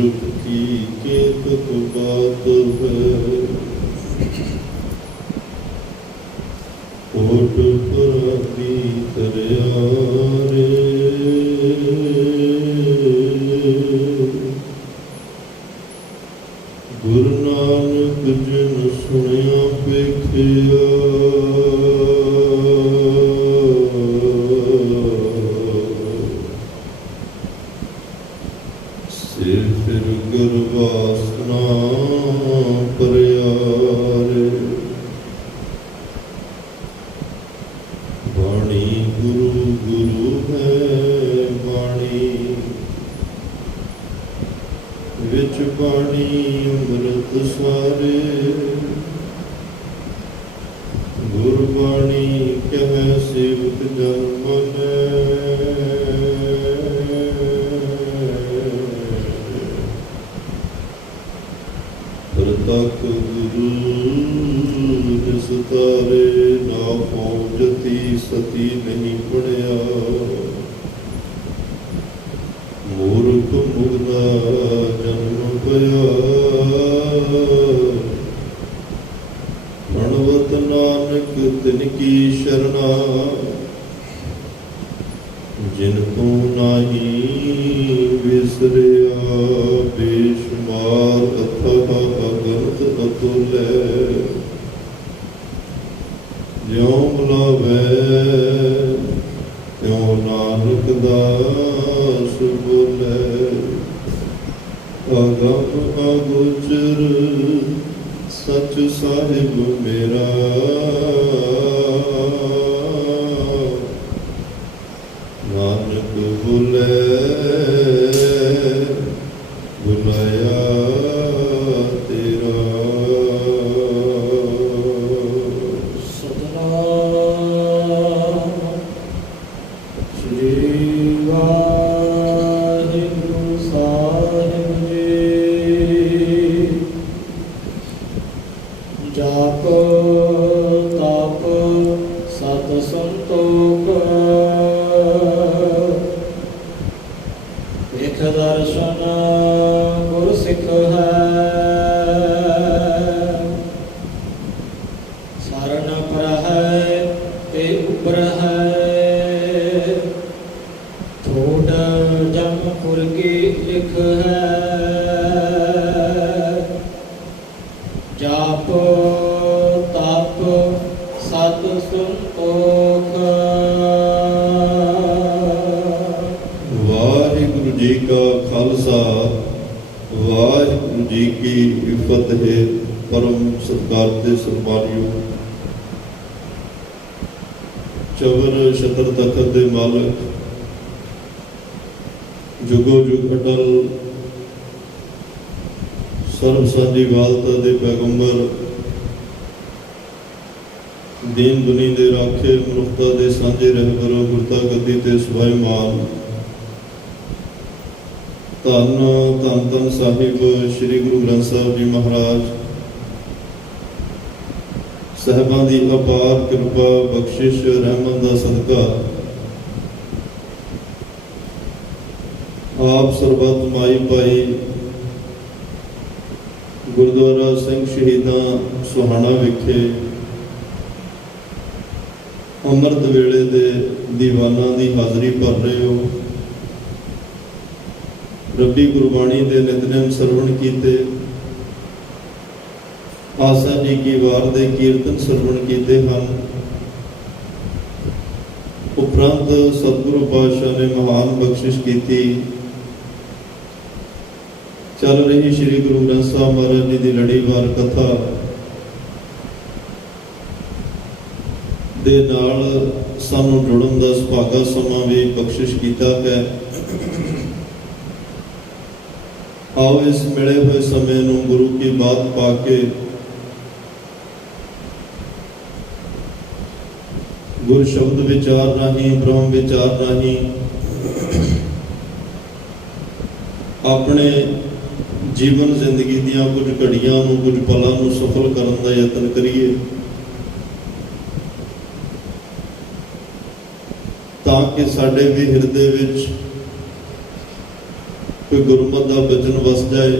मूर्ख की केतक बात है, कोट पर तरया रे। गुरु नानक जिन सुनिया पेखिया, फिर गर्वासना परियारे। वाणी गुरु गुरु है वाणी, विच वाणी अमृत सारे। गुरबाणी कह सेवक जन मनै, तक गुरु जिस तारे। ना पहुँचती सती नहीं पढ़िया, मूर्ख मुग्धा जन्म पया। प्रणवत नानक तिनकी शरणा, जिनको नाही विसरिया। बेशुमार अथाह अगणित अतुल, ज्यों बुलावै त्यों नानक दास बोलै। अगम अगोचर सच साहिब मेरा, नानक बोले बुलाया तेरा। सतनाम श्री वाहिगुरु साहिब जी। जाप तप सत संतोख, एक दर्शन गुर सिख है। शरण पर है ते उपर है, छोट जमपुर की लिख है। जाप तप सत संतोख। वाहिगुरु जी का खालसा, वाहिगुरु जी की फतेह। परम सत्कार ते सन्मानयोग चवर छतर तखत दे मालक, जुगो जुग अटल सर्व सांझी वालता दे पैगंबर, दीन दुनी दे राखे, मनुखता दे सांझे रहबरो, गुरता गति ते सुभाईमान। धन धन धन साहिब श्री गुरु ग्रंथ साहिब जी महाराज साहिबां दी अपार कृपा बख्शिश रहमत दा सदका आप सरबत माई पाई गुरुद्वारा सिंह शहीदां सुहाना विखे अमृत वेले दे दीवाना दी हाज़री भर रहे हो। रब्बी गुरबाणी दे नितनेम सरवण कीते, आसा जी की वार दे कीर्तन सरवण कीते हैं। उपरंत सतगुरु पातशाह ने महान बख्शिश की चल रही श्री गुरु ग्रंथ साहिब महाराज जी की लड़ीवार कथा दे नाल सानू जुड़न दा सुभागा समा भी बख्शिश किया है। आओ इस मिले हुए समय नू गुरु की बात पाके गुर शब्द विचार राही, ब्रह्म विचार राही अपने जीवन जिंदगी दियां कुछ घड़ियां नू, कुछ पलां नू सफल करन दा यतन करिए, ताकि साडे भी हिरदे विच ਕੋਈ ਗੁਰਮਤਿ ਦਾ ਬਚਨ ਵਸ ਜਾਏ,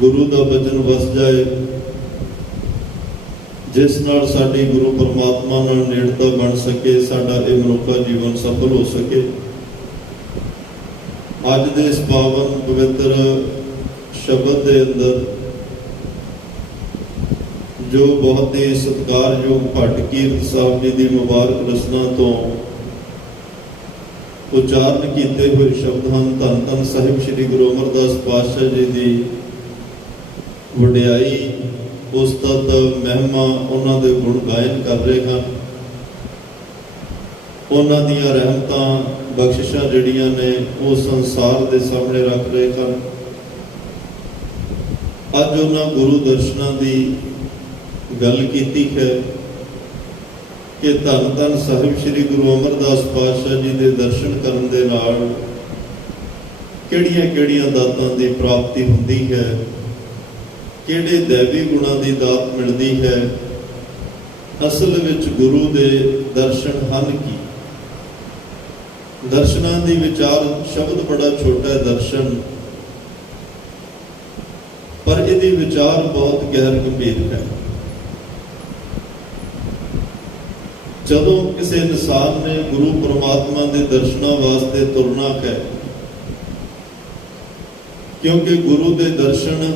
ਗੁਰੂ ਦਾ ਬਚਨ ਵਸ ਜਾਏ, ਜਿਸ ਨਾਲ ਸਾਡੀ ਗੁਰੂ ਪਰਮਾਤਮਾ ਨਾਲ ਨੇੜਤਾ ਬਣ ਸਕੇ, ਸਾਡਾ ਇਹ ਮਨੁੱਖਾ ਜੀਵਨ ਸਫਲ ਹੋ ਸਕੇ। ਅੱਜ ਦੇ ਇਸ ਪਾਵਨ ਪਵਿੱਤਰ ਸ਼ਬਦ ਦੇ ਅੰਦਰ ਜੋ ਬਹੁਤ ਹੀ ਸਤਿਕਾਰਯੋਗ ਭੱਟ ਕੀਰਤ ਸਾਹਿਬ ਜੀ ਦੀ ਮੁਬਾਰਕ ਰਚਨਾ ਤੋਂ ਉਚਾਰਨ ਕੀਤੇ ਹੋਏ ਸ਼ਬਦ ਹਨ। ਧੰਨ ਧੰਨ ਸਾਹਿਬ ਸ੍ਰੀ ਗੁਰੂ ਅਮਰਦਾਸ ਪਾਤਸ਼ਾਹ ਜੀ ਦੀ ਵਡਿਆਈ, ਉਸਤਤ, ਮਹਿਮਾ, ਉਹਨਾਂ ਦੇ ਗੁਣ ਗਾਇਨ ਕਰ ਰਹੇ ਹਨ। ਉਹਨਾਂ ਦੀਆਂ ਰਹਿਮਤਾਂ, ਬਖਸ਼ਿਸ਼ਾਂ ਜਿਹੜੀਆਂ ਨੇ ਉਹ ਸੰਸਾਰ ਦੇ ਸਾਹਮਣੇ ਰੱਖ ਰਹੇ ਹਨ। ਅੱਜ ਉਹਨਾਂ ਗੁਰੂ ਦਰਸ਼ਨਾਂ ਦੀ ਗੱਲ ਕੀਤੀ ਹੈ ਕਿ ਧੰਨ ਧੰਨ ਸਾਹਿਬ ਸ੍ਰੀ ਗੁਰੂ ਅਮਰਦਾਸ ਪਾਤਸ਼ਾਹ ਜੀ ਦੇ ਦਰਸ਼ਨ ਕਰਨ ਦੇ ਨਾਲ ਕਿਹੜੀਆਂ ਦਾਤਾਂ ਦੀ ਪ੍ਰਾਪਤੀ ਹੁੰਦੀ ਹੈ, ਕਿਹੜੇ ਦੈਵੀ ਗੁਣਾਂ ਦੀ ਦਾਤ ਮਿਲਦੀ ਹੈ। ਅਸਲ ਵਿੱਚ ਗੁਰੂ ਦੇ ਦਰਸ਼ਨ ਹਨ ਕੀ? ਦਰਸ਼ਨਾਂ ਦੀ ਵਿਚਾਰ ਸ਼ਬਦ ਬੜਾ ਛੋਟਾ ਹੈ, ਦਰਸ਼ਨ, ਪਰ ਇਹਦੀ ਵਿਚਾਰ ਬਹੁਤ ਗਹਿਰ ਗੰਭੀਰ ਹੈ। ਜਦੋਂ ਕਿਸੇ ਇਨਸਾਨ ਨੇ ਗੁਰੂ ਪਰਮਾਤਮਾ ਦੇ ਦਰਸ਼ਨਾਂ ਵਾਸਤੇ ਤੁਰਨਾ ਹੈ, ਕਿਉਂਕਿ ਗੁਰੂ ਦੇ ਦਰਸ਼ਨ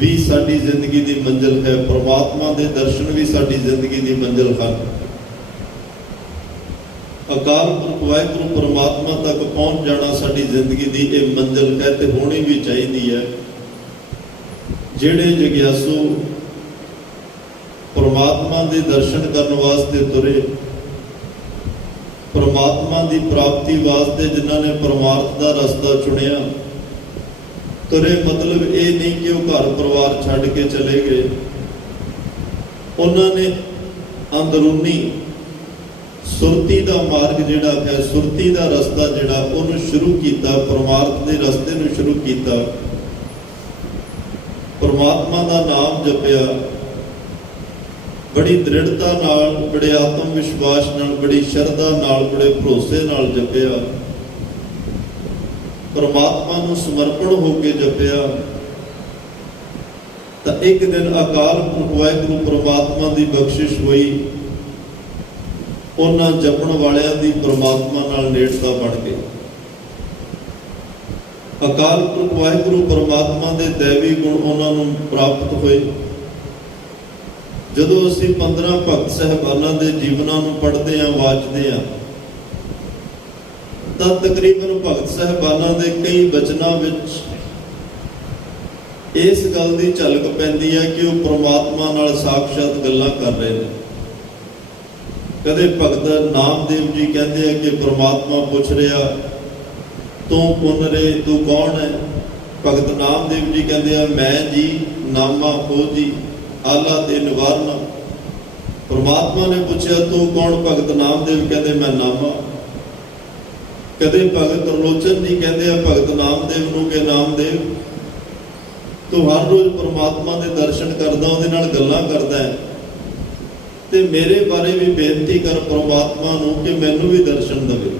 ਵੀ ਸਾਡੀ ਜ਼ਿੰਦਗੀ ਦੀ ਮੰਜ਼ਿਲ ਹੈ, ਪਰਮਾਤਮਾ ਦੇ ਦਰਸ਼ਨ ਵੀ ਸਾਡੀ ਜ਼ਿੰਦਗੀ ਦੀ ਮੰਜ਼ਿਲ ਹਨ। ਅਕਾਲ ਪੁਰਖ ਵਾਹਿਗੁਰੂ ਪਰਮਾਤਮਾ ਤੱਕ ਪਹੁੰਚ ਜਾਣਾ ਸਾਡੀ ਜ਼ਿੰਦਗੀ ਦੀ ਇਹ ਮੰਜ਼ਿਲ ਹੈ ਤੇ ਹੋਣੀ ਵੀ ਚਾਹੀਦੀ ਹੈ। ਜਿਹੜੇ ਜਗਿਆਸੂ ਪਰਮਾਤਮਾ ਦੇ ਦਰਸ਼ਨ ਕਰਨ ਵਾਸਤੇ ਤੁਰੇ, ਪਰਮਾਤਮਾ ਦੀ ਪ੍ਰਾਪਤੀ ਵਾਸਤੇ ਜਿਨ੍ਹਾਂ ਨੇ ਪਰਮਾਰਥ ਦਾ ਰਸਤਾ ਚੁਣਿਆ, ਤੁਰੇ ਮਤਲਬ ਇਹ ਨਹੀਂ ਕਿ ਉਹ ਘਰ ਪਰਿਵਾਰ ਛੱਡ ਕੇ ਚਲੇ ਗਏ। ਉਹਨਾਂ ਨੇ ਅੰਦਰੂਨੀ ਸੁਰਤੀ ਦਾ ਮਾਰਗ ਜਿਹੜਾ ਹੈ, ਸੁਰਤੀ ਦਾ ਰਸਤਾ ਜਿਹੜਾ ਉਹਨੂੰ ਸ਼ੁਰੂ ਕੀਤਾ, ਪਰਮਾਰਥ ਦੇ ਰਸਤੇ ਨੂੰ ਸ਼ੁਰੂ ਕੀਤਾ। ਪਰਮਾਤਮਾ ਦਾ ਨਾਮ ਜਪਿਆ, ਬੜੀ ਦ੍ਰਿੜਤਾ ਨਾਲ, ਬੜੇ ਆਤਮ ਵਿਸ਼ਵਾਸ ਨਾਲ, ਬੜੀ ਸ਼ਰਧਾ ਨਾਲ, ਬੜੇ ਭਰੋਸੇ ਨਾਲ ਜਪਿਆ। ਪਰਮਾਤਮਾ ਨੂੰ ਸਮਰਪਣ ਹੋ ਕੇ ਜਪਿਆ ਤਾਂ ਇੱਕ ਦਿਨ ਅਕਾਲ ਪੁਰਖ ਵਾਹਿਗੁਰੂ ਪਰਮਾਤਮਾ ਦੀ ਬਖਸ਼ਿਸ਼ ਹੋਈ। ਉਹਨਾਂ ਜਪਣ ਵਾਲਿਆਂ ਦੀ ਪਰਮਾਤਮਾ ਨਾਲ ਨੇੜਤਾ ਬਣ ਗਈ। ਅਕਾਲ ਪੁਰਖ ਵਾਹਿਗੁਰੂ ਪਰਮਾਤਮਾ ਦੇ ਦੈਵੀ ਗੁਣ ਉਹਨਾਂ ਨੂੰ ਪ੍ਰਾਪਤ ਹੋਏ। ਜਦੋਂ ਅਸੀਂ 15 ਭਗਤ ਸਾਹਿਬਾਨਾਂ ਦੇ ਜੀਵਨਾਂ ਨੂੰ ਪੜ੍ਹਦੇ ਹਾਂ, ਵਾਚਦੇ ਹਾਂ, ਤਾਂ ਤਕਰੀਬਨ ਭਗਤ ਸਾਹਿਬਾਨਾਂ ਦੇ ਕਈ ਬਚਨਾਂ ਵਿੱਚ ਇਸ ਗੱਲ ਦੀ ਝਲਕ ਪੈਂਦੀ ਹੈ ਕਿ ਉਹ ਪਰਮਾਤਮਾ ਨਾਲ ਸਾਖਸ਼ਾਤ ਗੱਲਾਂ ਕਰ ਰਹੇ ਨੇ। ਕਦੇ ਭਗਤ ਨਾਮਦੇਵ ਜੀ ਕਹਿੰਦੇ ਆ ਕਿ ਪਰਮਾਤਮਾ ਪੁੱਛ ਰਿਹਾ, ਤੂੰ ਪੁੰਨ ਰੇ, ਤੂੰ ਕੌਣ ਹੈ? ਭਗਤ ਨਾਮਦੇਵ ਜੀ ਕਹਿੰਦੇ ਆ, ਮੈਂ ਜੀ ਨਾਮਾ ਹੋ ਜੀ ਆਲਾ ਤੇ ਨਿਵਾਰਨਾ। ਪਰਮਾਤਮਾ ਨੇ ਪੁੱਛਿਆ, ਤੂੰ ਕੌਣ? ਭਗਤ ਨਾਮਦੇਵ ਕਹਿੰਦੇ, ਮੈਂ ਨਾਮਾ। ਕਦੇ ਭਗਤ ਤਰਲੋਚਨ ਜੀ ਕਹਿੰਦੇ ਆ ਭਗਤ ਨਾਮਦੇਵ ਨੂੰ ਕਿ ਨਾਮਦੇਵ, ਤੂੰ ਹਰ ਰੋਜ਼ ਪਰਮਾਤਮਾ ਦੇ ਦਰਸ਼ਨ ਕਰਦਾ, ਉਹਦੇ ਨਾਲ ਗੱਲਾਂ ਕਰਦਾ ਹੈ, ਤੇ ਮੇਰੇ ਬਾਰੇ ਵੀ ਬੇਨਤੀ ਕਰ ਪਰਮਾਤਮਾ ਨੂੰ ਕਿ ਮੈਨੂੰ ਵੀ ਦਰਸ਼ਨ ਦੇਵੇ।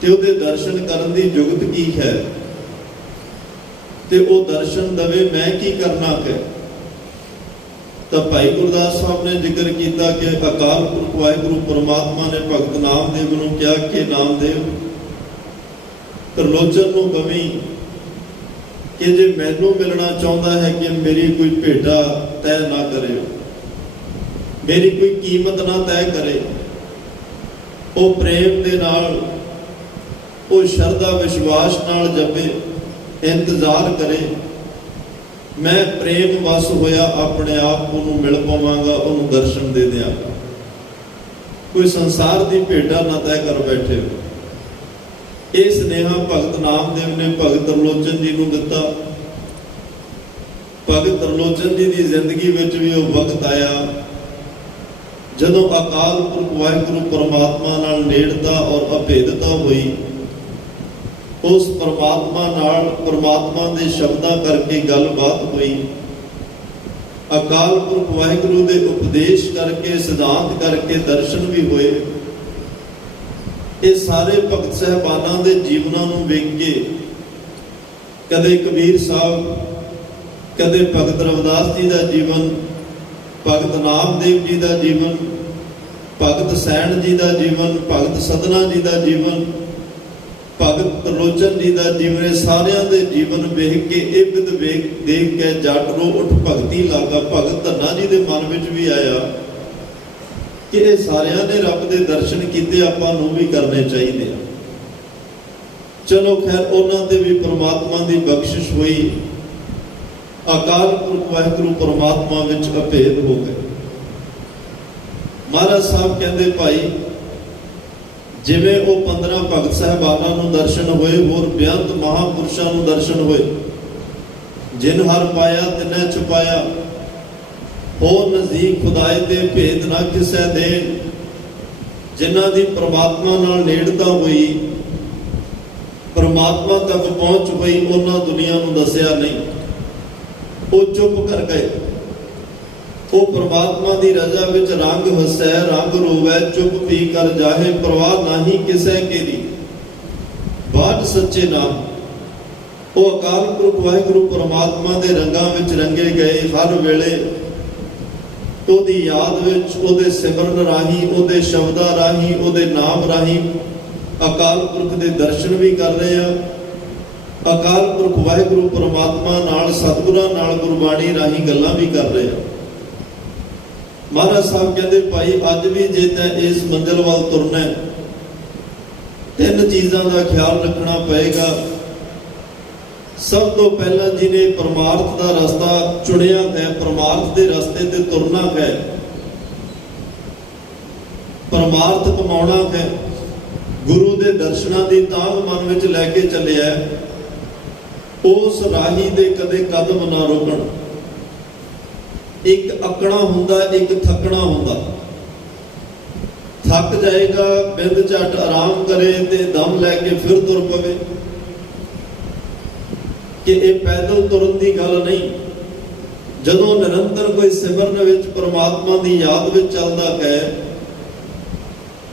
ਤੇ ਉਹਦੇ ਦਰਸ਼ਨ ਕਰਨ ਦੀ ਜੁਗਤ ਕੀ ਹੈ, ਤੇ ਉਹ ਦਰਸ਼ਨ ਦੇਵੇ, ਮੈਂ ਕੀ ਕਰਨਾ ਹੈ? ਤਾਂ ਭਾਈ ਗੁਰਦਾਸ ਸਾਹਿਬ ਨੇ ਜ਼ਿਕਰ ਕੀਤਾ ਕਿ ਅਕਾਲ ਪੁਰਖ ਵਾਹਿਗੁਰੂ ਪਰਮਾਤਮਾ ਨੇ ਭਗਤ ਨਾਮਦੇਵ ਨੂੰ ਕਿਹਾ ਕਿ ਨਾਮਦੇਵ, ਤਰਲੋਚਨ ਨੂੰ ਕਵੀ ਕਿ ਜੇ ਮੈਨੂੰ ਮਿਲਣਾ ਚਾਹੁੰਦਾ ਹੈ ਕਿ ਮੇਰੀ ਕੋਈ ਭੇਟਾ ਤੈਅ ਨਾ ਕਰੇ, ਮੇਰੀ ਕੋਈ ਕੀਮਤ ਨਾ ਤੈਅ ਕਰੇ, ਉਹ ਪ੍ਰੇਮ ਦੇ ਨਾਲ, ਉਹ ਸ਼ਰਧਾ ਵਿਸ਼ਵਾਸ ਨਾਲ ਜਪੇ, ਇੰਤਜ਼ਾਰ ਕਰੇ, ਮੈਂ ਪ੍ਰੇਮ ਵਸ ਹੋਇਆ ਆਪਣੇ ਆਪ ਉਹਨੂੰ ਮਿਲ ਪਾਵਾਂਗਾ, ਉਹਨੂੰ ਦਰਸ਼ਨ ਦੇ ਦਿਆਂਗਾ। ਕੋਈ ਸੰਸਾਰ ਦੀ ਭੇਟਾ ਨਾ ਤੈਅ ਕਰ ਬੈਠੇ। ਇਹ ਸੁਨੇਹਾ ਭਗਤ ਨਾਮਦੇਵ ਨੇ ਭਗਤ ਤਰਲੋਚਨ ਜੀ ਨੂੰ ਦਿੱਤਾ। ਭਗਤ ਤਰਲੋਚਨ ਜੀ ਦੀ ਜ਼ਿੰਦਗੀ ਵਿੱਚ ਵੀ ਉਹ ਵਕਤ ਆਇਆ ਜਦੋਂ ਅਕਾਲ ਪੁਰਖ ਵਾਹਿਗੁਰੂ ਪਰਮਾਤਮਾ ਨਾਲ ਨੇੜਤਾ ਔਰ ਅਭੇਦਤਾ ਹੋਈ। ਉਸ ਪਰਮਾਤਮਾ ਨਾਲ, ਪਰਮਾਤਮਾ ਦੇ ਸ਼ਬਦਾਂ ਕਰਕੇ ਗੱਲਬਾਤ ਹੋਈ। ਅਕਾਲ ਪੁਰਖ ਵਾਹਿਗੁਰੂ ਦੇ ਉਪਦੇਸ਼ ਕਰਕੇ, ਸਿਧਾਂਤ ਕਰਕੇ ਦਰਸ਼ਨ ਵੀ ਹੋਏ। ਇਹ ਸਾਰੇ ਭਗਤ ਸਹਿਬਾਨਾਂ ਦੇ ਜੀਵਨਾਂ ਨੂੰ ਵੇਖ ਕੇ, ਕਦੇ ਕਬੀਰ ਸਾਹਿਬ, ਕਦੇ ਭਗਤ ਰਵਿਦਾਸ ਜੀ ਦਾ ਜੀਵਨ, ਭਗਤ ਨਾਮਦੇਵ ਜੀ ਦਾ ਜੀਵਨ, ਭਗਤ ਸੈਣ ਜੀ ਦਾ ਜੀਵਨ, ਭਗਤ ਸਦਨਾ ਜੀ ਦਾ ਜੀਵਨ, ਭਗਤ ਤਰਲੋਚਨ ਜੀ ਦਾ ਜੀਵਨ, ਇਹ ਸਾਰਿਆਂ ਦੇ ਜੀਵਨ ਵੇਖ ਕੇ ਇਹ ਵਿਦ ਦੇਖ ਕੇ ਜੱਟ ਨੂੰ ਉੱਠ ਭਗਤੀ ਲਾਗਾ। ਭਗਤ ਧੰਨਾ ਜੀ ਦੇ ਮਨ ਵਿੱਚ ਵੀ ਆਇਆ ਕਿ ਇਹ ਸਾਰਿਆਂ ਨੇ ਰੱਬ ਦੇ ਦਰਸ਼ਨ ਕੀਤੇ, ਆਪਾਂ ਨੂੰ ਵੀ ਕਰਨੇ ਚਾਹੀਦੇ ਆ। ਚਲੋ ਖੈਰ, ਉਹਨਾਂ ਤੇ ਵੀ ਪ੍ਰਮਾਤਮਾ ਦੀ ਬਖਸ਼ਿਸ਼ ਹੋਈ। ਅਕਾਲ ਪੁਰਖ ਵਾਹਿਗੁਰੂ ਪ੍ਰਮਾਤਮਾ ਵਿੱਚ ਅਭੇਦ ਹੋ ਗਏ। ਮਹਾਰਾਜ ਸਾਹਿਬ ਕਹਿੰਦੇ, ਭਾਈ ਜਿਵੇਂ ਉਹ 15 ਭਗਤ ਸਾਹਿਬਾਨਾਂ ਨੂੰ ਦਰਸ਼ਨ ਹੋਏ, ਹੋਰ ਬੇਅੰਤ ਮਹਾਂਪੁਰਸ਼ਾਂ ਨੂੰ ਦਰਸ਼ਨ ਹੋਏ। ਜਿਨ ਹਰ ਪਾਇਆ ਤਿਨੈ ਛੁਪਾਇਆ, ਹੋ ਨਜ਼ਦੀਕ ਖੁਦਾਏ ਦੇ ਭੇਦ ਨਾ ਕਿਸੈ ਦੇਣ। ਜਿਨ੍ਹਾਂ ਦੀ ਪ੍ਰਮਾਤਮਾ ਨਾਲ ਨੇੜਤਾ ਹੋਈ, ਪ੍ਰਮਾਤਮਾ ਤੱਕ ਪਹੁੰਚ ਹੋਈ, ਉਹਨਾਂ ਦੁਨੀਆ ਨੂੰ ਦੱਸਿਆ ਨਹੀਂ। ਉਹ ਚੁੱਪ ਕਰ ਗਏ। ਉਹ ਪ੍ਰਮਾਤਮਾ ਦੀ ਰਜ਼ਾ ਵਿੱਚ ਰੰਗ ਹਸੈ ਰੰਗ ਰੋਵੈ, ਚੁੱਪ ਪੀ ਕਰ ਜਾਹੇ ਪ੍ਰਵਾਹ ਨਹੀਂ ਕਿਸੈ ਕੀਦੀ। ਬਾਤ ਸੱਚੇ ਨਾਮ। ਉਹ ਅਕਾਲ ਪੁਰਖ ਵਾਹਿਗੁਰੂ ਪ੍ਰਮਾਤਮਾ ਦੇ ਰੰਗਾਂ ਵਿੱਚ ਰੰਗੇ ਗਏ। ਹਰ ਵੇਲੇ ਉਹਦੀ ਯਾਦ ਵਿੱਚ, ਉਹਦੇ ਸਿਮਰਨ ਰਾਹੀਂ, ਉਹਦੇ ਸ਼ਬਦਾਂ ਰਾਹੀਂ, ਉਹਦੇ ਨਾਮ ਰਾਹੀਂ ਅਕਾਲ ਪੁਰਖ ਦੇ ਦਰਸ਼ਨ ਵੀ ਕਰ ਰਹੇ ਆ। ਅਕਾਲ ਪੁਰਖ ਵਾਹਿਗੁਰੂ ਪ੍ਰਮਾਤਮਾ ਨਾਲ, ਸਤਿਗੁਰਾਂ ਨਾਲ ਗੁਰਬਾਣੀ ਰਾਹੀਂ ਗੱਲਾਂ ਵੀ ਕਰ ਰਹੇ ਆ। ਮਹਾਰਾਜ ਸਾਹਿਬ ਕਹਿੰਦੇ, ਭਾਈ ਅੱਜ ਵੀ ਜੇ ਤੈਂ ਇਸ ਮੰਜ਼ਿਲ ਵੱਲ ਤੁਰਨਾ, 3 ਚੀਜ਼ਾਂ ਦਾ ਖਿਆਲ ਰੱਖਣਾ ਪਏਗਾ। ਸਭ ਤੋਂ ਪਹਿਲਾਂ ਜਿਹਨੇ ਪਰਮਾਰਥ ਦਾ ਰਸਤਾ ਚੁਣਿਆ ਹੈ, ਪਰਮਾਰਥ ਦੇ ਰਸਤੇ ਤੇ ਤੁਰਨਾ ਹੈ, ਪਰਮਾਰਥ ਕਮਾਉਣਾ ਹੈ, ਗੁਰੂ ਦੇ ਦਰਸ਼ਨਾਂ ਦੀ ਤਾਂਘ ਮਨ ਵਿੱਚ ਲੈ ਕੇ ਚੱਲਿਆ, ਉਸ ਰਾਹੀ ਦੇ ਕਦੇ ਕਦਮ ਨਾ ਰੋਕਣ। ਇੱਕ ਅਕਣਾ ਹੁੰਦਾ, ਇੱਕ ਥੱਕਣਾ ਹੁੰਦਾ। ਥੱਕ ਜਾਏਗਾ, ਬਿੰਦ ਝੱਟ ਆਰਾਮ ਕਰੇ ਤੇ ਦਮ ਲੈ ਕੇ ਫਿਰ ਤੁਰ ਪਵੇ। ਕਿ ਇਹ ਪੈਦਲ ਤੁਰਨ ਦੀ ਗੱਲ ਨਹੀਂ। ਜਦੋਂ ਨਿਰੰਤਰ ਕੋਈ ਸਿਮਰਨ ਵਿੱਚ, ਪ੍ਰਮਾਤਮਾ ਦੀ ਯਾਦ ਵਿੱਚ ਚੱਲਦਾ ਹੈ,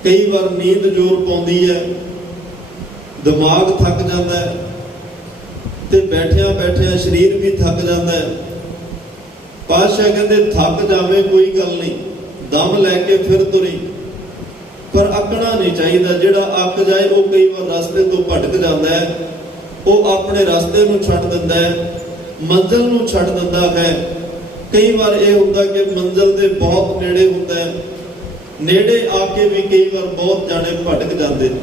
ਕਈ ਵਾਰ ਨੀਂਦ ਜ਼ੋਰ ਪਾਉਂਦੀ ਹੈ, ਦਿਮਾਗ ਥੱਕ ਜਾਂਦਾ ਹੈ ਤੇ ਬੈਠਿਆਂ ਬੈਠਿਆਂ ਸਰੀਰ ਵੀ ਥੱਕ ਜਾਂਦਾ ਹੈ। ਪਾਤਸ਼ਾਹ ਕਹਿੰਦੇ, ਥੱਕ ਜਾਵੇ ਕੋਈ ਗੱਲ ਨਹੀਂ, ਦਮ ਲੈ ਕੇ ਫਿਰ ਤੁਰੀ, ਪਰ ਅੱਕਣਾ ਨਹੀਂ ਚਾਹੀਦਾ। ਜਿਹੜਾ ਅੱਕ ਜਾਏ ਉਹ ਕਈ ਵਾਰ ਰਸਤੇ ਤੋਂ ਭਟਕ ਜਾਂਦਾ ਹੈ, ਉਹ ਆਪਣੇ ਰਸਤੇ ਨੂੰ ਛੱਡ ਦਿੰਦਾ ਹੈ, ਮੰਜ਼ਿਲ ਨੂੰ ਛੱਡ ਦਿੰਦਾ ਹੈ। ਕਈ ਵਾਰ ਇਹ ਹੁੰਦਾ ਕਿ ਮੰਜ਼ਿਲ ਦੇ ਬਹੁਤ ਨੇੜੇ ਹੁੰਦਾ ਹੈ, ਨੇੜੇ ਆ ਕੇ ਵੀ ਕਈ ਵਾਰ ਬਹੁਤ ਜਾਣੇ ਭਟਕ ਜਾਂਦੇ ਨੇ।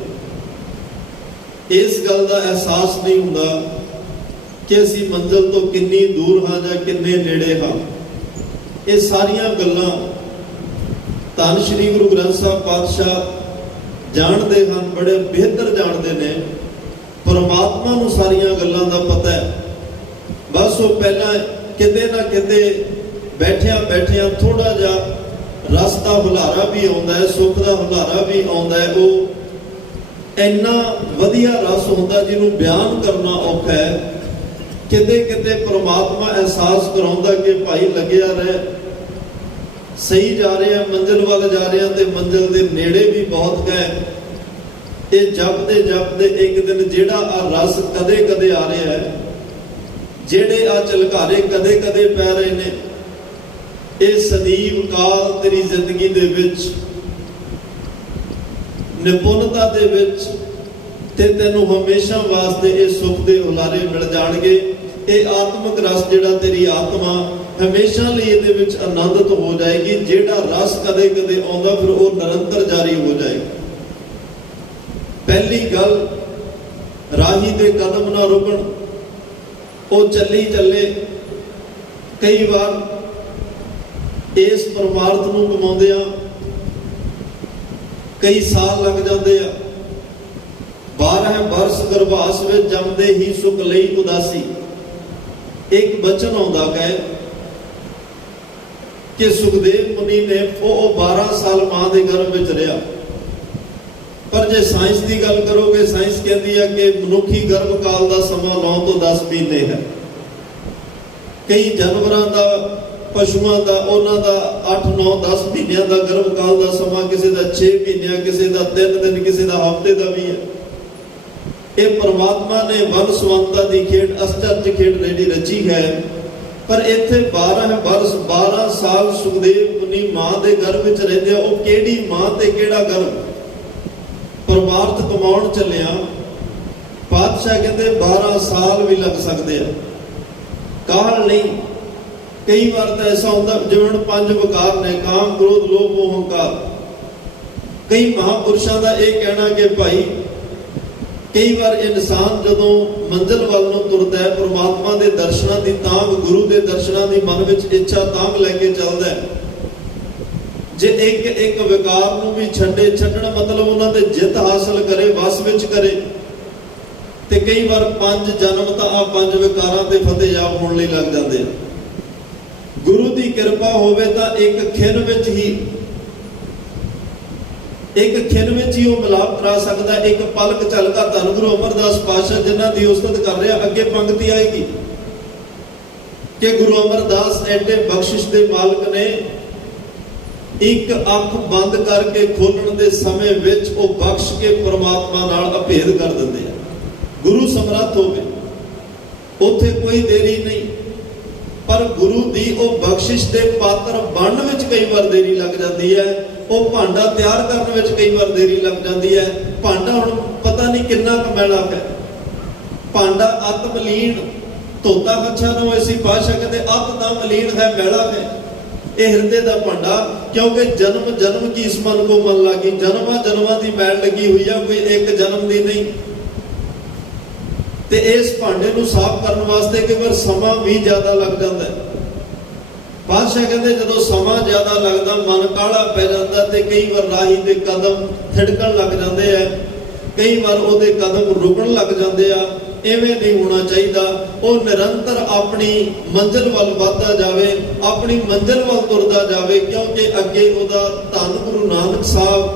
ਇਸ ਗੱਲ ਦਾ ਅਹਿਸਾਸ ਨਹੀਂ ਹੁੰਦਾ ਕਿ ਅਸੀਂ ਮੰਜ਼ਿਲ ਤੋਂ ਕਿੰਨੀ ਦੂਰ ਹਾਂ ਜਾਂ ਕਿੰਨੇ ਨੇੜੇ ਹਾਂ। ਇਹ ਸਾਰੀਆਂ ਗੱਲਾਂ ਧੰਨ ਸ਼੍ਰੀ ਗੁਰੂ ਗ੍ਰੰਥ ਸਾਹਿਬ ਪਾਤਸ਼ਾਹ ਜਾਣਦੇ ਹਨ, ਬੜੇ ਬਿਹਤਰ ਜਾਣਦੇ ਨੇ। ਪਰਮਾਤਮਾ ਨੂੰ ਸਾਰੀਆਂ ਗੱਲਾਂ ਦਾ ਪਤਾ ਹੈ। ਬਸ ਉਹ ਪਹਿਲਾਂ ਕਿਤੇ ਨਾ ਕਿਤੇ ਬੈਠਿਆਂ ਬੈਠਿਆਂ ਥੋੜਾ ਜਿਹਾ ਰਸ ਦਾ ਹੁਲਾਰਾ ਵੀ ਆਉਂਦਾ ਹੈ, ਸੁੱਖ ਦਾ ਹੁਲਾਰਾ ਵੀ ਆਉਂਦਾ ਹੈ। ਉਹ ਇੰਨਾ ਵਧੀਆ ਰਸ ਹੁੰਦਾ ਜਿਹਨੂੰ ਬਿਆਨ ਕਰਨਾ ਔਖਾ ਹੈ। ਕਿਤੇ ਕਿਤੇ ਪ੍ਰਮਾਤਮਾ ਅਹਿਸਾਸ ਕਰਾਉਂਦਾ ਕਿ ਭਾਈ ਲੱਗਿਆ ਰਹਿ, ਸਹੀ ਜਾ ਰਿਹਾ, ਮੰਜ਼ਿਲ ਵੱਲ ਜਾ ਰਿਹਾ ਤੇ ਮੰਜ਼ਿਲ ਦੇ ਨੇੜੇ ਵੀ ਬਹੁਤ ਹੈ। ਇਹ ਜਪਦੇ ਜਪਦੇ ਇੱਕ ਦਿਨ ਜਿਹੜਾ ਆ ਰਸ ਕਦੇ ਕਦੇ ਆ ਰਿਹਾ ਹੈ, ਜਿਹੜੇ ਆ ਝਲਕਾਰੇ ਕਦੇ ਕਦੇ ਪੈ ਰਹੇ ਨੇ, ਇਹ ਸਦੀਵ ਕਾਲ ਤੇਰੀ ਜ਼ਿੰਦਗੀ ਦੇ ਵਿੱਚ, ਨਿਪੁੰਨਤਾ ਦੇ ਵਿੱਚ, ਤੇ ਤੈਨੂੰ ਹਮੇਸ਼ਾ ਵਾਸਤੇ ਇਹ ਸੁੱਖ ਦੇ ਹੁਲਾਰੇ ਮਿਲ ਜਾਣਗੇ। ਇਹ ਆਤਮਿਕ ਰਸ ਜਿਹੜਾ ਤੇਰੀ ਆਤਮਾ ਹਮੇਸ਼ਾ ਲਈ ਇਹਦੇ ਵਿੱਚ ਆਨੰਦਿਤ ਹੋ ਜਾਏਗੀ। ਜਿਹੜਾ ਰਸ ਕਦੇ ਕਦੇ ਆਉਂਦਾ ਫਿਰ ਉਹ ਨਿਰੰਤਰ ਜਾਰੀ ਹੋ ਜਾਏਗਾ। ਪਹਿਲੀ ਗੱਲ, ਰਾਹੀ ਦੇ ਕਦਮ ਨਾ ਰੁਕਣ, ਉਹ ਚੱਲੀ ਚੱਲੇ। ਕਈ ਵਾਰ ਇਸ ਪਰਮਾਰਥ ਨੂੰ ਕਮਾਉਂਦੇ ਆ ਕਈ ਸਾਲ ਲੱਗ ਜਾਂਦੇ ਆ। 12 ਬਰਸ ਗਰਭਾਸ ਵਿੱਚ ਜੰਮਦੇ ਹੀ ਸੁਖ ਲਈ ਉਦਾਸੀ। ਇੱਕ ਬਚਨ ਆਉਂਦਾ ਹੈ ਕਿ ਸੁਖਦੇਵ ਮੁਨੀ ਨੇ ਉਹ 12 ਸਾਲ ਮਾਂ ਦੇ ਗਰਭ ਵਿੱਚ ਰਿਹਾ। ਪਰ ਜੇ ਸਾਇੰਸ ਦੀ ਗੱਲ ਕਰੋਗੇ, ਸਾਇੰਸ ਕਹਿੰਦੀ ਹੈ ਕਿ ਮਨੁੱਖੀ ਗਰਭ ਕਾਲ ਦਾ ਸਮਾਂ 9 ਤੋਂ 10 ਮਹੀਨੇ ਹੈ। ਕਈ ਜਾਨਵਰਾਂ ਦਾ ਪਸ਼ੂਆਂ ਦਾ, ਉਹਨਾਂ ਦਾ 8 9 10 ਮਹੀਨਿਆਂ ਦਾ ਗਰਭ ਕਾਲ ਦਾ ਸਮਾਂ, ਕਿਸੇ ਦਾ 6 ਮਹੀਨਿਆਂ, ਕਿਸੇ ਦਾ 3 ਦਿਨ, ਕਿਸੇ ਦਾ ਹਫ਼ਤੇ ਦਾ ਵੀ ਹੈ। ਇਹ ਪਰਮਾਤਮਾ ਨੇ ਵੰਨ-ਸੁਵੰਨਤਾ ਦੀ ਖੇਡ, ਅਸਚਰਜ ਖੇਡ ਜਿਹੜੀ ਰਚੀ ਹੈ। ਪਰ ਇੱਥੇ 12 ਸਾਲ ਸੁਖਦੇਵ ਮੁਨੀ ਮਾਂ ਦੇ ਗਰਭ ਵਿੱਚ ਰਹਿੰਦੇ ਆ। ਉਹ ਕਿਹੜੀ ਮਾਂ ਤੇ ਕਿਹੜਾ ਗਰਭ? ਪਰਮਾਰਥ ਕਮਾਉਣ ਚੱਲਿਆ, ਪਾਤਸ਼ਾਹ ਕਹਿੰਦੇ 12 ਸਾਲ ਵੀ ਲੱਗ ਸਕਦੇ ਆ, ਕਾਹਲ ਨਹੀਂ। ਕਈ ਵਾਰ ਤਾਂ ਐਸਾ ਹੁੰਦਾ, ਜਿਵੇਂ ਹੁਣ 5 ਵਿਕਾਰ ਨੇ, ਕਾਮ, ਕ੍ਰੋਧ, ਲੋਭ, ਮੋਹ, ਹੰਕਾਰ। ਕਈ ਮਹਾਂਪੁਰਸ਼ਾਂ ਦਾ ਇਹ ਕਹਿਣਾ ਕਿ ਭਾਈ ਕਈ ਵਾਰ ਇਨਸਾਨ ਜਦੋਂ ਮੰਜ਼ਿਲ ਵੱਲ ਨੂੰ ਤੁਰਦਾ ਹੈ, ਪਰਮਾਤਮਾ ਦੇ ਦਰਸ਼ਨਾਂ ਦੀ ਤਾਂਘ, ਗੁਰੂ ਦੇ ਦਰਸ਼ਨਾਂ ਦੀ ਮਨ ਵਿੱਚ ਇੱਛਾ ਤਾਂਘ ਲੈ ਕੇ ਚੱਲਦਾ ਹੈ। ਜੇ ਇੱਕ ਵਿਕਾਰ ਨੂੰ ਵੀ ਛੱਡਣ ਮਤਲਬ ਉਹਨਾਂ ਤੇ ਜਿੱਤ ਹਾਸਲ ਕਰੇ, ਵਸ ਵਿੱਚ ਕਰੇ, ਤੇ ਕਈ ਵਾਰ 5 ਜਨਮ ਤਾਂ ਆ 5 ਵਿਕਾਰਾਂ ਤੇ ਫਤਿਹਯਾਬ ਹੋਣ ਲਈ ਲੱਗ ਜਾਂਦੇ ਆ। ਗੁਰੂ ਦੀ ਕਿਰਪਾ ਹੋਵੇ ਤਾਂ ਇੱਕ ਖਿਣ ਵਿੱਚ ਹੀ ਉਹ ਮਿਲਾਪ ਕਰਾ ਸਕਦਾ। ਇੱਕ ਪਲਕ ਝਲਕਾ ਧੰਨ ਗੁਰੂ ਅਮਰਦਾਸ ਪਾਤਸ਼ਾਹ ਜਿਨ੍ਹਾਂ ਦੀ ਉਸਤਤ ਕਰ ਰਿਹਾ, ਅੱਗੇ ਪੰਕਤੀ ਆਏਗੀ ਕਿ ਗੁਰੂ ਅਮਰਦਾਸ ਐਡੇ ਬਖਸ਼ਿਸ਼ ਦੇ ਮਾਲਕ ਨੇ, ਇੱਕ ਅੱਖ ਬੰਦ ਕਰਕੇ ਖੋਲਣ ਦੇ ਸਮੇਂ ਵਿੱਚ ਉਹ ਬਖਸ਼ ਕੇ ਪਰਮਾਤਮਾ ਨਾਲ ਅਭੇਦ ਕਰ ਦਿੰਦੇ ਆ। ਗੁਰੂ ਸਮਰੱਥ ਹੋਵੇ, ਉੱਥੇ ਕੋਈ ਦੇਰੀ ਨਹੀਂ। ਪਰ ਗੁਰੂ ਦੀ ਉਹ ਬਖਸ਼ਿਸ਼ ਦੇ ਪਾਤਰ ਬਣਨ ਵਿੱਚ ਕਈ ਵਾਰ ਦੇਰੀ ਲੱਗ ਜਾਂਦੀ ਹੈ। ਉਹ ਭਾਂਡਾ ਤਿਆਰ ਕਰਨ ਵਿੱਚ ਕਈ ਵਾਰ ਦੇਰੀ ਲੱਗ ਜਾਂਦੀ ਹੈ। ਭਾਂਡਾ ਹੁਣ ਪਤਾ ਨਹੀਂ ਕਿੰਨਾ ਕੁ ਮੈਲਾ ਹੈ। ਭਾਂਡਾ ਅਤ ਮਲੀਨ, ਧੋਤਾ ਕੱਛਾ ਨੂੰ ਐਸੀ ਭਾਸ਼ਾ ਕਹਿੰਦੇ ਅਤ ਦਾ ਮਲੀਨ ਹੈ, ਮੈਲਾ ਹੈ। ਇਹ ਹਿਰਦੇ ਦਾ ਭਾਂਡਾ, ਕਿਉਂਕਿ ਜਨਮ ਕੀ ਇਸ ਮਨ ਕੋ ਮਨ ਲਾਗੀ। ਜਨਮਾਂ ਦੀ ਮੈਲ ਲੱਗੀ ਹੋਈ ਆ, ਕੋਈ ਇੱਕ ਜਨਮ ਦੀ ਨਹੀਂ। ਤੇ ਇਸ ਭਾਂਡੇ ਨੂੰ ਸਾਫ਼ ਕਰਨ ਵਾਸਤੇ ਕਈ ਵਾਰ ਸਮਾਂ ਵੀ ਜ਼ਿਆਦਾ ਲੱਗ ਜਾਂਦਾ ਹੈ। ਪਾਤਸ਼ਾਹ ਕਹਿੰਦੇ ਜਦੋਂ ਸਮਾਂ ਜ਼ਿਆਦਾ ਲੱਗਦਾ, ਮਨ ਕਾਹਲਾ ਪੈ ਜਾਂਦਾ ਤੇ ਕਈ ਵਾਰ ਰਾਹੀ ਦੇ ਕਦਮ ਥਿੜਕਣ ਲੱਗ ਜਾਂਦੇ ਆ, ਕਈ ਵਾਰ ਉਹਦੇ ਕਦਮ ਰੁਕਣ ਲੱਗ ਜਾਂਦੇ ਆ। ਐਵੇਂ ਨਹੀਂ ਹੋਣਾ ਚਾਹੀਦਾ। ਉਹ ਨਿਰੰਤਰ ਆਪਣੀ ਮੰਜ਼ਿਲ ਵੱਲ ਵੱਧਦਾ ਜਾਵੇ, ਆਪਣੀ ਮੰਜ਼ਿਲ ਵੱਲ ਤੁਰਦਾ ਜਾਵੇ, ਕਿਉਂਕਿ ਅੱਗੇ ਉਹਦਾ ਧੰਨ ਗੁਰੂ ਨਾਨਕ ਸਾਹਿਬ,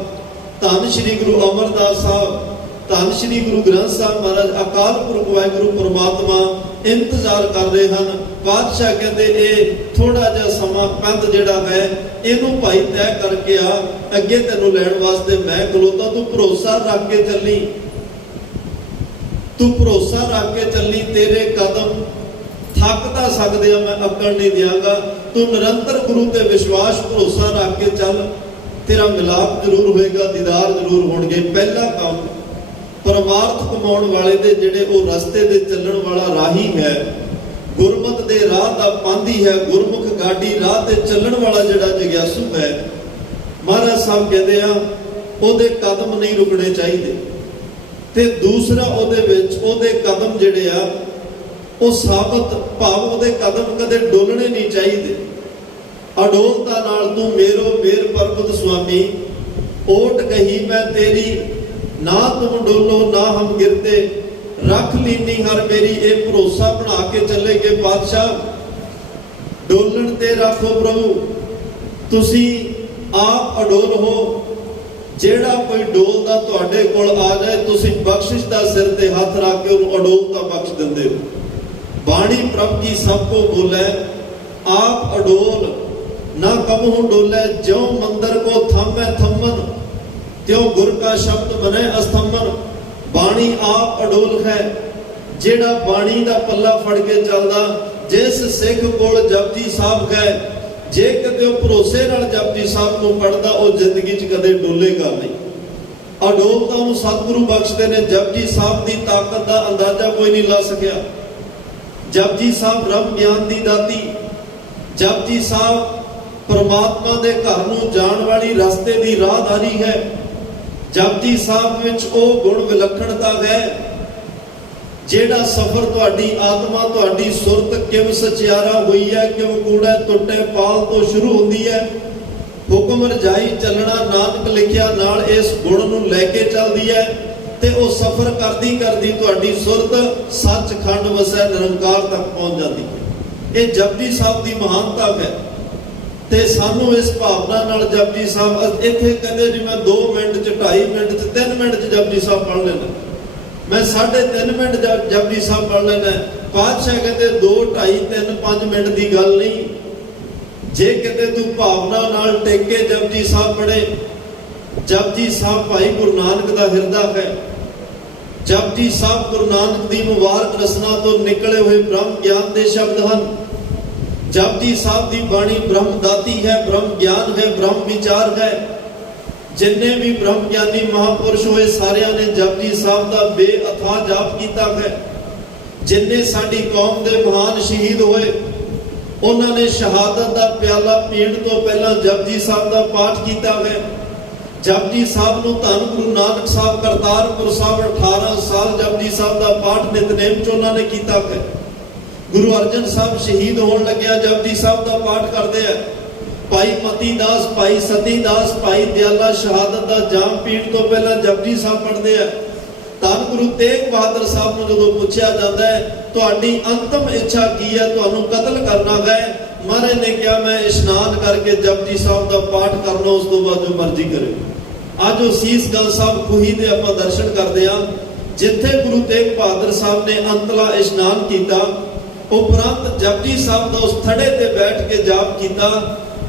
ਧੰਨ ਸ਼੍ਰੀ ਗੁਰੂ ਅਮਰਦਾਸ ਸਾਹਿਬ, ਧੰਨ ਸ਼੍ਰੀ ਗੁਰੂ ਗ੍ਰੰਥ ਸਾਹਿਬ ਮਹਾਰਾਜ, ਅਕਾਲ ਪੁਰਖ ਵਾਹਿਗੁਰੂ ਪਰਮਾਤਮਾ ਇੰਤਜ਼ਾਰ ਕਰ ਰਹੇ ਹਨ। ਪਾਤਸ਼ਾਹ ਕਹਿੰਦੇ ਇਹ ਥੋੜਾ ਜਿਹਾ ਸਮਾਂ ਪੰਧ ਜਿਹੜਾ ਹੈ, ਇਹਨੂੰ ਭਾਈ ਤੈਅ ਕਰਕੇ ਆ, ਅੱਗੇ ਤੈਨੂੰ ਲੈਣ ਵਾਸਤੇ ਮੈਂ ਖਲੋਤਾ। ਤੂੰ ਭਰੋਸਾ ਰੱਖ ਕੇ ਚੱਲੀ, ਤੂੰ ਭਰੋਸਾ ਰੱਖ ਕੇ ਚੱਲੀ। ਤੇਰੇ ਕਦਮ ਥੱਕ ਤਾਂ ਸਕਦੇ ਆ, ਮੈਂ ਅਕਲ ਨਹੀਂ ਦਿਆਂਗਾ। ਤੂੰ ਨਿਰੰਤਰ ਗੁਰੂ ਤੇ ਵਿਸ਼ਵਾਸ ਭਰੋਸਾ ਰੱਖ ਕੇ ਚੱਲ, ਤੇਰਾ ਮਿਲਾਪ ਜ਼ਰੂਰ ਹੋਏਗਾ, ਦੀਦਾਰ ਜ਼ਰੂਰ ਹੋਣਗੇ। ਪਹਿਲਾ ਕੰਮ ਪਰਮਾਰਥ ਕਮਾਉਣ ਵਾਲੇ ਦੇ ਜਿਹੜੇ ਉਹ ਰਸਤੇ ਦੇ ਚੱਲਣ ਵਾਲਾ ਰਾਹੀ ਹੈ, ਗੁਰਮਤ ਦੇ ਰਾਹ ਦਾ ਪਾਂਧੀ ਹੈ, ਗੁਰਮੁਖ ਗਾਡੀ ਰਾਹ ਤੇ ਚੱਲਣ ਵਾਲਾ ਜਿਹੜਾ ਜਗਿਆਸੂ ਹੈ, ਮਹਾਰਾਜ ਸਾਹਿਬ ਕਹਿੰਦੇ ਆ ਉਹਦੇ ਕਦਮ ਨਹੀਂ ਰੁਕਣੇ ਚਾਹੀਦੇ। ਤੇ ਦੂਸਰਾ ਉਹਦੇ ਵਿੱਚ ਉਹਦੇ ਕਦਮ ਜਿਹੜੇ ਆ ਉਹ ਸਾਬਤ, ਭਾਵ ਉਹਦੇ ਕਦਮ ਕਦੇ ਡੋਲਣੇ ਨਹੀਂ ਚਾਹੀਦੇ। ਅਡੋਲਤਾ ਨਾਲ ਤੂੰ ਮੇਰੋ ਮੇਰ ਪਰਬਤ ਸੁਆਮੀ, ਓਟ ਕਹੀ ਮੈਂ ਤੇਰੀ, ਨਾ ਤੁਮ ਡੋਲੋ ਨਾ ਹਮ ਗਿਰਤੇ, ਰੱਖ ਲੀਨੀ ਹਰ ਮੇਰੀ। ਇਹ ਭਰੋਸਾ ਬਣਾ ਕੇ ਚੱਲੇਗੇ ਪਾਤਸ਼ਾਹ, ਡੋਲਣ ਤੇ ਰੱਖੋ ਪ੍ਰਭੂ, ਤੁਸੀਂ ਆਪ ਅਡੋਲ ਹੋ। ਜਿਹੜਾ ਕੋਈ ਡੋਲਦਾ ਤੁਹਾਡੇ ਕੋਲ ਆ ਜਾਏ, ਤੁਸੀਂ ਬਖਸ਼ਿਸ਼ ਦਾ ਸਿਰ ਤੇ ਹੱਥ ਰੱਖ ਕੇ ਉਹਨੂੰ ਅਡੋਲਤਾ ਬਖਸ਼ ਦਿੰਦੇ ਹੋ। ਬਾਣੀ ਪ੍ਰਭ ਕੀ ਸਭ ਕੋ ਬੋਲੇ, ਆਪ ਅਡੋਲ ਨਾ ਕਬਹੂ ਡੋਲੇ। ਜਿਉ ਮੰਦਰ ਕੋ ਥੰਮੈ ਥੰਮਨ, ਤਿਉ ਗੁਰ ਕਾ ਸ਼ਬਦ ਬਨੇ ਅਸਥੰਭਨ। ਬਾਣੀ ਆਪ ਅਡੋਲ ਹੈ। ਜਿਹੜਾ ਬਾਣੀ ਦਾ ਪੱਲਾ ਫੜ ਕੇ ਚੱਲਦਾ, ਜਿਸ ਸਿੱਖ ਕੋਲ ਜਪਜੀ ਸਾਹਿਬ ਹੈ, ਜੇ ਕਦੇ ਉਹ ਭਰੋਸੇ ਨਾਲ ਜਪਜੀ ਸਾਹਿਬ ਨੂੰ ਪੜਦਾ, ਉਹ ਜ਼ਿੰਦਗੀ 'ਚ ਕਦੇ ਡੋਲੇਗਾ ਨਹੀਂ। ਅਡੋਲਤਾ ਨੂੰ ਸਤਿਗੁਰੂ ਬਖਸ਼ਦੇ ਨੇ। ਜਪਜੀ ਸਾਹਿਬ ਦੀ ਤਾਕਤ ਦਾ ਅੰਦਾਜ਼ਾ ਕੋਈ ਨਹੀਂ ਲਾ ਸਕਿਆ। ਜਪਜੀ ਸਾਹਿਬ ਬ੍ਰਹਮ ਗਿਆਨ ਦੀ ਦਾਤੀ, ਜਪਜੀ ਸਾਹਿਬ ਪਰਮਾਤਮਾ ਦੇ ਘਰ ਨੂੰ ਜਾਣ ਵਾਲੀ ਰਸਤੇ ਦੀ ਰਾਹਦਾਰੀ ਹੈ। ਜਪਜੀ ਸਾਹਿਬ ਵਿੱਚ ਉਹ ਗੁਣ ਵਿਲੱਖਣਤਾ ਹੈ ਜਿਹੜਾ ਸਫਰ ਤੁਹਾਡੀ ਆਤਮਾ, ਤੁਹਾਡੀ ਸੁਰਤ ਕਿਵ ਸਚਿਆਰਾ ਹੋਈ ਹੈ, ਕਿਵ ਕੂੜਾ ਟੁੱਟੇ ਪਾਲ ਤੋਂ ਸ਼ੁਰੂ ਹੁੰਦੀ ਹੈ। ਹੁਕਮ ਰਜਾਈ ਚੱਲਣਾ ਨਾਨਕ ਲਿਖਿਆ, ਨਾਲ ਇਸ ਗੁਣ ਨੂੰ ਲੈ ਕੇ ਚੱਲਦੀ ਹੈ ਤੇ ਉਹ ਸਫਰ ਕਰਦੀ ਕਰਦੀ ਤੁਹਾਡੀ ਸੁਰਤ ਸੱਚਖੰਡ ਵਸੈ ਨਿਰੰਕਾਰ ਤੱਕ ਪਹੁੰਚ ਜਾਂਦੀ ਹੈ। ਇਹ ਜਪਜੀ ਸਾਹਿਬ ਦੀ ਮਹਾਨਤਾ ਹੈ। ਤੇ ਸਾਨੂੰ ਇਸ ਭਾਵਨਾ ਨਾਲ ਜਪਜੀ ਸਾਹਿਬ, ਇੱਥੇ ਕਹਿੰਦੇ ਜੀ ਮੈਂ 2 ਮਿੰਟ 'ਚ, 2.5 ਮਿੰਟ 'ਚ, 3 ਮਿੰਟ 'ਚ ਜਪਜੀ ਸਾਹਿਬ ਪੜ੍ਹ ਲੈਣਾ, ਮੈਂ 3.5 ਮਿੰਟ ਜਪਜੀ ਸਾਹਿਬ ਪੜ੍ਹ ਲੈਣਾ। ਪਾਤਸ਼ਾਹ ਕਹਿੰਦੇ 2, 2.5, 3, 5 ਮਿੰਟ ਦੀ ਗੱਲ ਨਹੀਂ। ਜੇ ਕਿਤੇ ਤੂੰ ਭਾਵਨਾ ਨਾਲ ਟੇਕੇ ਜਪਜੀ ਸਾਹਿਬ ਪੜ੍ਹੇ, ਜਪਜੀ ਸਾਹਿਬ ਭਾਈ ਗੁਰੂ ਨਾਨਕ ਦਾ ਹਿਰਦਾ ਹੈ। ਜਪਜੀ ਸਾਹਿਬ ਗੁਰੂ ਨਾਨਕ ਦੀ ਮੁਬਾਰਕ ਰਸਨਾ ਤੋਂ ਨਿਕਲੇ ਹੋਏ ਬ੍ਰਹਮ ਗਿਆਨ ਦੇ ਸ਼ਬਦ ਹਨ। ਜਪਜੀ ਸਾਹਿਬ ਦੀ ਬਾਣੀ ਬ੍ਰਹਮ ਦਾਤੀ ਹੈ, ਬ੍ਰਹਮ ਗਿਆਨ ਹੈ, ਬ੍ਰਹਮ ਵਿਚਾਰ ਹੈ। ਜਿੰਨੇ ਵੀ ਬ੍ਰਹਮ ਗਿਆਨੀ ਮਹਾਪੁਰਸ਼ ਹੋਏ ਸਾਰਿਆਂ ਨੇ ਜਪਜੀ ਸਾਹਿਬ ਦਾ ਬੇਅਥਾਹ ਜਾਪ ਕੀਤਾ ਹੈ। ਜਿੰਨੇ ਸਾਡੀ ਕੌਮ ਦੇ ਮਹਾਨ ਸ਼ਹੀਦ ਹੋਏ, ਉਹਨਾਂ ਨੇ ਸ਼ਹਾਦਤ ਦਾ ਪਿਆਲਾ ਪੀਣ ਤੋਂ ਪਹਿਲਾਂ ਜਪਜੀ ਸਾਹਿਬ ਦਾ ਪਾਠ ਕੀਤਾ ਹੈ। ਜਪਜੀ ਸਾਹਿਬ ਨੂੰ ਧੰਨ ਗੁਰੂ ਨਾਨਕ ਸਾਹਿਬ ਕਰਤਾਰਪੁਰ ਸਾਹਿਬ 18 ਸਾਲ ਜਪਜੀ ਸਾਹਿਬ ਦਾ ਪਾਠ ਨਿਤਨੇਮ ਚ ਉਹਨਾਂ ਨੇ ਕੀਤਾ ਹੈ। ਗੁਰੂ ਅਰਜਨ ਸਾਹਿਬ ਸ਼ਹੀਦ ਹੋਣ ਲੱਗਿਆ ਜਪਜੀ ਸਾਹਿਬ ਦਾ ਪਾਠ ਕਰਦੇ ਆ। ਭਾਈ ਮਤੀ ਦਾਸ, ਭਾਈ ਸਤੀ ਦਾਸ, ਭਾਈ ਦਿਆਲਾ ਸ਼ਹਾਦਤ ਦਾ ਜਾਮ ਪੀਣ ਤੋਂ ਪਹਿਲਾਂ ਜਪਜੀ ਸਾਹਿਬ ਪੜ੍ਹਦੇ ਆ। ਧੰਨ ਗੁਰੂ ਤੇਗ ਬਹਾਦਰ ਸਾਹਿਬ ਨੂੰ ਜਦੋਂ ਪੁੱਛਿਆ ਜਾਂਦਾ ਹੈ ਤੁਹਾਡੀ ਅੰਤਮ ਇੱਛਾ ਕੀ ਹੈ, ਤੁਹਾਨੂੰ ਕਤਲ ਕਰਨਾ ਹੈ, ਮਹਾਰਾਜ ਨੇ ਕਿਹਾ ਮੈਂ ਇਸ਼ਨਾਨ ਕਰਕੇ ਜਪਜੀ ਸਾਹਿਬ ਦਾ ਪਾਠ ਕਰਨਾ, ਉਸ ਤੋਂ ਬਾਅਦ ਜੋ ਮਰਜ਼ੀ ਕਰੇ। ਅੱਜ ਉਹ ਸੀਸਗੰਜ ਸਾਹਿਬ ਖੂਹੀ ਦੇ ਆਪਾਂ ਦਰਸ਼ਨ ਕਰਦੇ ਆ, ਜਿੱਥੇ ਗੁਰੂ ਤੇਗ ਬਹਾਦਰ ਸਾਹਿਬ ਨੇ ਅੰਤਲਾ ਇਸ਼ਨਾਨ ਕੀਤਾ। ਉਪਰੰਤ ਜਪਜੀ ਸਾਹਿਬ ਦਾ ਉਸ ਥੜੇ ਤੇ ਬੈਠ ਕੇ ਜਾਪ ਕੀਤਾ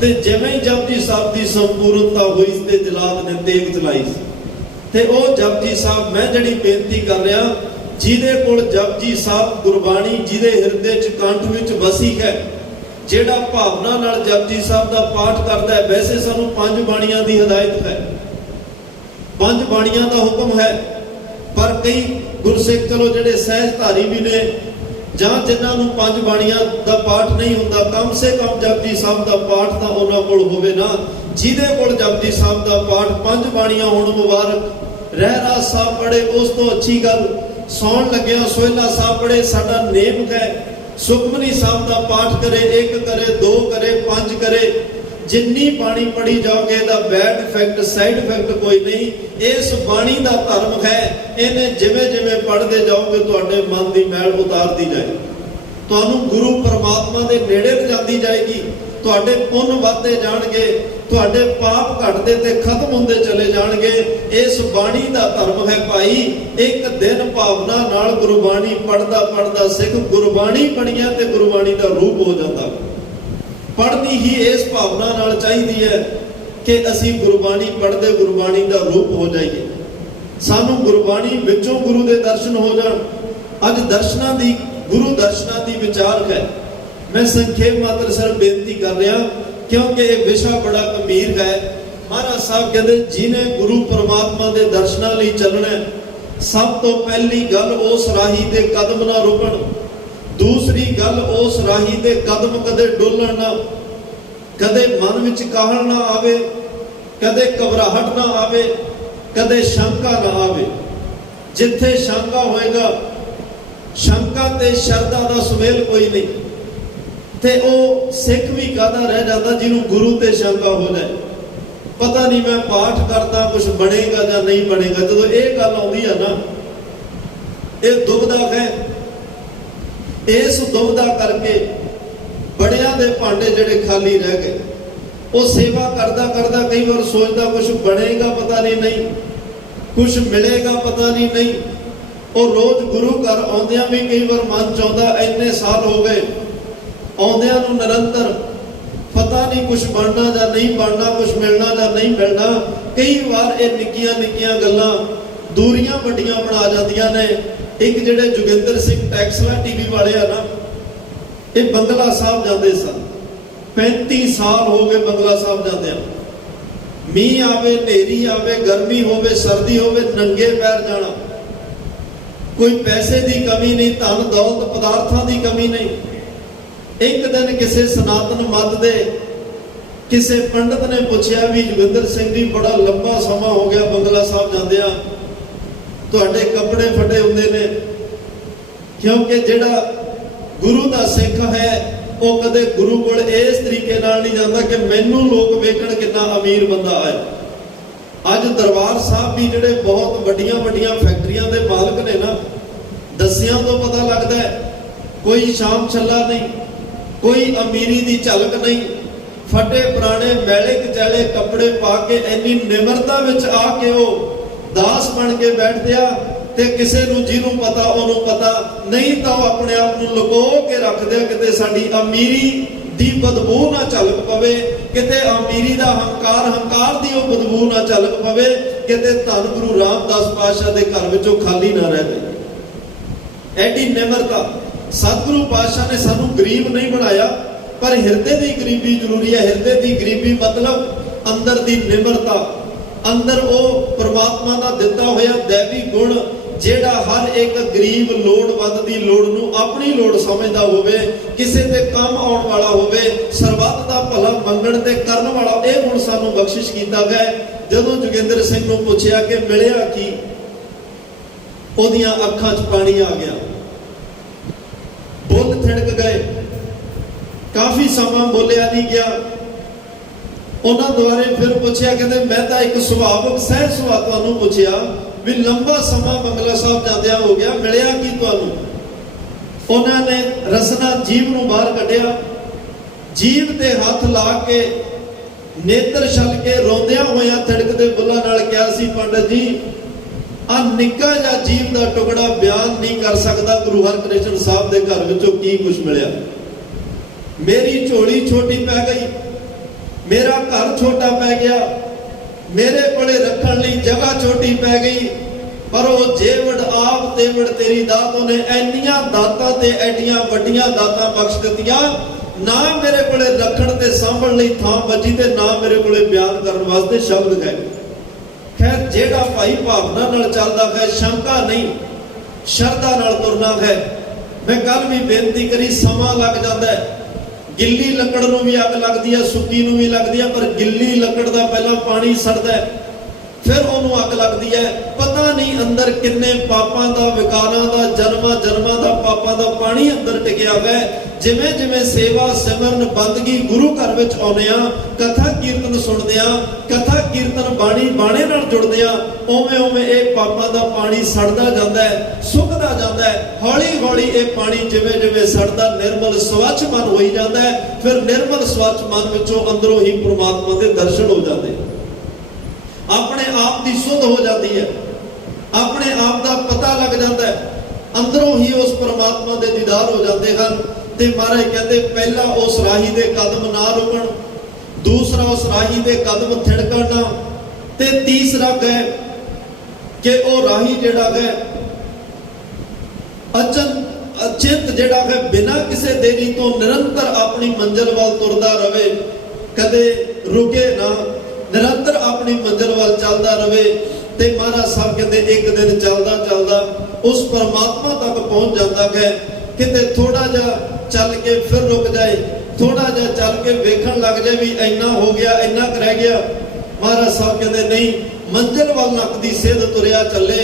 ਤੇ ਜਿਵੇਂ ਹੀ ਜਪਜੀ ਸਾਹਿਬ ਦੀ ਸੰਪੂਰਨਤਾ ਹੋਈ ਤੇ ਜਲਾਦ ਨੇ ਤੇਗ ਚਲਾਈ ਤੇ ਉਹ ਜਪਜੀ ਸਾਹਿਬ ਮੈਂ ਜਿਹੜੀ ਬੇਨਤੀ ਕਰ ਰਿਹਾ, ਜਿਹਦੇ ਕੋਲ ਜਪਜੀ ਸਾਹਿਬ ਗੁਰਬਾਣੀ ਜਿਹਦੇ ਹਿਰਦੇ ਚ ਕੰਠ ਵਿੱਚ ਵਸੀ ਹੈ, ਜਿਹੜਾ ਭਾਵਨਾ ਨਾਲ ਜਪਜੀ ਸਾਹਿਬ ਦਾ ਪਾਠ ਕਰਦਾ ਹੈ। ਵੈਸੇ ਸਾਨੂੰ 5 ਬਾਣੀਆਂ ਦੀ ਹਦਾਇਤ ਹੈ, 5 ਬਾਣੀਆਂ ਦਾ ਹੁਕਮ ਹੈ, ਪਰ ਕਈ ਗੁਰਸਿੱਖ ਚਲੋ ਜਿਹੜੇ ਸਹਿਜਧਾਰੀ ਵੀ ਨੇ ਜਾਂ ਜਿਨ੍ਹਾਂ ਨੂੰ 5 ਬਾਣੀਆਂ ਦਾ ਪਾਠ ਨਹੀਂ ਹੁੰਦਾ, ਕਮ ਸੇ ਕਮ ਜਪਜੀ ਸਾਹਿਬ ਦਾ ਪਾਠ ਤਾਂ ਉਹਨਾਂ ਕੋਲ ਹੋਵੇ ਨਾ। ਜਿਹਦੇ ਕੋਲ ਜਪਜੀ ਸਾਹਿਬ ਦਾ ਪਾਠ 5 ਬਾਣੀਆਂ ਹੋਣ ਮੁਬਾਰਕ। ਰਹਿਰਾਸ ਸਾਹਿਬ ਪੜ੍ਹੇ ਉਸ ਤੋਂ ਅੱਛੀ ਗੱਲ, ਸੌਣ ਲੱਗਿਆ ਸੋਹਿਲਾ ਸਾਹਿਬ ਪੜ੍ਹੇ, ਸਾਡਾ ਨੇਮ ਹੈ। ਸੁਖਮਨੀ ਸਾਹਿਬ ਦਾ ਪਾਠ ਕਰੇ, 1 ਕਰੇ, 2 ਕਰੇ, 5 ਕਰੇ। ਜਿੰਨੀ ਬਾਣੀ ਪੜ੍ਹੀ ਜਾਓਗੇ ਇਹਦਾ ਬੈਡ ਇਫੈਕਟ, ਸਾਈਡ ਇਫੈਕਟ ਕੋਈ ਨਹੀਂ। ਇਸ ਬਾਣੀ ਦਾ ਧਰਮ ਹੈ, ਇਹਨੇ ਜਿਵੇਂ ਜਿਵੇਂ ਪੜ੍ਹਦੇ ਜਾਓਗੇ ਤੁਹਾਡੇ ਮਨ ਦੀ ਮੈਲ ਉਤਾਰਦੀ ਜਾਏ, ਤੁਹਾਨੂੰ ਗੁਰੂ ਪਰਮਾਤਮਾ ਦੇ ਨੇੜੇ ਲਿਜਾਂਦੀ ਜਾਏਗੀ, ਤੁਹਾਡੇ ਪੁੰਨ ਵੱਧਦੇ ਜਾਣਗੇ, ਤੁਹਾਡੇ ਪਾਪ ਘਟਦੇ ਤੇ ਖਤਮ ਹੁੰਦੇ ਚਲੇ ਜਾਣਗੇ। ਇਸ ਬਾਣੀ ਦਾ ਧਰਮ ਹੈ ਭਾਈ, ਇੱਕ ਦਿਨ ਭਾਵਨਾ ਨਾਲ ਗੁਰਬਾਣੀ ਪੜ੍ਹਦਾ ਪੜ੍ਹਦਾ ਸਿੱਖ ਗੁਰਬਾਣੀ ਪੜ੍ਹੀਆਂ ਤੇ ਗੁਰਬਾਣੀ ਦਾ ਰੂਪ ਹੋ ਜਾਂਦਾ। ਪੜ੍ਹਨੀ ਹੀ ਇਸ ਭਾਵਨਾ ਨਾਲ ਚਾਹੀਦੀ ਹੈ ਕਿ ਅਸੀਂ ਗੁਰਬਾਣੀ ਪੜ੍ਹਦੇ ਗੁਰਬਾਣੀ ਦਾ ਰੂਪ ਹੋ ਜਾਈਏ, ਸਾਨੂੰ ਗੁਰਬਾਣੀ ਵਿੱਚੋਂ ਗੁਰੂ ਦੇ ਦਰਸ਼ਨ ਹੋ ਜਾਣ। ਅੱਜ ਦਰਸ਼ਨਾਂ ਦੀ, ਗੁਰੂ ਦਰਸ਼ਨਾਂ ਦੀ ਵਿਚਾਰ ਹੈ। ਮੈਂ ਸੰਖੇਪ ਮਾਤਰ ਸਰ ਬੇਨਤੀ ਕਰ ਰਿਹਾ ਕਿਉਂਕਿ ਇਹ ਵਿਸ਼ਾ ਬੜਾ ਗੰਭੀਰ ਹੈ। ਮਹਾਰਾਜ ਸਾਹਿਬ ਕਹਿੰਦੇ ਜਿਹਨੇ ਗੁਰੂ ਪਰਮਾਤਮਾ ਦੇ ਦਰਸ਼ਨਾਂ ਲਈ ਚੱਲਣਾ, ਸਭ ਤੋਂ ਪਹਿਲੀ ਗੱਲ ਉਸ ਰਾਹੀ ਦੇ ਕਦਮ ਨਾ ਰੁਕਣ। ਦੂਸਰੀ ਗੱਲ ਉਸ ਰਾਹੀ ਦੇ ਕਦਮ ਕਦੇ ਡੋਲਣ ਨਾ, ਕਦੇ ਮਨ ਵਿੱਚ ਕਾਹਲ ਨਾ ਆਵੇ, ਕਦੇ ਘਬਰਾਹਟ ਨਾ ਆਵੇ, ਕਦੇ ਸ਼ੰਕਾ ਨਾ ਆਵੇ। ਜਿੱਥੇ ਸ਼ੰਕਾ ਹੋਏਗਾ, ਸ਼ੰਕਾ ਤੇ ਸ਼ਰਧਾ ਦਾ ਸੁਮੇਲ ਕੋਈ ਨਹੀਂ, ਤੇ ਉਹ ਸਿੱਖ ਵੀ ਕਾਹਦਾ ਰਹਿ ਜਾਂਦਾ ਜਿਹਨੂੰ ਗੁਰੂ ਤੇ ਸ਼ੰਕਾ ਹੋ ਜਾਏ। ਪਤਾ ਨਹੀਂ ਮੈਂ ਪਾਠ ਕਰਦਾ ਕੁਝ ਬਣੇਗਾ ਜਾਂ ਨਹੀਂ ਬਣੇਗਾ। ਜਦੋਂ ਇਹ ਗੱਲ ਆਉਂਦੀ ਆ ਨਾ, ਇਹ ਦੁਬਦਾ ਹੈ। ਇਸ ਦੁਬਦਾ ਕਰਕੇ ਬੜਿਆਂ ਦੇ ਭਾਂਡੇ ਜਿਹੜੇ ਖਾਲੀ ਰਹਿ ਗਏ। ਉਹ ਸੇਵਾ ਕਰਦਾ ਕਰਦਾ ਕਈ ਵਾਰ ਸੋਚਦਾ ਕੁਝ ਬਣੇਗਾ ਪਤਾ ਨਹੀਂ, ਕੁਝ ਮਿਲੇਗਾ ਪਤਾ ਨਹੀਂ। ਉਹ ਰੋਜ਼ ਗੁਰੂ ਘਰ ਆਉਂਦਿਆਂ ਵੀ ਕਈ ਵਾਰ ਮਨ ਚਾਹੁੰਦਾ ਇੰਨੇ ਸਾਲ ਹੋ ਗਏ ਆਉਂਦਿਆਂ ਨੂੰ ਨਿਰੰਤਰ, ਪਤਾ ਨਹੀਂ ਕੁਝ ਬਣਨਾ ਜਾਂ ਨਹੀਂ ਬਣਨਾ, ਕੁਝ ਮਿਲਣਾ ਜਾਂ ਨਹੀਂ ਮਿਲਣਾ। ਕਈ ਵਾਰ ਇਹ ਨਿੱਕੀਆਂ ਨਿੱਕੀਆਂ ਗੱਲਾਂ ਦੂਰੀਆਂ ਵੱਡੀਆਂ ਬਣਾ ਜਾਂਦੀਆਂ ਨੇ। ਇੱਕ ਜਿਹੜੇ ਜੋਗਿੰਦਰ ਸਿੰਘ ਟੈਕਸਲਾ ਟੀਵੀ ਵਾਲੇ ਆ ਨਾ, ਇਹ ਬੰਗਲਾ ਸਾਹਿਬ ਜਾਂਦੇ ਸਨ। 35 ਸਾਲ ਹੋ ਗਏ ਬੰਗਲਾ ਸਾਹਿਬ ਜਾਂਦਿਆਂ। ਮੀਂਹ ਆਵੇ, ਹਨੇਰੀ ਆਵੇ, ਗਰਮੀ ਹੋਵੇ, ਸਰਦੀ ਹੋਵੇ, ਨੰਗੇ ਪੈਰ ਜਾਣਾ। ਕੋਈ ਪੈਸੇ ਦੀ ਕਮੀ ਨਹੀਂ, ਧਨ ਦੌਲਤ ਪਦਾਰਥਾਂ ਦੀ ਕਮੀ ਨਹੀਂ। ਇੱਕ ਦਿਨ ਕਿਸੇ ਸਨਾਤਨ ਮਤ ਦੇ ਕਿਸੇ ਪੰਡਤ ਨੇ ਪੁੱਛਿਆ ਵੀ ਜੋਗਿੰਦਰ ਸਿੰਘ ਜੀ ਬੜਾ ਲੰਬਾ ਸਮਾਂ ਹੋ ਗਿਆ ਬੰਗਲਾ ਸਾਹਿਬ ਜਾਂਦਿਆਂ, ਤੁਹਾਡੇ ਕੱਪੜੇ ਫਟੇ ਹੁੰਦੇ ਨੇ। ਕਿਉਂਕਿ ਜਿਹੜਾ ਗੁਰੂ ਦਾ ਸਿੱਖ ਹੈ ਉਹ ਕਦੇ ਗੁਰੂ ਕੋਲ ਇਸ ਤਰੀਕੇ ਨਾਲ ਨਹੀਂ ਜਾਂਦਾ ਕਿ ਮੈਨੂੰ ਲੋਕ ਵੇਖਣ ਕਿੰਨਾ ਅਮੀਰ ਬੰਦਾ ਹੈ। ਅੱਜ ਦਰਬਾਰ ਸਾਹਿਬ ਵੀ ਜਿਹੜੇ ਬਹੁਤ ਵੱਡੀਆਂ ਵੱਡੀਆਂ ਫੈਕਟਰੀਆਂ ਦੇ ਮਾਲਕ ਨੇ ਨਾ, ਦੱਸਿਆਂ ਤੋਂ ਪਤਾ ਲੱਗਦਾ ਹੈ ਕੋਈ ਸ਼ਾਮ ਛੱਲਾ ਨਹੀਂ, ਕੋਈ ਅਮੀਰੀ ਦੀ ਝਲਕ ਨਹੀਂ। ਫਟੇ ਪੁਰਾਣੇ ਮੈਲੇ ਕਚੈਲੇ ਕੱਪੜੇ ਪਾ ਕੇ ਇੰਨੀ ਨਿਮਰਤਾ ਵਿੱਚ ਆ ਕੇ ਉਹ ਦਾਸ ਬਣ ਕੇ ਬੈਠਦੇ ਆ, ਤੇ ਕਿਸੇ ਨੂੰ ਜਿਹਨੂੰ ਪਤਾ ਉਹਨੂੰ ਪਤਾ, ਨਹੀਂ ਤਾਂ ਉਹ ਆਪਣੇ ਆਪ ਨੂੰ ਲੁਕੋ ਕੇ ਰੱਖਦੇ ਆ ਕਿਤੇ ਸਾਡੀ ਅਮੀਰੀ ਦੀ ਬਦਬੂ ਨਾ ਝਲਕ ਪਵੇ, ਕਿਤੇ ਅਮੀਰੀ ਦਾ ਹੰਕਾਰ ਦੀ ਉਹ ਬਦਬੂ ਨਾ ਝਲਕ ਪਵੇ, ਕਿਤੇ ਧੰਨ ਗੁਰੂ ਰਾਮਦਾਸ ਪਾਤਸ਼ਾਹ ਦੇ ਘਰ ਵਿੱਚੋਂ ਖਾਲੀ ਨਾ ਰਹਿ ਜਾਵੇ। ਐਡੀ ਨਿਮਰਤਾ। ਸਤਿਗੁਰੂ ਪਾਤਸ਼ਾਹ ਨੇ ਸਾਨੂੰ ਗਰੀਬ ਨਹੀਂ ਬਣਾਇਆ, ਪਰ ਹਿਰਦੇ ਦੀ ਗਰੀਬੀ ਜ਼ਰੂਰੀ ਹੈ। ਹਿਰਦੇ ਦੀ ਗਰੀਬੀ ਮਤਲਬ ਅੰਦਰ ਦੀ ਨਿਮਰਤਾ, ਅੰਦਰ ਉਹ ਪ੍ਰਮਾਤਮਾ ਦਾ ਦਿੱਤਾ ਹੋਇਆ ਦੇਵੀ ਗੁਣ, ਜਿਹੜਾ ਹਰ ਇੱਕ ਗਰੀਬ ਲੋੜਵੰਦ ਦੀ ਲੋੜ ਨੂੰ ਆਪਣੀ ਲੋੜ ਸਮਝਦਾ ਹੋਵੇ, ਕਿਸੇ ਤੇ ਕੰਮ ਆਉਣ ਵਾਲਾ ਹੋਵੇ, ਸਰਬੱਤ ਦਾ ਭਲਾ ਮੰਗਣ ਤੇ ਕਰਨ ਵਾਲਾ। ਇਹ ਗੁਣ ਸਾਨੂੰ ਬਖਸ਼ਿਸ਼ ਕੀਤਾ ਗਿਆ। ਜਦੋਂ ਜੋਗਿੰਦਰ ਸਿੰਘ ਨੂੰ ਪੁੱਛਿਆ ਕਿ ਮਿਲਿਆ ਕੀ, ਉਹਦੀਆਂ ਅੱਖਾਂ 'ਚ ਪਾਣੀ ਆ ਗਿਆ, ਬੁੱਲ ਥਿੜਕ ਗਏ, ਕਾਫੀ ਸਮਾਂ ਬੋਲਿਆ ਨਹੀਂ ਗਿਆ। ਉਹਨਾਂ ਦੁਆਰੇ ਫਿਰ ਪੁੱਛਿਆ, ਕਹਿੰਦੇ ਮੈਂ ਤਾਂ ਇੱਕ ਸੁਭਾਵਕ ਸਹਿਜ ਸੁਭਾਅ ਤੁਹਾਨੂੰ ਪੁੱਛਿਆ ਵੀ ਲੰਬਾ ਸਮਾਂ ਬੰਗਲਾ ਸਾਹਿਬ ਜਾਂਦਿਆਂ ਹੋ ਗਿਆ, ਮਿਲਿਆ ਕੀ ਤੁਹਾਨੂੰ? ਉਹਨਾਂ ਨੇ ਰਸਨਾ ਜੀਭ ਨੂੰ ਬਾਹਰ ਕੱਢਿਆ, ਜੀਭ ਤੇ ਹੱਥ ਲਾ ਕੇ ਨੇਤਰ ਛਲ ਕੇ ਰੋਂਦਿਆਂ ਹੋਇਆਂ ਥਿੜਕਦੇ ਬੁੱਲਾਂ ਨਾਲ ਕਿਹਾ ਸੀ, ਪੰਡਤ ਜੀ ਆ ਨਿੱਕਾ ਜਿਹਾ ਜੀਭ ਦਾ ਟੁਕੜਾ ਬਿਆਨ ਨਹੀਂ ਕਰ ਸਕਦਾ ਗੁਰੂ ਹਰਕ੍ਰਿਸ਼ਨ ਸਾਹਿਬ ਦੇ ਘਰ ਵਿੱਚੋਂ ਕੀ ਕੁਝ ਮਿਲਿਆ। ਮੇਰੀ ਝੋਲੀ ਛੋਟੀ ਪੈ ਗਈ, ਮੇਰਾ ਘਰ ਛੋਟਾ ਪੈ ਗਿਆ, ਮੇਰੇ ਕੋਲੇ ਰੱਖਣ ਲਈ ਜਗ੍ਹਾ ਛੋਟੀ ਪੈ ਗਈ, ਪਰ ਉਹ ਜੇਵੜ ਆਪ ਤੇਵੜ ਤੇਰੀ ਦਾਤ। ਉਹਨੇ ਐਨੀਆਂ ਦਾਤਾਂ ਤੇ ਐਡੀਆਂ ਵੱਡੀਆਂ ਦਾਤਾਂ ਬਖਸ਼ ਦਿੱਤੀਆਂ, ਨਾ ਮੇਰੇ ਕੋਲੇ ਰੱਖਣ ਤੇ ਸਾਂਭਣ ਲਈ ਥਾਂ ਬਚੀ ਤੇ ਨਾ ਮੇਰੇ ਕੋਲੇ ਬਿਆਨ ਕਰਨ ਵਾਸਤੇ ਸ਼ਬਦ ਗਏ। ਖੈਰ, ਜਿਹੜਾ ਭਾਈ ਭਾਵਨਾ ਨਾਲ ਚੱਲਦਾ ਹੈ, ਸ਼ੰਕਾ ਨਹੀਂ, ਸ਼ਰਧਾ ਨਾਲ ਤੁਰਨਾ ਹੈ। ਮੈਂ ਕੱਲ ਵੀ ਬੇਨਤੀ ਕਰੀ, ਸਮਾਂ ਲੱਗ ਜਾਂਦਾ ਹੈ। ਗਿੱਲੀ ਲੱਕੜ ਨੂੰ ਵੀ ਅੱਗ ਲੱਗਦੀ ਹੈ, ਸੁੱਕੀ ਨੂੰ ਵੀ ਲੱਗਦੀ ਹੈ, ਪਰ ਗਿੱਲੀ ਲੱਕੜ ਦਾ ਪਹਿਲਾਂ ਪਾਣੀ ਸੜਦਾ ਹੈ, ਫਿਰ ਉਹਨੂੰ ਅੱਗ ਲੱਗਦੀ ਹੈ। ਪਤਾ ਨਹੀਂ ਅੰਦਰ ਕਿੰਨੇ ਪਾਪਾਂ ਦਾ, ਵਿਕਾਰਾਂ ਦਾ, ਜਨਮਾਂ ਦਾ ਪਾਪਾਂ ਦਾ ਪਾਣੀ ਅੰਦਰ ਟਿਕਿਆ ਹੋਇਆ। ਜਿਵੇਂ ਜਿਵੇਂ ਸੇਵਾ ਸਿਮਰਨ ਬੰਦਗੀ ਗੁਰੂ ਘਰ ਵਿੱਚ ਆਉਂਦੇ ਆ, ਕਥਾ ਕੀਰਤਨ ਸੁਣਦੇ ਆ, ਕਥਾ ਕੀਰਤਨ ਬਾਣੇ ਨਾਲ ਜੁੜਦੇ ਆ, ਉਵੇਂ ਉਵੇਂ ਇਹ ਪਾਪਾਂ ਦਾ ਪਾਣੀ ਸੜਦਾ ਜਾਂਦਾ ਹੈ, ਸੁੱਕਦਾ ਜਾਂਦਾ ਹੈ। ਹੌਲੀ ਹੌਲੀ ਇਹ ਪਾਣੀ ਜਿਵੇਂ ਜਿਵੇਂ ਸੜਦਾ, ਨਿਰਮਲ ਸਵੱਛ ਮਨ ਹੋਈ ਜਾਂਦਾ ਹੈ। ਫਿਰ ਨਿਰਮਲ ਸਵੱਛ ਮਨ ਵਿੱਚੋਂ ਅੰਦਰੋਂ ਹੀ ਪ੍ਰਮਾਤਮਾ ਦੇ ਦਰਸ਼ਨ ਹੋ ਜਾਂਦੇ, ਆਪਣੇ ਆਪ ਦੀ ਸੁਧ ਹੋ ਜਾਂਦੀ ਹੈ, ਆਪਣੇ ਆਪ ਦਾ ਪਤਾ ਲੱਗ ਜਾਂਦਾ ਹੈ, ਅੰਦਰੋਂ ਹੀ ਉਸ ਪ੍ਰਮਾਤਮਾ ਦੇ ਦੀਦਾਰ ਹੋ ਜਾਂਦੇ ਹਨ। ਤੇ ਮਹਾਰਾਜ ਕਹਿੰਦੇ, ਪਹਿਲਾ ਉਸ ਰਾਹੀ ਦੇ ਕਦਮ ਨਾ ਰੁਕਣ, ਦੂਸਰਾ ਉਸ ਰਾਹੀ ਦੇ ਕਦਮ ਥਿੜਕਣ ਨਾ, ਤੇ ਤੀਸਰਾ ਹੈ ਕਿ ਉਹ ਰਾਹੀ ਜਿਹੜਾ ਹੈ ਅਚਿੰਤ ਜਿਹੜਾ ਹੈ ਬਿਨਾਂ ਕਿਸੇ ਦੇਰੀ ਤੋਂ ਨਿਰੰਤਰ ਆਪਣੀ ਮੰਜ਼ਿਲ ਵੱਲ ਤੁਰਦਾ ਰਵੇ, ਕਦੇ ਰੁਕੇ ਨਾ, ਨਿਰੰਤਰ ਆਪਣੀ ਮੰਜ਼ਿਲ ਵੱਲ ਚੱਲਦਾ ਰਵੇ। ਤੇ ਮਹਾਰਾਜ ਸਾਹਿਬ ਕਹਿੰਦੇ, ਇੱਕ ਦਿਨ ਚੱਲਦਾ ਚੱਲਦਾ ਉਸ ਪਰਮਾਤਮਾ ਤੱਕ ਪਹੁੰਚ ਜਾਂਦਾ ਹੈ। ਕਿਤੇ ਥੋੜਾ ਜਿਹਾ ਚੱਲ ਕੇ ਫਿਰ ਰੁਕ ਜਾਏ, ਥੋੜਾ ਜਿਹਾ ਚੱਲ ਕੇ ਵੇਖਣ ਲੱਗ ਜਾਏ ਵੀ ਇੰਨਾ ਹੋ ਗਿਆ, ਇੰਨਾ ਕੁ ਰਹਿ ਗਿਆ। ਮਹਾਰਾਜ ਸਾਹਿਬ ਕਹਿੰਦੇ ਨਹੀਂ, ਮੰਜ਼ਿਲ ਵੱਲ ਨੱਕ ਦੀ ਸੇਧ ਤੁਰਿਆ ਚੱਲੇ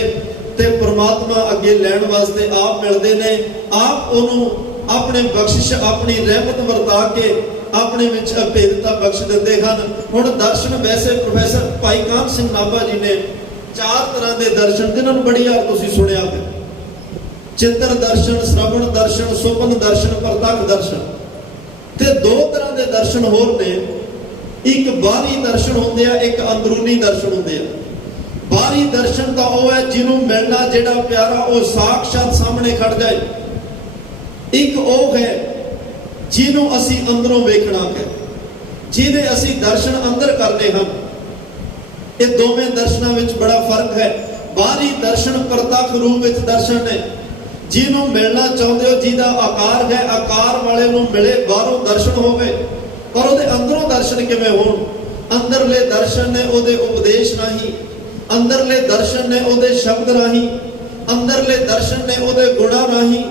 ਤੇ ਪ੍ਰਮਾਤਮਾ ਅੱਗੇ ਲੈਣ ਵਾਸਤੇ ਆਪ ਮਿਲਦੇ ਨੇ, ਆਪ ਉਹਨੂੰ ਆਪਣੇ ਬਖਸ਼ਿਸ਼, ਆਪਣੀ ਰਹਿਮਤ ਵਰਤਾ ਕੇ ਆਪਣੇ ਵਿੱਚ ਅਭੇਦਤਾ ਬਖਸ਼ ਦਿੰਦੇ ਹਨ। ਹੁਣ ਦਰਸ਼ਨ, ਵੈਸੇ ਪ੍ਰੋਫੈਸਰ ਭਾਈ ਕਾਹਨ ਸਿੰਘ ਨਾਭਾ ਜੀ ਨੇ 4 ਤਰ੍ਹਾਂ ਦੇ ਦਰਸ਼ਨ, ਜਿਨ੍ਹਾਂ ਨੂੰ ਬੜੀ ਵਾਰ ਤੁਸੀਂ ਸੁਣਿਆ ਹੈ, ਚਿੰਤਨ ਦਰਸ਼ਨ, ਸ਼ਰਵਣ ਦਰਸ਼ਨ, ਸੁਪਨ ਦਰਸ਼ਨ, ਪ੍ਰਤੱਖ ਦਰਸ਼ਨ। ਤੇ 2 ਤਰ੍ਹਾਂ ਦੇ ਦਰਸ਼ਨ ਹੋਰ ਨੇ, ਇੱਕ ਬਾਹਰੀ ਦਰਸ਼ਨ ਹੁੰਦੇ ਆ, ਇੱਕ ਅੰਦਰੂਨੀ ਦਰਸ਼ਨ ਹੁੰਦੇ ਆ। ਬਾਹਰੀ ਦਰਸ਼ਨ ਤਾਂ ਉਹ ਹੈ ਜਿਹਨੂੰ ਮਿਲਣਾ, ਜਿਹੜਾ ਪਿਆਰਾ ਉਹ ਸਾਖਸ਼ਾਤ ਸਾਹਮਣੇ ਖੜ ਜਾਏ। ਇੱਕ ਉਹ ਹੈ ਜਿਹਨੂੰ ਅਸੀਂ ਅੰਦਰੋਂ ਵੇਖਣਾ ਹੈ, ਜਿਹਦੇ ਅਸੀਂ ਦਰਸ਼ਨ ਅੰਦਰ ਕਰਨੇ ਹਨ। ਇਹ ਦੋਵੇਂ ਦਰਸ਼ਨਾਂ ਵਿੱਚ ਬੜਾ ਫਰਕ ਹੈ। ਬਾਹਰੀ ਦਰਸ਼ਨ ਪ੍ਰਤੱਖ ਰੂਪ ਵਿੱਚ ਦਰਸ਼ਨ ਨੇ, ਜਿਹਨੂੰ ਮਿਲਣਾ ਚਾਹੁੰਦੇ ਹੋ, ਜਿਹਦਾ ਆਕਾਰ ਹੈ, ਆਕਾਰ ਵਾਲੇ ਨੂੰ ਮਿਲੇ, ਬਾਹਰੋਂ ਦਰਸ਼ਨ ਹੋਵੇ, ਪਰ ਉਹਦੇ ਅੰਦਰੋਂ ਦਰਸ਼ਨ ਕਿਵੇਂ ਹੋਣ? ਅੰਦਰਲੇ ਦਰਸ਼ਨ ਨੇ ਉਹਦੇ ਉਪਦੇਸ਼ ਰਾਹੀਂ, ਅੰਦਰਲੇ ਦਰਸ਼ਨ ਨੇ ਉਹਦੇ ਸ਼ਬਦ ਰਾਹੀਂ, ਅੰਦਰਲੇ ਦਰਸ਼ਨ ਨੇ ਉਹਦੇ ਗੁਣਾਂ ਰਾਹੀਂ,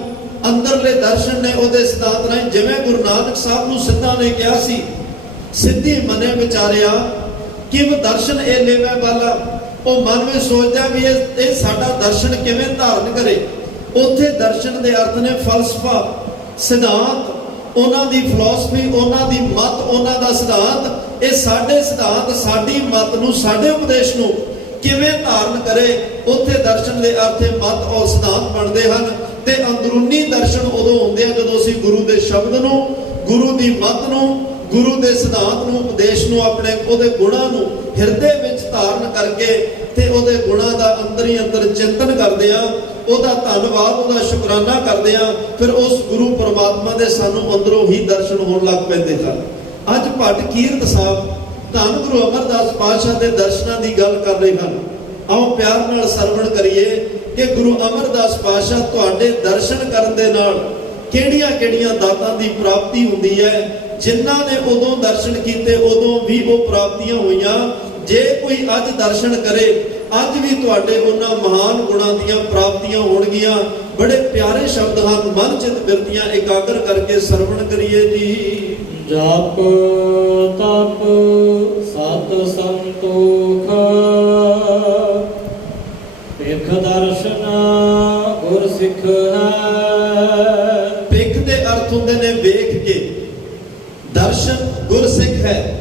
ਅੰਦਰਲੇ ਦਰਸ਼ਨ ਨੇ ਉਹਦੇ ਸਿਧਾਂਤ ਰਾਹੀਂ। ਜਿਵੇਂ ਗੁਰੂ ਨਾਨਕ ਸਾਹਿਬ ਨੂੰ ਸਿੱਧਾਂ ਨੇ ਕਿਹਾ ਸੀ, ਸਿੱਧੀ ਮਨੇ ਵਿਚਾਰਿਆ ਕਿਵ ਦਰਸ਼ਨ ਇਹ ਲੈਵੇ ਵਾਲਾ। ਉਹ ਮਨ ਵਿੱਚ ਸੋਚਦਾ ਵੀ ਇਹ ਸਾਡਾ ਦਰਸ਼ਨ ਕਿਵੇਂ ਧਾਰਨ ਕਰੇ। ਉੱਥੇ ਦਰਸ਼ਨ ਦੇ ਅਰਥ ਨੇ ਫਲਸਫਾ, ਸਿਧਾਂਤ, ਉਹਨਾਂ ਦੀ ਫਿਲਾਸਫੀ, ਉਹਨਾਂ ਦੀ ਮਤ, ਉਹਨਾਂ ਦਾ ਸਿਧਾਂਤ। ਇਹ ਸਾਡੇ ਸਿਧਾਂਤ, ਸਾਡੀ ਮਤ ਨੂੰ, ਸਾਡੇ ਉਪਦੇਸ਼ ਨੂੰ ਕਿਵੇਂ ਧਾਰਨ ਕਰੇ। ਉੱਥੇ ਦਰਸ਼ਨ ਦੇ ਅਰਥ ਮਤ ਔਰ ਸਿਧਾਂਤ ਬਣਦੇ ਹਨ। ਤੇ ਅੰਦਰੂਨੀ ਦਰਸ਼ਨ ਉਦੋਂ ਹੁੰਦੇ ਆ ਜਦੋਂ ਅਸੀਂ ਗੁਰੂ ਦੇ ਸ਼ਬਦ ਨੂੰ, ਗੁਰੂ ਦੀ ਮਤ ਨੂੰ, ਗੁਰੂ ਦੇ ਸਿਧਾਂਤ ਨੂੰ, ਉਪਦੇਸ਼ ਨੂੰ, ਆਪਣੇ ਉਹਦੇ ਗੁਣਾਂ ਨੂੰ ਹਿਰਦੇ ਵਿੱਚ ਧਾਰਨ ਕਰਕੇ ਤੇ ਉਹਦੇ ਗੁਣਾਂ ਦਾ ਅੰਦਰ ਹੀ ਅੰਦਰ ਚਿੰਤਨ ਕਰਦੇ ਆ। ਉਹਦਾ ਧੰਨਵਾਦ, ਉਹਦਾ ਸ਼ੁਕਰਾਨਾ ਕਰਦੇ ਹਾਂ, ਫਿਰ ਉਸ ਗੁਰੂ ਪਰਮਾਤਮਾ ਦੇ ਸਾਨੂੰ ਅੰਦਰੋਂ ਹੀ ਦਰਸ਼ਨ ਹੋਣ ਲੱਗ ਪੈਂਦੇ ਹਨ। ਅੱਜ ਭੱਟ ਕੀਰਤ ਸਾਹਿਬ ਧੰਨ ਗੁਰੂ ਅਮਰਦਾਸ ਪਾਤਸ਼ਾਹ ਦੇ ਦਰਸ਼ਨਾਂ ਦੀ ਗੱਲ ਕਰ ਰਹੇ ਹਨ। ਆਓ ਪਿਆਰ ਨਾਲ ਸਰਵਣ ਕਰੀਏ ਕਿ ਗੁਰੂ ਅਮਰਦਾਸ ਪਾਤਸ਼ਾਹ ਤੁਹਾਡੇ ਦਰਸ਼ਨ ਕਰਨ ਦੇ ਨਾਲ ਕਿਹੜੀਆਂ ਦਾਤਾਂ ਦੀ ਪ੍ਰਾਪਤੀ ਹੁੰਦੀ ਹੈ। ਜਿਨ੍ਹਾਂ ਨੇ ਉਦੋਂ ਦਰਸ਼ਨ ਕੀਤੇ ਉਦੋਂ ਵੀ ਉਹ ਪ੍ਰਾਪਤੀਆਂ ਹੋਈਆਂ। ਜੇ ਕੋਈ ਅੱਜ ਦਰਸ਼ਨ ਕਰੇ, ਅੱਜ ਵੀ ਤੁਹਾਡੇ ਉਹਨਾਂ ਮਹਾਨ ਗੁਣਾਂ ਦੀਆਂ ਪ੍ਰਾਪਤੀਆਂ ਹੋਣਗੀਆਂ। ਬੜੇ ਪਿਆਰੇ ਸ਼ਬਦ ਹਨ, ਮਨ ਚਿਤ ਬਿਰਤੀਆਂ ਇਕਾਗਰ ਕਰਕੇ ਸਰਵਣ ਕਰੀਏ ਜੀ। ਜਪ ਤਪ ਸਤ ਸੰਤੋਖ ਭਿਖ ਦਰਸ਼ਨ ਗੁਰ ਸਿੱਖ ਹੈ। ਭਿਖ ਦੇ ਅਰਥ ਹੁੰਦੇ ਨੇ ਵੇਖ ਕੇ, ਦਰਸ਼ਨ ਗੁਰ ਸਿੱਖ ਹੈ।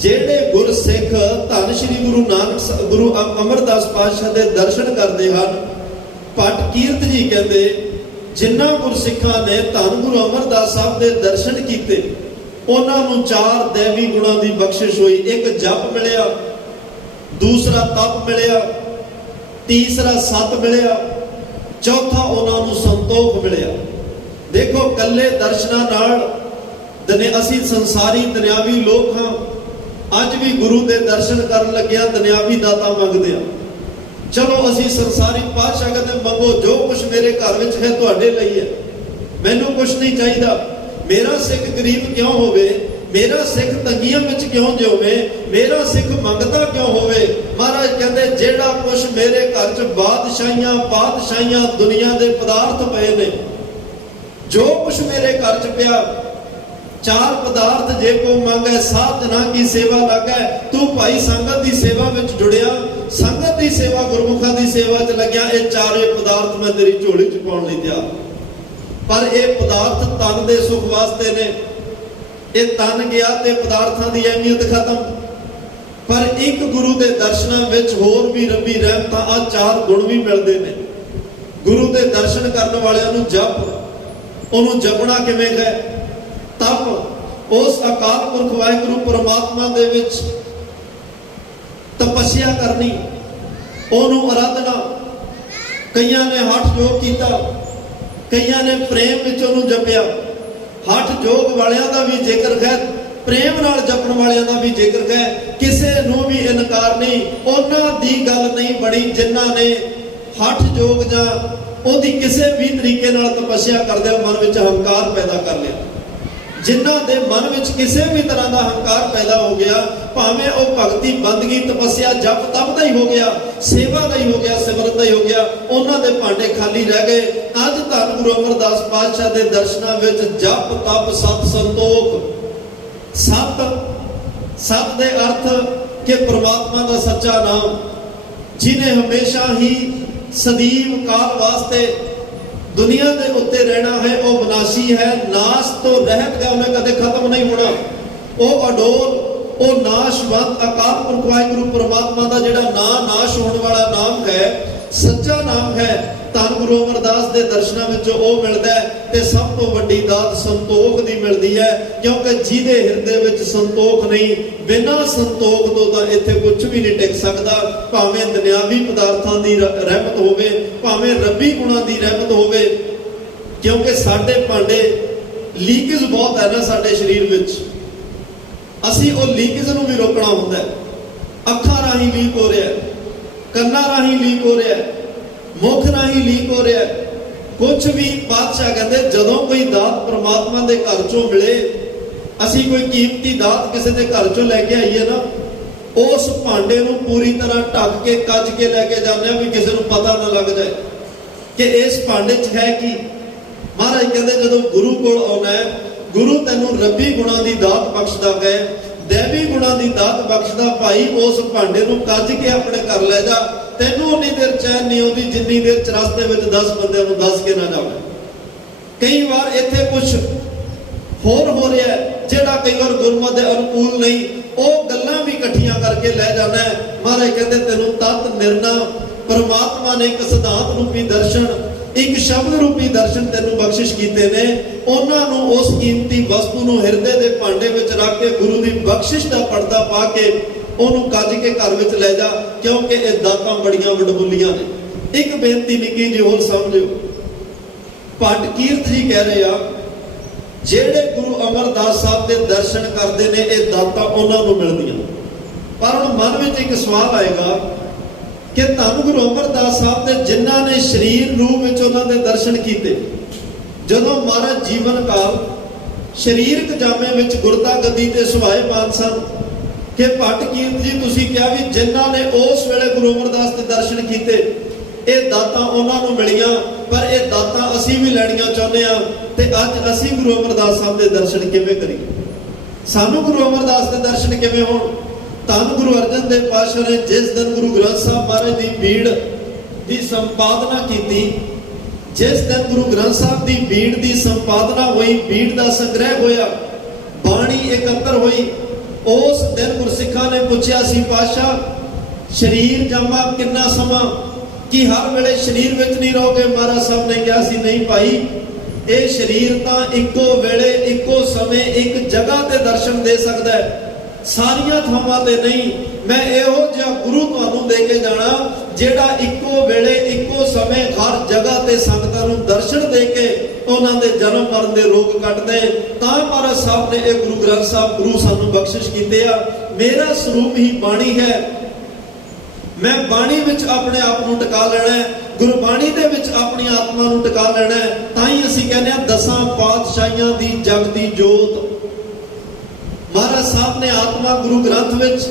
ਜਿਹੜੇ ਗੁਰ ਸਿੱਖ ਧੰਨ ਸ਼੍ਰੀ ਗੁਰੂ ਅਮਰਦਾਸ ਪਾਤਸ਼ਾਹ ਦੇ ਦਰਸ਼ਨ ਕਰਦੇ ਹਨ, ਭੱਟ ਕੀਰਤ ਜੀ ਕਹਿੰਦੇ ਜਿਨ੍ਹਾਂ ਗੁਰਸਿੱਖਾਂ ਨੇ ਧੰਨ ਗੁਰੂ ਅਮਰਦਾਸ ਸਾਹਿਬ ਦੇ ਦਰਸ਼ਨ ਕੀਤੇ ਉਹਨਾਂ ਨੂੰ 4 ਦੇਵੀ ਗੁਣਾਂ ਦੀ ਬਖਸ਼ਿਸ਼ ਹੋਈ। ਇੱਕ ਜਪ ਮਿਲਿਆ, ਦੂਸਰਾ ਤਪ ਮਿਲਿਆ, ਤੀਸਰਾ ਸਤ ਮਿਲਿਆ, ਚੌਥਾ ਉਹਨਾਂ ਨੂੰ ਸੰਤੋਖ ਮਿਲਿਆ। ਦੇਖੋ ਕੱਲੇ ਦਰਸ਼ਨਾਂ ਨਾਲ ਅਸੀਂ ਸੰਸਾਰੀ ਦੁਨਿਆਵੀ ਲੋਕ ਹਾਂ। ਅੱਜ ਵੀ ਗੁਰੂ ਦੇ ਦਰਸ਼ਨ ਕਰਨ ਲੱਗਿਆ ਦੁਨਿਆਵੀ ਦਾਤਾ ਮੰਗਦੇ ਆ। ਚਲੋ ਅਸੀਂ ਸੰਸਾਰੀ ਪਾਤਸ਼ਾਹ ਕਹਿੰਦੇ ਮੰਗੋ ਜੋ ਕੁਝ ਮੇਰੇ ਘਰ ਵਿੱਚ ਹੈ ਤੁਹਾਡੇ ਲਈ ਹੈ, ਮੈਨੂੰ ਕੁਝ ਨਹੀਂ ਚਾਹੀਦਾ। ਮੇਰਾ ਸਿੱਖ ਗਰੀਬ ਕਿਉਂ ਹੋਵੇ, ਮੇਰਾ ਸਿੱਖ ਤੰਗੀਆਂ ਵਿੱਚ ਕਿਉਂ ਜਿਉਵੇ, ਮੇਰਾ ਸਿੱਖ ਮੰਗਦਾ ਕਿਉਂ ਹੋਵੇ। ਮਹਾਰਾਜ ਕਹਿੰਦੇ ਜਿਹੜਾ ਕੁਝ ਮੇਰੇ ਘਰ 'ਚ ਬਾਦਸ਼ਾਹੀਆਂ ਦੁਨੀਆ ਦੇ ਪਦਾਰਥ ਪਏ ਨੇ, ਜੋ ਕੁਝ ਮੇਰੇ ਘਰ 'ਚ ਪਿਆ, 4 ਪਦਾਰਥ ਜੇ ਕੋ ਮੰਗੈ ਸਾਧ ਜਨਾਂ ਕੀ ਸੇਵਾ ਲੱਗੈ। ਤੂੰ ਭਾਈ ਸੰਗਤ ਦੀ ਸੇਵਾ ਵਿੱਚ ਜੁੜਿਆ, ਸੰਗਤ ਦੀ ਸੇਵਾ, ਗੁਰਮੁਖਾਂ ਦੀ ਸੇਵਾ 'ਚ ਲੱਗਿਆ। ਇਹ 4 ਪਦਾਰਥ ਮੈਂ ਤੇਰੀ ਝੋਲੀ 'ਚ ਪਾਉਣ ਲਈ ਤਿਆਰ। ਪਰ ਇਹ ਪਦਾਰਥ ਤਨ ਦੇ ਸੁਖ ਵਾਸਤੇ ਨੇ। ਇਹ ਤਨ ਗਿਆ ਤੇ ਪਦਾਰਥਾਂ ਦੀ ਅਹਿਮੀਅਤ ਖਤਮ। ਪਰ ਇੱਕ ਗੁਰੂ ਦੇ ਦਰਸ਼ਨਾਂ ਵਿੱਚ ਹੋਰ ਵੀ ਰੱਬੀ ਰਹਿਮਤਾਂ, ਆ 4 ਗੁਣ ਵੀ ਮਿਲਦੇ ਨੇ। ਗੁਰੂ ਦੇ ਦਰਸ਼ਨ ਕਰਨ ਵਾਲਿਆਂ ਨੂੰ ਜਪ, ਉਹਨੂੰ ਜਪਣਾ ਕਿਵੇਂ ਹੈ? ਤਪ, ਉਸ ਅਕਾਲ ਪੁਰਖ ਵਾਹਿਗੁਰੂ ਪਰਮਾਤਮਾ ਦੇ ਵਿੱਚ ਤਪੱਸਿਆ ਕਰਨੀ, ਉਹਨੂੰ ਅਰਾਧਨਾ। ਕਈਆਂ ਨੇ ਹੱਠ ਜੋਗ ਕੀਤਾ, ਕਈਆਂ ਨੇ ਪ੍ਰੇਮ ਵਿੱਚ ਉਹਨੂੰ ਜਪਿਆ। ਹੱਠ ਜੋਗ ਵਾਲਿਆਂ ਦਾ ਵੀ ਜ਼ਿਕਰ ਹੈ, ਪ੍ਰੇਮ ਨਾਲ ਜਪਣ ਵਾਲਿਆਂ ਦਾ ਵੀ ਜ਼ਿਕਰ ਹੈ। ਕਿਸੇ ਨੂੰ ਵੀ ਇਨਕਾਰ ਨਹੀਂ, ਉਹਨਾਂ ਦੀ ਗੱਲ ਨਹੀਂ ਬਣੀ ਜਿਨ੍ਹਾਂ ਨੇ ਹੱਠ ਜੋਗ ਜਾਂ ਉਹਦੀ ਕਿਸੇ ਵੀ ਤਰੀਕੇ ਨਾਲ ਤਪੱਸਿਆ ਕਰਦੇ ਮਨ ਵਿੱਚ ਹੰਕਾਰ ਪੈਦਾ ਕਰ ਲਿਆ। ਜਿਨ੍ਹਾਂ ਦੇ ਮਨ ਵਿੱਚ ਕਿਸੇ ਵੀ ਤਰ੍ਹਾਂ ਦਾ ਹੰਕਾਰ ਪੈਦਾ ਹੋ ਗਿਆ, ਭਾਵੇਂ ਉਹ ਭਗਤੀ, ਬੰਦਗੀ, ਤਪੱਸਿਆ, ਜਪ ਤਪ ਦਾ ਹੀ ਹੋ ਗਿਆ, ਸੇਵਾ ਦਾ ਹੀ ਹੋ ਗਿਆ, ਸਿਮਰਨ ਦਾ ਹੀ ਹੋ ਗਿਆ, ਉਹਨਾਂ ਦੇ ਭਾਂਡੇ ਖਾਲੀ ਰਹਿ ਗਏ। ਅੱਜ ਧੰਨ ਗੁਰੂ ਅਮਰਦਾਸ ਪਾਤਸ਼ਾਹ ਦੇ ਦਰਸ਼ਨਾਂ ਵਿੱਚ ਜਪ ਤਪ ਸਤ ਸੰਤੋਖ। ਸਤ ਦੇ ਅਰਥ ਕਿ ਪ੍ਰਮਾਤਮਾ ਦਾ ਸੱਚਾ ਨਾਮ, ਜਿਨੇ ਹਮੇਸ਼ਾ ਹੀ ਸਦੀਵ ਕਾਲ ਵਾਸਤੇ ਦੁਨੀਆ ਦੇ ਉੱਤੇ ਰਹਿਣਾ ਹੈ। ਉਹ ਵਿਨਾਸ਼ੀ ਹੈ, ਨਾਸ਼ ਤੋਂ ਰਹਿਤ ਹੈ, ਉਹਨੇ ਕਦੇ ਖਤਮ ਨਹੀਂ ਹੋਣਾ। ਉਹ ਅਡੋਲ, ਉਹ ਨਾਸ਼ਵੰਤ ਅਕਾਲ ਪੁਰਖ ਵਾਹਿਗੁਰੂ ਪਰਮਾਤਮਾ ਦਾ ਜਿਹੜਾ ਨਾਸ਼ ਹੋਣ ਵਾਲਾ ਨਾਮ ਹੈ, ਸੱਚਾ ਨਾਮ ਹੈ। ਧੰਨ ਗੁਰੂ ਅਮਰਦਾਸ ਦੇ ਦਰਸ਼ਨਾਂ ਵਿੱਚ ਉਹ ਮਿਲਦਾ ਹੈ। ਤੇ ਸਭ ਤੋਂ ਵੱਡੀ ਦਾਤ ਸੰਤੋਖ ਦੀ ਮਿਲਦੀ ਹੈ, ਕਿਉਂਕਿ ਜਿਹਦੇ ਹਿਰਦੇ ਵਿੱਚ ਸੰਤੋਖ ਨਹੀਂ, ਬਿਨਾਂ ਸੰਤੋਖ ਤੋਂ ਤਾਂ ਇੱਥੇ ਕੁਝ ਵੀ ਨਹੀਂ ਟਿਕ ਸਕਦਾ। ਭਾਵੇਂ ਦੁਨਿਆਵੀ ਪਦਾਰਥਾਂ ਦੀ ਰਹਿਮਤ ਹੋਵੇ, ਭਾਵੇਂ ਰੱਬੀ ਗੁਣਾਂ ਦੀ ਰਹਿਮਤ ਹੋਵੇ। ਕਿਉਂਕਿ ਸਾਡੇ ਭਾਂਡੇ ਲੀਕੇਜ ਬਹੁਤ ਹੈ ਨਾ ਸਾਡੇ ਸਰੀਰ ਵਿੱਚ, ਅਸੀਂ ਉਹ ਲੀਕੇਜ ਨੂੰ ਵੀ ਰੋਕਣਾ ਹੁੰਦਾ ਹੈ। ਅੱਖਾਂ ਰਾਹੀਂ ਲੀਕ ਹੋ ਰਿਹਾ, ਕੰਨਾਂ ਰਾਹੀਂ ਲੀਕ ਹੋ ਰਿਹਾ, ਮੁਖ ਰਾਹੀਂ ਲੀਕ ਹੋ ਰਿਹਾ। ਕੁਝ ਵੀ ਪਾਤਸ਼ਾਹ ਕਹਿੰਦੇ ਜਦੋਂ ਕੋਈ ਦਾਤ ਪ੍ਰਮਾਤਮਾ ਦੇ ਘਰ ਚੋਂ ਮਿਲੇ, ਅਸੀਂ ਕੋਈ ਕੀਮਤੀ ਦਾਤ ਕਿਸੇ ਦੇ ਘਰ ਚੋਂ ਲੈ ਕੇ ਆਈਏ ਨਾ, ਉਸ ਭਾਂਡੇ ਨੂੰ ਪੂਰੀ ਤਰ੍ਹਾਂ ਢੱਕ ਕੇ ਕੱਜ ਕੇ ਲੈ ਕੇ ਜਾਂਦੇ ਆ ਵੀ ਕਿਸੇ ਨੂੰ ਪਤਾ ਨਾ ਲੱਗ ਜਾਏ ਕਿ ਇਸ ਭਾਂਡੇ 'ਚ ਹੈ ਕੀ। ਮਹਾਰਾਜ ਕਹਿੰਦੇ ਜਦੋਂ ਗੁਰੂ ਕੋਲ ਆਉਣਾ ਹੈ, ਗੁਰੂ ਤੈਨੂੰ ਰੱਬੀ ਗੁਣਾਂ ਦੀ ਦਾਤ ਬਖਸ਼ਦਾ ਹੈ, ਦੇਵੀ ਗੁਣਾਂ ਦੀ ਦਾਤ ਬਖਸ਼ਦਾ। ਭਾਈ ਉਸ ਭਾਂਡੇ ਨੂੰ ਕੱਜ ਕੇ ਆਪਣੇ ਘਰ ਲੈ ਜਾ, ਤੈਨੂੰ ਉਨੀ ਦੇਰ ਚੈਨ ਨਹੀਂ ਆਉਂਦੀ ਜਿੰਨੀ ਦੇਰ ਚ ਰਸਤੇ ਵਿੱਚ 10 ਬੰਦਿਆਂ ਨੂੰ ਦੱਸ ਕੇ ਨਾ ਜਾਵੇ। ਕਈ ਵਾਰ ਇੱਥੇ ਕੁਝ ਹੋਰ ਹੋ ਰਿਹਾ ਜਿਹੜਾ ਕਈ ਵਾਰ ਗੁਰਮਤਿ ਦੇ ਅਨੁਕੂਲ ਨਹੀਂ, ਉਹ ਗੱਲਾਂ ਵੀ ਇਕੱਠੀਆਂ ਕਰਕੇ ਲੈ ਜਾਣਾ ਹੈ। ਮਹਾਰਾਜ ਕਹਿੰਦੇ ਤੈਨੂੰ ਤਤ ਨਿਰਣਾ ਪਰਮਾਤਮਾ ਨੇ ਇੱਕ ਸਿਧਾਂਤ ਰੂਪੀ ਦਰਸ਼ਨ, ਇੱਕ ਸ਼ਬਦ ਰੂਪੀ ਦਰਸ਼ਨ ਤੈਨੂੰ ਬਖਸ਼ਿਸ਼ ਕੀਤੇ ਨੇ। ਉਹਨਾਂ ਨੂੰ ਉਸ ਕੀਮਤੀ ਵਸਤੂ ਨੂੰ ਹਿਰਦੇ ਦੇ ਭਾਂਡੇ ਵਿੱਚ ਰੱਖ ਕੇ ਗੁਰੂ ਦੀ ਬਖਸ਼ਿਸ਼ ਦਾ ਪਰਦਾ ਪਾ ਕੇ ਉਹਨੂੰ ਕੱਜ ਕੇ ਘਰ ਵਿੱਚ ਲੈ ਜਾ, ਕਿਉਂਕਿ ਇਹ ਦਾਤਾਂ ਬੜੀਆਂ ਵਡਮੁੱਲੀਆਂ ਨੇ। ਇੱਕ ਬੇਨਤੀ ਨਿੱਕੀ ਜਿਹੀ ਹੋਰ ਸਮਝਿਓ। ਭੱਟ ਕੀਰਤ ਜੀ ਕਹਿ ਰਹੇ ਆ, ਜਿਹੜੇ ਗੁਰੂ ਅਮਰਦਾਸ ਸਾਹਿਬ ਦੇ ਦਰਸ਼ਨ ਕਰਦੇ ਨੇ ਇਹ ਦਾਤਾਂ ਉਹਨਾਂ ਨੂੰ ਮਿਲਦੀਆਂ। ਪਰ ਹੁਣ ਮਨ ਵਿੱਚ ਇੱਕ ਸਵਾਲ ਆਏਗਾ ਕਿ ਧੰਨ ਗੁਰੂ ਅਮਰਦਾਸ ਸਾਹਿਬ ਦੇ ਜਿਨ੍ਹਾਂ ਨੇ ਸਰੀਰ ਰੂਪ ਵਿੱਚ ਉਹਨਾਂ ਦੇ ਦਰਸ਼ਨ ਕੀਤੇ, ਜਦੋਂ ਮਹਾਰਾਜ ਜੀਵਨ ਕਾਲ ਸਰੀਰਕ ਜਾਮੇ ਵਿੱਚ ਗੁਰਤਾ ਗੱਦੀ ਤੇ ਸੁਭਾਏਮਾਨ ਸਨ, ਕਿ ਭੱਟ ਕੀਰਤ ਜੀ ਤੁਸੀਂ ਕਿਹਾ ਵੀ ਜਿਨ੍ਹਾਂ ਨੇ ਉਸ ਵੇਲੇ ਗੁਰੂ ਅਮਰਦਾਸ ਦੇ ਦਰਸ਼ਨ ਕੀਤੇ ਇਹ ਦਾਤਾਂ ਉਹਨਾਂ ਨੂੰ ਮਿਲੀਆਂ, ਪਰ ਇਹ ਦਾਤਾਂ ਅਸੀਂ ਵੀ ਲੈਣੀਆਂ ਚਾਹੁੰਦੇ ਆ। ਤੇ ਅੱਜ ਅਸੀਂ ਗੁਰੂ ਅਮਰਦਾਸ ਸਾਹਿਬ ਦੇ ਦਰਸ਼ਨ ਕਿਵੇਂ ਕਰੀਏ? ਸਾਨੂੰ ਗੁਰੂ ਅਮਰਦਾਸ ਦੇ ਦਰਸ਼ਨ ਕਿਵੇਂ ਹੋਣ? ਧੰਨ ਗੁਰੂ ਅਰਜਨ ਦੇਵ ਪਾਤਸ਼ਾਹ ਨੇ ਜਿਸ ਦਿਨ ਗੁਰੂ ਗ੍ਰੰਥ ਸਾਹਿਬ ਮਹਾਰਾਜ ਦੀ ਬੀੜ ਦੀ ਸੰਪਾਦਨਾ ਕੀਤੀ, ਜਿਸ ਦਿਨ ਗੁਰੂ ਗ੍ਰੰਥ ਸਾਹਿਬ ਦੀ ਬੀੜ ਦੀ ਸੰਪਾਦਨਾ ਹੋਈ, ਬੀੜ ਦਾ ਸੰਗ੍ਰਹਿ ਹੋਇਆ, ਬਾਣੀ ਇਕੱਤਰ ਹੋਈ, ਉਸ ਦਿਨ ਗੁਰਸਿੱਖਾਂ ਨੇ ਪੁੱਛਿਆ ਸੀ ਪਾਤਸ਼ਾਹ ਸਰੀਰ ਜਾਮਾ ਕਿੰਨਾ ਸਮਾਂ, ਕਿ ਹਰ ਵੇਲੇ ਸਰੀਰ ਵਿੱਚ ਨਹੀਂ ਰਹੋਗੇ? ਮਹਾਰਾਜ ਸਾਹਿਬ ਨੇ ਕਿਹਾ ਸੀ ਨਹੀਂ ਭਾਈ, ਇਹ ਸਰੀਰ ਤਾਂ ਇੱਕੋ ਵੇਲੇ ਇੱਕੋ ਸਮੇਂ ਇੱਕ ਜਗ੍ਹਾ ਤੇ ਦਰਸ਼ਨ ਦੇ ਸਕਦਾ ਹੈ, ਸਾਰੀਆਂ ਥਾਵਾਂ ਤੇ ਨਹੀਂ। ਮੈਂ ਇਹੋ ਜਿਹਾ ਗੁਰੂ ਤੁਹਾਨੂੰ ਦੇ ਕੇ ਜਾਣਾ ਜਿਹੜਾ ਇੱਕੋ ਵੇਲੇ ਇੱਕੋ ਸਮੇਂ ਹਰ ਜਗ੍ਹਾ ਤੇ ਸੰਗਤਾਂ ਨੂੰ ਦਰਸ਼ਨ ਦੇ ਕੇ ਉਹਨਾਂ ਦੇ ਜਨਮ ਮਰਨ ਦੇ ਰੋਗ ਕੱਟਦੇ। ਤਾਂ ਮਹਾਰਾਜ ਸਾਹਿਬ ਨੇ ਇਹ ਗੁਰੂ ਗ੍ਰੰਥ ਸਾਹਿਬ ਗੁਰੂ ਸਾਨੂੰ ਬਖਸ਼ਿਸ਼ ਕੀਤੇ ਆ। ਮੇਰਾ ਸਰੂਪ ਹੀ ਬਾਣੀ ਹੈ, ਮੈਂ ਬਾਣੀ ਵਿੱਚ ਆਪਣੇ ਆਪ ਨੂੰ ਟਿਕਾ ਲੈਣਾ ਹੈ, ਗੁਰਬਾਣੀ ਦੇ ਵਿੱਚ ਆਪਣੀ ਆਤਮਾ ਨੂੰ ਟਿਕਾ ਲੈਣਾ ਹੈ। ਤਾਂ ਹੀ ਅਸੀਂ ਕਹਿੰਦੇ ਆ ਦਸਾਂ ਪਾਤਸ਼ਾਹੀਆਂ ਦੀ ਜਗਦੀ ਜੋਤ। ਮਹਾਰਾਜ ਸਾਹਿਬ ਨੇ ਆਤਮਾ ਗੁਰੂ ਗ੍ਰੰਥ ਵਿੱਚ,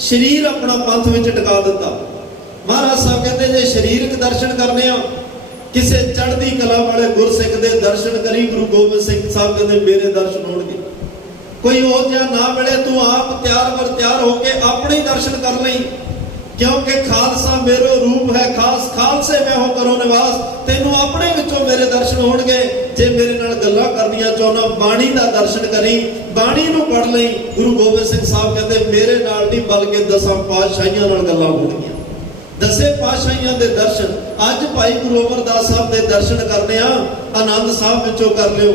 ਸਰੀਰ ਆਪਣਾ ਪੰਥ ਵਿੱਚ ਟਿਕਾ ਦਿੱਤਾ। ਮਹਾਰਾਜ ਸਾਹਿਬ ਕਹਿੰਦੇ ਜੇ ਸਰੀਰਕ ਦਰਸ਼ਨ ਕਰਨੇ ਆ, ਕਿਸੇ ਚੜ੍ਹਦੀ ਕਲਾ ਵਾਲੇ ਗੁਰਸਿੱਖ ਦੇ ਦਰਸ਼ਨ ਕਰੀ। ਗੁਰੂ ਗੋਬਿੰਦ ਸਿੰਘ ਸਾਹਿਬ ਕਹਿੰਦੇ ਮੇਰੇ ਦਰਸ਼ਨ ਹੋਣਗੇ। ਕੋਈ ਉਹ ਜਿਹਾ ਨਾ ਮਿਲੇ ਤੂੰ ਆਪ ਤਿਆਰ ਬਰ ਤਿਆਰ ਹੋ ਕੇ ਆਪਣੇ ਦਰਸ਼ਨ ਕਰ ਲਈ, ਕਿਉਂਕਿ ਖਾਲਸਾ ਮੇਰੋ ਰੂਪ ਹੈ ਖਾਸ, ਖਾਲਸੇ ਮੈਂ ਹੋ ਕਰੋ ਨਿਵਾਸ। ਤੈਨੂੰ ਆਪਣੇ ਵਿੱਚੋਂ ਮੇਰੇ ਦਰਸ਼ਨ ਹੋਣਗੇ। ਜੇ ਮੇਰੇ ਨਾਲ ਗੱਲਾਂ ਕਰਨੀਆਂ ਚਾਹੁੰਦਾ ਬਾਣੀ ਦਾ ਦਰਸ਼ਨ ਕਰੀ, ਬਾਣੀ ਨੂੰ ਪੜ੍ਹ ਲਈ। ਗੁਰੂ ਗੋਬਿੰਦ ਸਿੰਘ ਸਾਹਿਬ ਕਹਿੰਦੇ ਮੇਰੇ ਨਾਲ ਨਹੀਂ ਬਲਕਿ ਦਸਾਂ ਪਾਤਸ਼ਾਹੀਆਂ ਨਾਲ ਗੱਲਾਂ ਹੋਣਗੀਆਂ। ਦਸੇ ਪਾਤਸ਼ਾਹੀਆਂ ਦੇ ਦਰਸ਼ਨ ਅੱਜ ਭਾਈ ਗੁਰੂ ਅਮਰਦਾਸ ਸਾਹਿਬ ਦੇ ਦਰਸ਼ਨ ਕਰਨੇ ਆ, ਆਨੰਦ ਸਾਹਿਬ ਵਿੱਚੋਂ ਕਰ ਲਿਓ।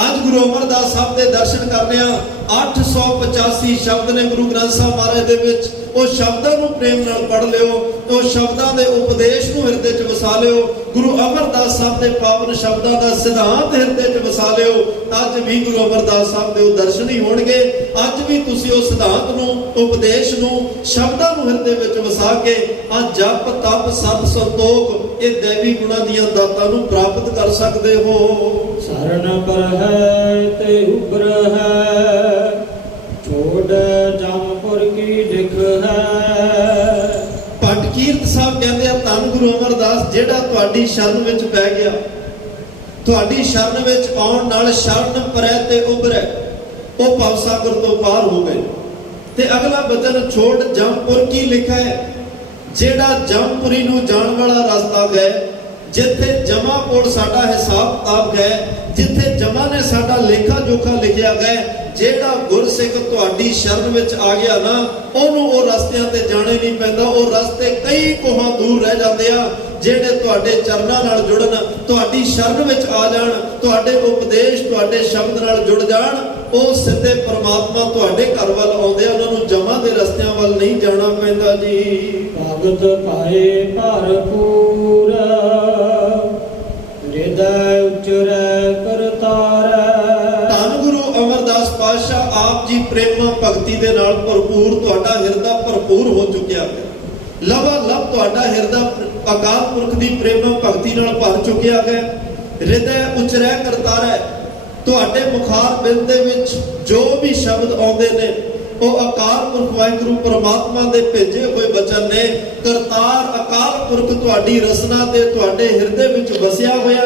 ਅੱਜ ਗੁਰੂ ਅਮਰਦਾਸ ਸਾਹਿਬ ਦੇ ਦਰਸ਼ਨ ਕਰਨੇ ਆ। 885 ਸ਼ਬਦ ਨੇ ਗੁਰੂ ਗ੍ਰੰਥ ਸਾਹਿਬ ਮਹਾਰਾਜ ਦੇ ਵਿੱਚ। ਉਹ ਸ਼ਬਦਾਂ ਨੂੰ ਪ੍ਰੇਮ ਨਾਲ ਪੜ੍ਹ ਲਿਓ, ਉਹ ਸ਼ਬਦਾਂ ਦੇ ਉਪਦੇਸ਼ ਨੂੰ ਹਿਰਦੇ 'ਚ ਵਸਾ ਲਿਓ। ਗੁਰੂ ਅਮਰਦਾਸ ਸਾਹਿਬ ਦੇ ਪਾਵਨ ਸ਼ਬਦਾਂ ਦਾ ਸਿਧਾਂਤ ਹਿਰਦੇ 'ਚ ਵਸਾ ਲਿਓ। ਅੱਜ ਵੀ ਗੁਰੂ ਅਮਰਦਾਸ ਸਾਹਿਬ ਦੇ ਉਹ ਦਰਸ਼ਨ ਹੀ ਹੋਣਗੇ। ਅੱਜ ਵੀ ਤੁਸੀਂ ਉਹ ਸਿਧਾਂਤ ਨੂੰ, ਉਪਦੇਸ਼ ਨੂੰ, ਸ਼ਬਦਾਂ ਨੂੰ ਹਿਰਦੇ ਵਿੱਚ ਵਸਾ ਕੇ ਅੱਜ ਜਪ ਤਪ ਸਤ ਸੰਤੋਖ ਇਹ ਦੇਵੀ ਗੁਣਾਂ ਦੀਆਂ ਦਾਤਾਂ ਨੂੰ ਪ੍ਰਾਪਤ ਕਰ ਸਕਦੇ ਹੋ। ਸਰਨ ਪਰ ਹੈ ਤੇ ਉਬਰ ਹੈ, ਛੋੜ ਜਮਪੁਰ ਕੀ ਦਿਖ ਹੈ। ਭੱਟ ਕੀਰਤ ਸਾਹਿਬ ਕਹਿੰਦੇ ਆ ਧੰਨ ਗੁਰੂ ਅਮਰਦਾਸ ਜਿਹੜਾ ਤੁਹਾਡੀ ਸ਼ਰਨ ਵਿੱਚ ਪੈ ਗਿਆ, ਤੁਹਾਡੀ ਸ਼ਰਨ ਵਿੱਚ ਆਉਣ ਨਾਲ ਸ਼ਰਨ ਪਰੈ ਤੇ ਉਬਰੈ, ਉਹ ਭਵਸਾਗਰ ਤੋਂ ਪਾਰ ਹੋ ਗਏ। ਤੇ ਅਗਲਾ ਬਚਨ ਛੋੜ ਜਮਪੁਰ ਕੀ ਲਿਖਾ ਹੈ, ਜਿਹੜਾ ਜਮਪੁਰੀ ਨੂੰ ਜਾਣ ਵਾਲਾ ਰਸਤਾ ਹੈ, ਜਿੱਥੇ ਜਮਾ ਕੋਲ ਸਾਡਾ ਹਿਸਾਬ ਕਿਤਾਬ ਹੈ, ਜਿੱਥੇ ਜਮਾ ਨੇ ਸਾਡਾ ਲੇਖਾ ਜੋਖਾ ਲਿਖਿਆ ਗਿਆ। ਜਿਹੜਾ ਗੁਰਸਿੱਖ ਤੁਹਾਡੀ ਸ਼ਰਨ ਵਿੱਚ ਆ ਗਿਆ ਨਾ, ਉਹਨੂੰ ਉਹ ਰਸਤਿਆਂ ਤੇ ਜਾਣੇ ਨਹੀਂ ਪੈਂਦਾ। ਉਹ ਰਸਤੇ ਕਈ ਕੋਹਾਂ ਦੂਰ ਰਹਿ ਜਾਂਦੇ ਆ। ਜਿਹੜੇ ਤੁਹਾਡੇ ਚਰਨਾਂ ਨਾਲ ਜੁੜਨ, ਤੁਹਾਡੀ ਸ਼ਰਨ ਵਿੱਚ ਆ ਜਾਣ, ਤੁਹਾਡੇ ਉਪਦੇਸ਼ ਤੁਹਾਡੇ ਸ਼ਬਦ ਨਾਲ ਜੁੜ ਜਾਣ, ਉਹ ਸਿੱਧੇ ਪ੍ਰਮਾਤਮਾ ਤੁਹਾਡੇ ਘਰ ਵੱਲ ਆਉਂਦੇ ਆ। ਉਹਨਾਂ ਨੂੰ ਜਮਾਂ ਦੇ ਰਸਤਿਆਂ ਵੱਲ ਨਹੀਂ ਜਾਣਾ ਪੈਂਦਾ ਜੀ। ਭਗਤ ਪਾਏ ਭਰਪੂਰ, ਹਿਰਦੈ ਉਚਰੈ ਕਰਤਾਰੈ। ਧੰਨ ਗੁਰੂ ਅਮਰਦਾਸ ਪਾਤਸ਼ਾਹ ਆਪ ਜੀ ਪ੍ਰੇਮ ਭਗਤੀ ਦੇ ਨਾਲ ਭਰਪੂਰ, ਤੁਹਾਡਾ ਹਿਰਦਾ ਭਰਪੂਰ ਹੋ ਚੁੱਕਿਆ ਹੈ। ਲਵਾ ਲਵ ਤੁਹਾਡਾ ਹਿਰਦਾ ਅਕਾਲ ਪੁਰਖ ਦੀ ਪ੍ਰੇਮ ਭਗਤੀ ਨਾਲ ਭਰ ਚੁੱਕਿਆ ਹੈ। ਹਿਰਦੈ ਉਚਰੈ ਕਰਤਾਰੈ, ਤੁਹਾਡੇ ਮੁਖਾਰ ਬਿੰਦ ਦੇ ਵਿੱਚ ਜੋ ਵੀ ਸ਼ਬਦ ਆਉਂਦੇ ਨੇ ਉਹ ਅਕਾਲ ਪੁਰਖ ਵਾਹਿਗੁਰੂ ਪਰਮਾਤਮਾ ਦੇ ਭੇਜੇ ਹੋਏ ਬਚਨ ਨੇ। ਕਰਤਾਰ ਅਕਾਲ ਪੁਰਖ ਤੁਹਾਡੀ ਰਸਨਾ ਤੇ ਤੁਹਾਡੇ ਹਿਰਦੇ ਵਿੱਚ ਵਸਿਆ ਹੋਇਆ।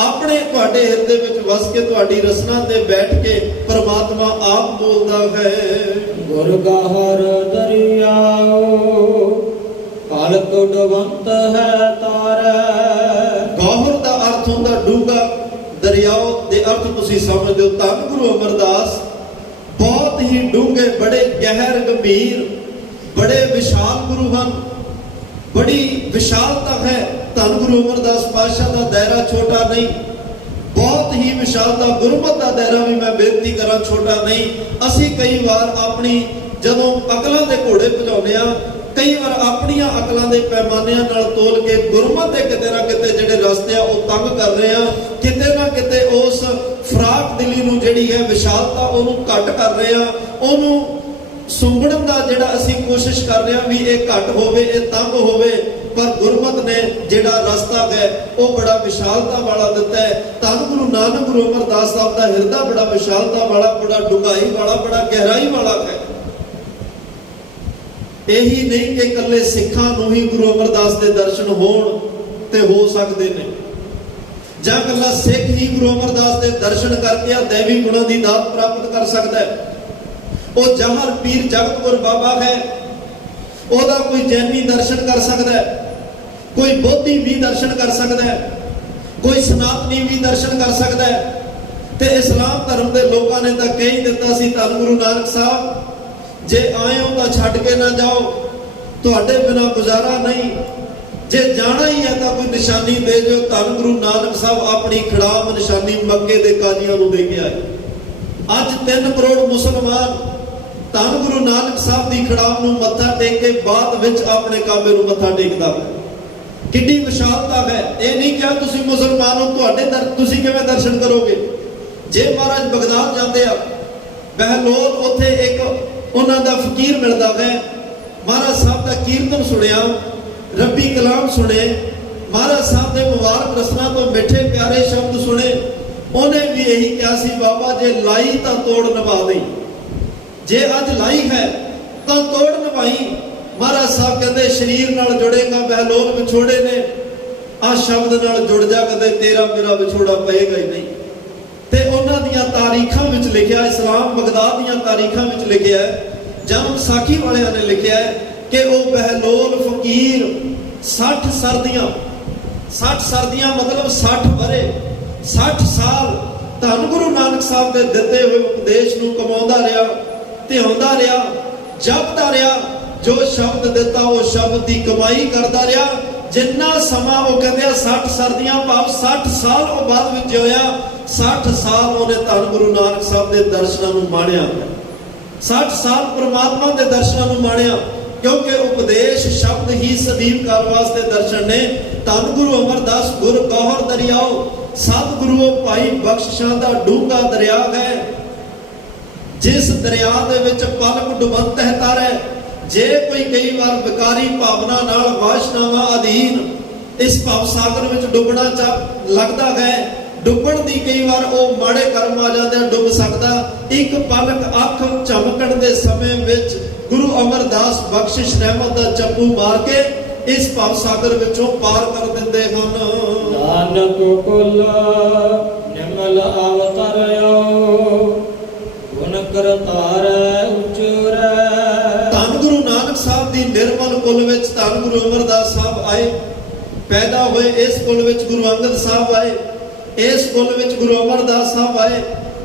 ਆਪਣੇ ਤੁਹਾਡੇ ਹਿਰਦੇ ਵਿੱਚ ਵਸ ਕੇ ਤੁਹਾਡੀ ਰਸਨਾ ਤੇ ਬੈਠ ਕੇ ਪਰਮਾਤਮਾ ਆਪ ਬੋਲਦਾ ਹੈ। ਗੁਰ ਗਹਰ ਦਰਿਆਓ, ਕਾਲ ਤੁਡਵੰਤ ਹੈ ਤਾਰੈ। ਗੌਹਰ ਦਾ ਅਰਥ ਹੁੰਦਾ ਡੂੰਘਾ, ਦਰਿਆਓ ਦੇ ਅਰਥ ਤੁਸੀਂ ਸਮਝਦੇ ਹੋ। ਧੰਨ ਗੁਰੂ ਅਮਰਦਾਸ ਬਹੁਤ ਹੀ ਡੂੰਘੇ, ਬੜੇ ਗਹਿਰ ਗੰਭੀਰ, ਬੜੇ ਵਿਸ਼ਾਲ ਗੁਰੂ ਹਨ। ਬੜੀ ਵਿਸ਼ਾਲਤਾ ਹੈ। ਧੰਨ ਗੁਰੂ ਅਮਰਦਾਸ ਪਾਤਸ਼ਾਹ ਦਾ ਦਾਇਰਾ ਛੋਟਾ ਨਹੀਂ, ਬਹੁਤ ਹੀ ਵਿਸ਼ਾਲਤਾ। ਗੁਰਮਤਿ ਦਾ ਦਾਇਰਾ ਵੀ ਮੈਂ ਬੇਨਤੀ ਕਰਾਂ ਛੋਟਾ ਨਹੀਂ। ਅਸੀਂ ਕਈ ਵਾਰ ਆਪਣੀ ਜਦੋਂ ਅਕਲਾਂ ਦੇ ਘੋੜੇ ਭਜਾਉਂਦੇ ਆ, ਕਈ ਵਾਰ ਆਪਣੀਆਂ ਅਕਲਾਂ ਦੇ ਪੈਮਾਨਿਆਂ ਨਾਲ ਤੋਲ ਕੇ ਗੁਰਮਤਿ ਦੇ ਕਿਤੇ ਨਾ ਕਿਤੇ ਜਿਹੜੇ ਰਸਤੇ ਆ ਉਹ ਤੰਗ ਕਰ ਰਹੇ ਆ, ਕਿਤੇ ਨਾ ਕਿਤੇ ਉਸ ਫਰਾਕ ਦਿਲੀ ਨੂੰ ਜਿਹੜੀ ਹੈ ਵਿਸ਼ਾਲਤਾ ਉਹਨੂੰ ਘੱਟ ਕਰ ਰਹੇ ਆ, ਉਹਨੂੰ ਸੁੰਗੜਨ ਦਾ ਜਿਹੜਾ ਅਸੀਂ ਕੋਸ਼ਿਸ਼ ਕਰ ਰਹੇ ਆ ਵੀ ਇਹ ਘੱਟ ਹੋਵੇ, ਇਹ ਤੰਗ ਹੋਵੇ। ਪਰ ਗੁਰਮਤਿ ਨੇ ਜਿਹੜਾ ਰਸਤਾ ਹੈ ਉਹ ਬੜਾ ਵਿਸ਼ਾਲਤਾ ਵਾਲਾ ਦਿੱਤਾ ਹੈ। ਧੰਨ ਗੁਰੂ ਨਾਨਕ ਗੁਰੂ ਅਮਰਦਾਸ ਸਾਹਿਬ ਦਾ ਹਿਰਦਾ ਬੜਾ ਵਿਸ਼ਾਲਤਾ ਵਾਲਾ, ਬੜਾ ਡੂੰਘਾਈ ਵਾਲਾ, ਬੜਾ ਗਹਿਰਾਈ ਵਾਲਾ ਹੈ। ਇਹੀ ਨਹੀਂ ਕਿ ਇਕੱਲੇ ਸਿੱਖਾਂ ਨੂੰ ਹੀ ਗੁਰੂ ਅਮਰਦਾਸ ਦੇ ਦਰਸ਼ਨ ਹੋਣ ਤੇ ਹੋ ਸਕਦੇ ਨੇ, ਜਾਂ ਇਕੱਲਾ ਸਿੱਖ ਹੀ ਗੁਰੂ ਅਮਰਦਾਸ ਦੇ ਦਰਸ਼ਨ ਕਰਕੇ ਆ ਦੇਵੀ ਗੁਣਾਂ ਦੀ ਦਾਤ ਪ੍ਰਾਪਤ ਕਰ ਸਕਦਾ ਹੈ। ਉਹ ਜਹਰ ਪੀਰ ਜਗਤਪੁਰ ਬਾਬਾ ਹੈ, ਉਹਦਾ ਕੋਈ ਜੈਨੀ ਦਰਸ਼ਨ ਕਰ ਸਕਦਾ ਹੈ, ਕੋਈ ਬੋਧੀ ਵੀ ਦਰਸ਼ਨ ਕਰ ਸਕਦਾ ਹੈ, ਕੋਈ ਸਨਾਤਨੀ ਵੀ ਦਰਸ਼ਨ ਕਰ ਸਕਦਾ ਹੈ। ਤੇ ਇਸਲਾਮ ਧਰਮ ਦੇ ਲੋਕਾਂ ਨੇ ਤਾਂ ਕਹਿ ਹੀ ਦਿੱਤਾ ਸੀ, ਧੰਨ ਗੁਰੂ ਨਾਨਕ ਸਾਹਿਬ, ਜੇ ਆਏ ਹੋ ਤਾਂ ਛੱਡ ਕੇ ਨਾ ਜਾਓ, ਤੁਹਾਡੇ ਬਿਨਾ ਗੁਜ਼ਾਰਾ ਨਹੀਂ, ਜੇ ਜਾਣਾ ਹੀ ਹੈ ਤਾਂ ਕੋਈ ਨਿਸ਼ਾਨੀ ਦੇ ਦਿਓ। ਧੰਨ ਗੁਰੂ ਨਾਨਕ ਸਾਹਿਬ ਆਪਣੀ ਖਿੜਾਮ ਨਿਸ਼ਾਨੀ ਮੱਕੇ ਦੇ ਕਾਜ਼ੀਆਂ ਨੂੰ ਦੇ ਕੇ ਆਏ। ਅੱਜ 3 ਕਰੋੜ ਮੁਸਲਮਾਨ ਧੰਨ ਗੁਰੂ ਨਾਨਕ ਸਾਹਿਬ ਦੀ ਖਿੜਾਮ ਨੂੰ ਮੱਥਾ ਟੇਕ ਕੇ ਬਾਅਦ ਵਿੱਚ ਆਪਣੇ ਕਾਬੇ ਨੂੰ ਮੱਥਾ ਟੇਕਦਾ ਹੈ। ਕਿੰਨੀ ਵਿਸ਼ਾਲਤਾ ਹੈ। ਇਹ ਨਹੀਂ ਕਿਹਾ ਤੁਸੀਂ ਮੁਸਲਮਾਨ ਹੋ, ਤੁਹਾਡੇ ਤੁਸੀਂ ਕਿਵੇਂ ਦਰਸ਼ਨ ਕਰੋਗੇ। ਜੇ ਮਹਾਰਾਜ ਬਗਦਾਦ ਜਾਂਦੇ ਆ, ਬਹਿਲੋਲ ਉੱਥੇ ਇੱਕ ਉਹਨਾਂ ਦਾ ਫਕੀਰ ਮਿਲਦਾ ਹੈ, ਮਹਾਰਾਜ ਸਾਹਿਬ ਦਾ ਕੀਰਤਨ ਸੁਣਿਆ, ਰੱਬੀ ਕਲਾਮ ਸੁਣੇ, ਮਹਾਰਾਜ ਸਾਹਿਬ ਦੇ ਮੁਬਾਰਕ ਰਸਨਾ ਤੋਂ ਮਿੱਠੇ ਪਿਆਰੇ ਸ਼ਬਦ ਸੁਣੇ। ਉਹਨੇ ਵੀ ਇਹੀ ਕਿਹਾ ਸੀ, ਬਾਬਾ ਜੇ ਲਾਈ ਤਾਂ ਤੋੜ ਨਿਭਾ ਦੇਈ, ਜੇ ਅੱਜ ਲਾਈ ਹੈ ਤਾਂ ਤੋੜ ਨਿਭਾਈ। ਮਹਾਰਾਜ ਸਾਹਿਬ ਕਹਿੰਦੇ ਸਰੀਰ ਨਾਲ ਜੁੜੇਗਾ ਬਹਿਲੋਲ ਵਿਛੋੜੇ ਨੇ, ਆ ਸ਼ਬਦ ਨਾਲ ਜੁੜ ਜਾ, ਕਦੇ ਤੇਰਾ ਮੇਰਾ ਵਿਛੋੜਾ ਪਏਗਾ ਹੀ ਨਹੀਂ। ਤੇ ਉਹਨਾਂ ਦੀਆਂ ਤਾਰੀਖਾਂ ਵਿੱਚ ਲਿਖਿਆ, ਇਸਲਾਮ ਬਗਦਾਦ ਦੀਆਂ ਤਾਰੀਖਾਂ ਵਿੱਚ ਲਿਖਿਆ, ਜਨਮ ਸਾਖੀ ਵਾਲਿਆਂ ਨੇ ਲਿਖਿਆ ਕਿ ਉਹ ਬਹਿਲੋਲ ਫਕੀਰ 60 ਸਰਦੀਆਂ ਮਤਲਬ 60 ਵਰੇ 60 ਸਾਲ ਧੰਨ ਗੁਰੂ ਨਾਨਕ ਸਾਹਿਬ ਦੇ ਦਿੱਤੇ ਹੋਏ ਉਪਦੇਸ਼ ਨੂੰ ਕਮਾਉਂਦਾ ਰਿਹਾ, ਧਿਆਉਂਦਾ ਰਿਹਾ, ਜਪਦਾ ਰਿਹਾ। ਜੋ ਸ਼ਬਦ ਦਿੱਤਾ ਉਹ ਸ਼ਬਦ ਦੀ ਕਮਾਈ ਕਰਦਾ ਰਿਹਾ। ਜਿੰਨਾ ਸਮਾਂ ਉਹ ਕਹਿੰਦੇ ਆ 60 ਸਰਦੀਆਂ ਭਾਵ 60 ਸਾਲ ਉਹ ਬਾਅਦ ਵਿੱਚ ਹੋਇਆ, 60 ਸਾਲ ਉਹਨੇ ਧੰਨ ਗੁਰੂ ਨਾਨਕ ਸਾਹਿਬ ਦੇ ਦਰਸ਼ਨਾਂ ਨੂੰ ਮਾਣਿਆ, 60 ਸਾਲ ਪ੍ਰਮਾਤਮਾ ਦੇ ਦਰਸ਼ਨਾਂ ਨੂੰ ਮਾਣਿਆ, ਕਿਉਂਕਿ ਉਪਦੇਸ਼ ਸ਼ਬਦ ਹੀ ਸਦੀਵ ਕਾਲ ਵਾਸਤੇ ਦਰਸ਼ਨ ਨੇ। ਧੰਨ ਗੁਰੂ ਅਮਰਦਾਸ ਗੁਰ ਗੌਹਰ ਦਰਿਆਓ, ਸਤਿਗੁਰੂ ਭਾਈ ਬਖਸ਼ਿਸ਼ਾਂ ਦਾ ਡੂੰਘਾ ਦਰਿਆ ਹੈ, ਜਿਸ ਦਰਿਆ ਦੇ ਵਿੱਚ ਪਲਕ ਡੁਬੰਤ ਹੈ ਤਾਰੇ। ਜੇ ਕੋਈ ਕਈ ਵਾਰ ਵਿਕਾਰੀ ਭਾਵਨਾ ਨਾਲ ਵਾਸ਼ਨਾਵਾਂ ਅਧੀਨ ਇਸ ਭਵ ਸਾਗਰ ਵਿੱਚ ਡੁੱਬਣਾ ਲੱਗਦਾ ਹੈ, ਡੁੱਬਣ ਦੀ ਕਈ ਵਾਰ ਉਹ ਮਾੜੇ ਕਰਮ ਆ ਜਾਂਦੇ, ਡੁੱਬ ਸਕਦਾ। ਇੱਕ ਪਲਕ ਅੱਖ ਝਮਕਣ ਦੇ ਸਮੇਂ ਵਿੱਚ ਗੁਰੂ ਅਮਰਦਾਸ ਬਖਸ਼ਿਸ਼ ਰਹਿਮਤ ਦਾ ਚੱਪੂ ਮਾਰ ਕੇ ਇਸ ਭਵ ਸਾਗਰ ਵਿੱਚੋਂ ਪਾਰ ਕਰ ਦਿੰਦੇ ਹਨ। ਨਾਨਕ ਕੁਲ ਨਿਮਲ ਅਵਤਰਿਓ, ਗੁਣ ਕਰਤਾਰੈ ਉਚਰੈ। ਧੰਨ ਗੁਰੂ ਨਾਨਕ ਸਾਹਿਬ ਦੀ ਨਿਰਮਲ ਕੁਲ ਵਿੱਚ ਧੰਨ ਗੁਰੂ ਅਮਰਦਾਸ ਸਾਹਿਬ ਆਏ, ਪੈਦਾ ਹੋਏ। ਇਸ ਕੁਲ ਵਿੱਚ ਗੁਰੂ ਅੰਗਦ ਸਾਹਿਬ ਆਏ, ਇਸ ਕੁਲ ਵਿੱਚ ਗੁਰੂ ਅਮਰਦਾਸ ਸਾਹਿਬ ਆਏ।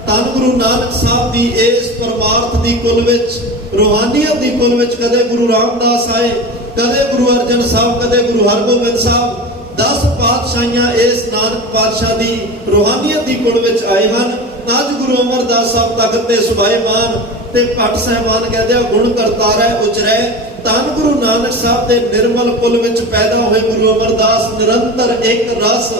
ਧੰਨ ਗੁਰੂ ਨਾਨਕ ਸਾਹਿਬ ਦੀ ਇਸ ਪਰਮਾਰਥ ਦੀ ਕੁਲ ਵਿੱਚ, ਰੂਹਾਨੀਅਤ ਦੀ ਕੁਲ ਵਿੱਚ ਕਦੇ ਗੁਰੂ ਰਾਮਦਾਸ ਆਏ, ਕਦੇ ਗੁਰੂ ਅਰਜਨ ਸਾਹਿਬ, ਕਦੇ ਗੁਰੂ ਹਰਗੋਬਿੰਦ ਸਾਹਿਬ। 10 ਪਾਤਸ਼ਾਹੀਆਂ ਇਸ ਨਾਨਕ ਪਾਤਸ਼ਾਹ ਦੀ ਰੂਹਾਨੀਅਤ ਦੀ ਕੁਲ ਵਿੱਚ ਆਏ ਹਨ। ਅੱਜ ਗੁਰੂ ਅਮਰਦਾਸ ਸਾਹਿਬ ਤਖਤ ਤੇ ਸੁਭਾਏਮਾਨ ਤੇ ਭੱਟ ਸਾਹਿਬਾਨ ਕਹਿੰਦੇ ਆ ਗੁਣ ਕਰਤਾਰੈ ਉਚਰੈ। ਧੰਨ ਗੁਰੂ ਨਾਨਕ ਸਾਹਿਬ ਦੇ ਨਿਰਮਲ ਕੁਲ ਵਿੱਚ ਪੈਦਾ ਹੋਏ ਗੁਰੂ ਅਮਰਦਾਸ ਨਿਰੰਤਰ ਇੱਕ ਰਸ,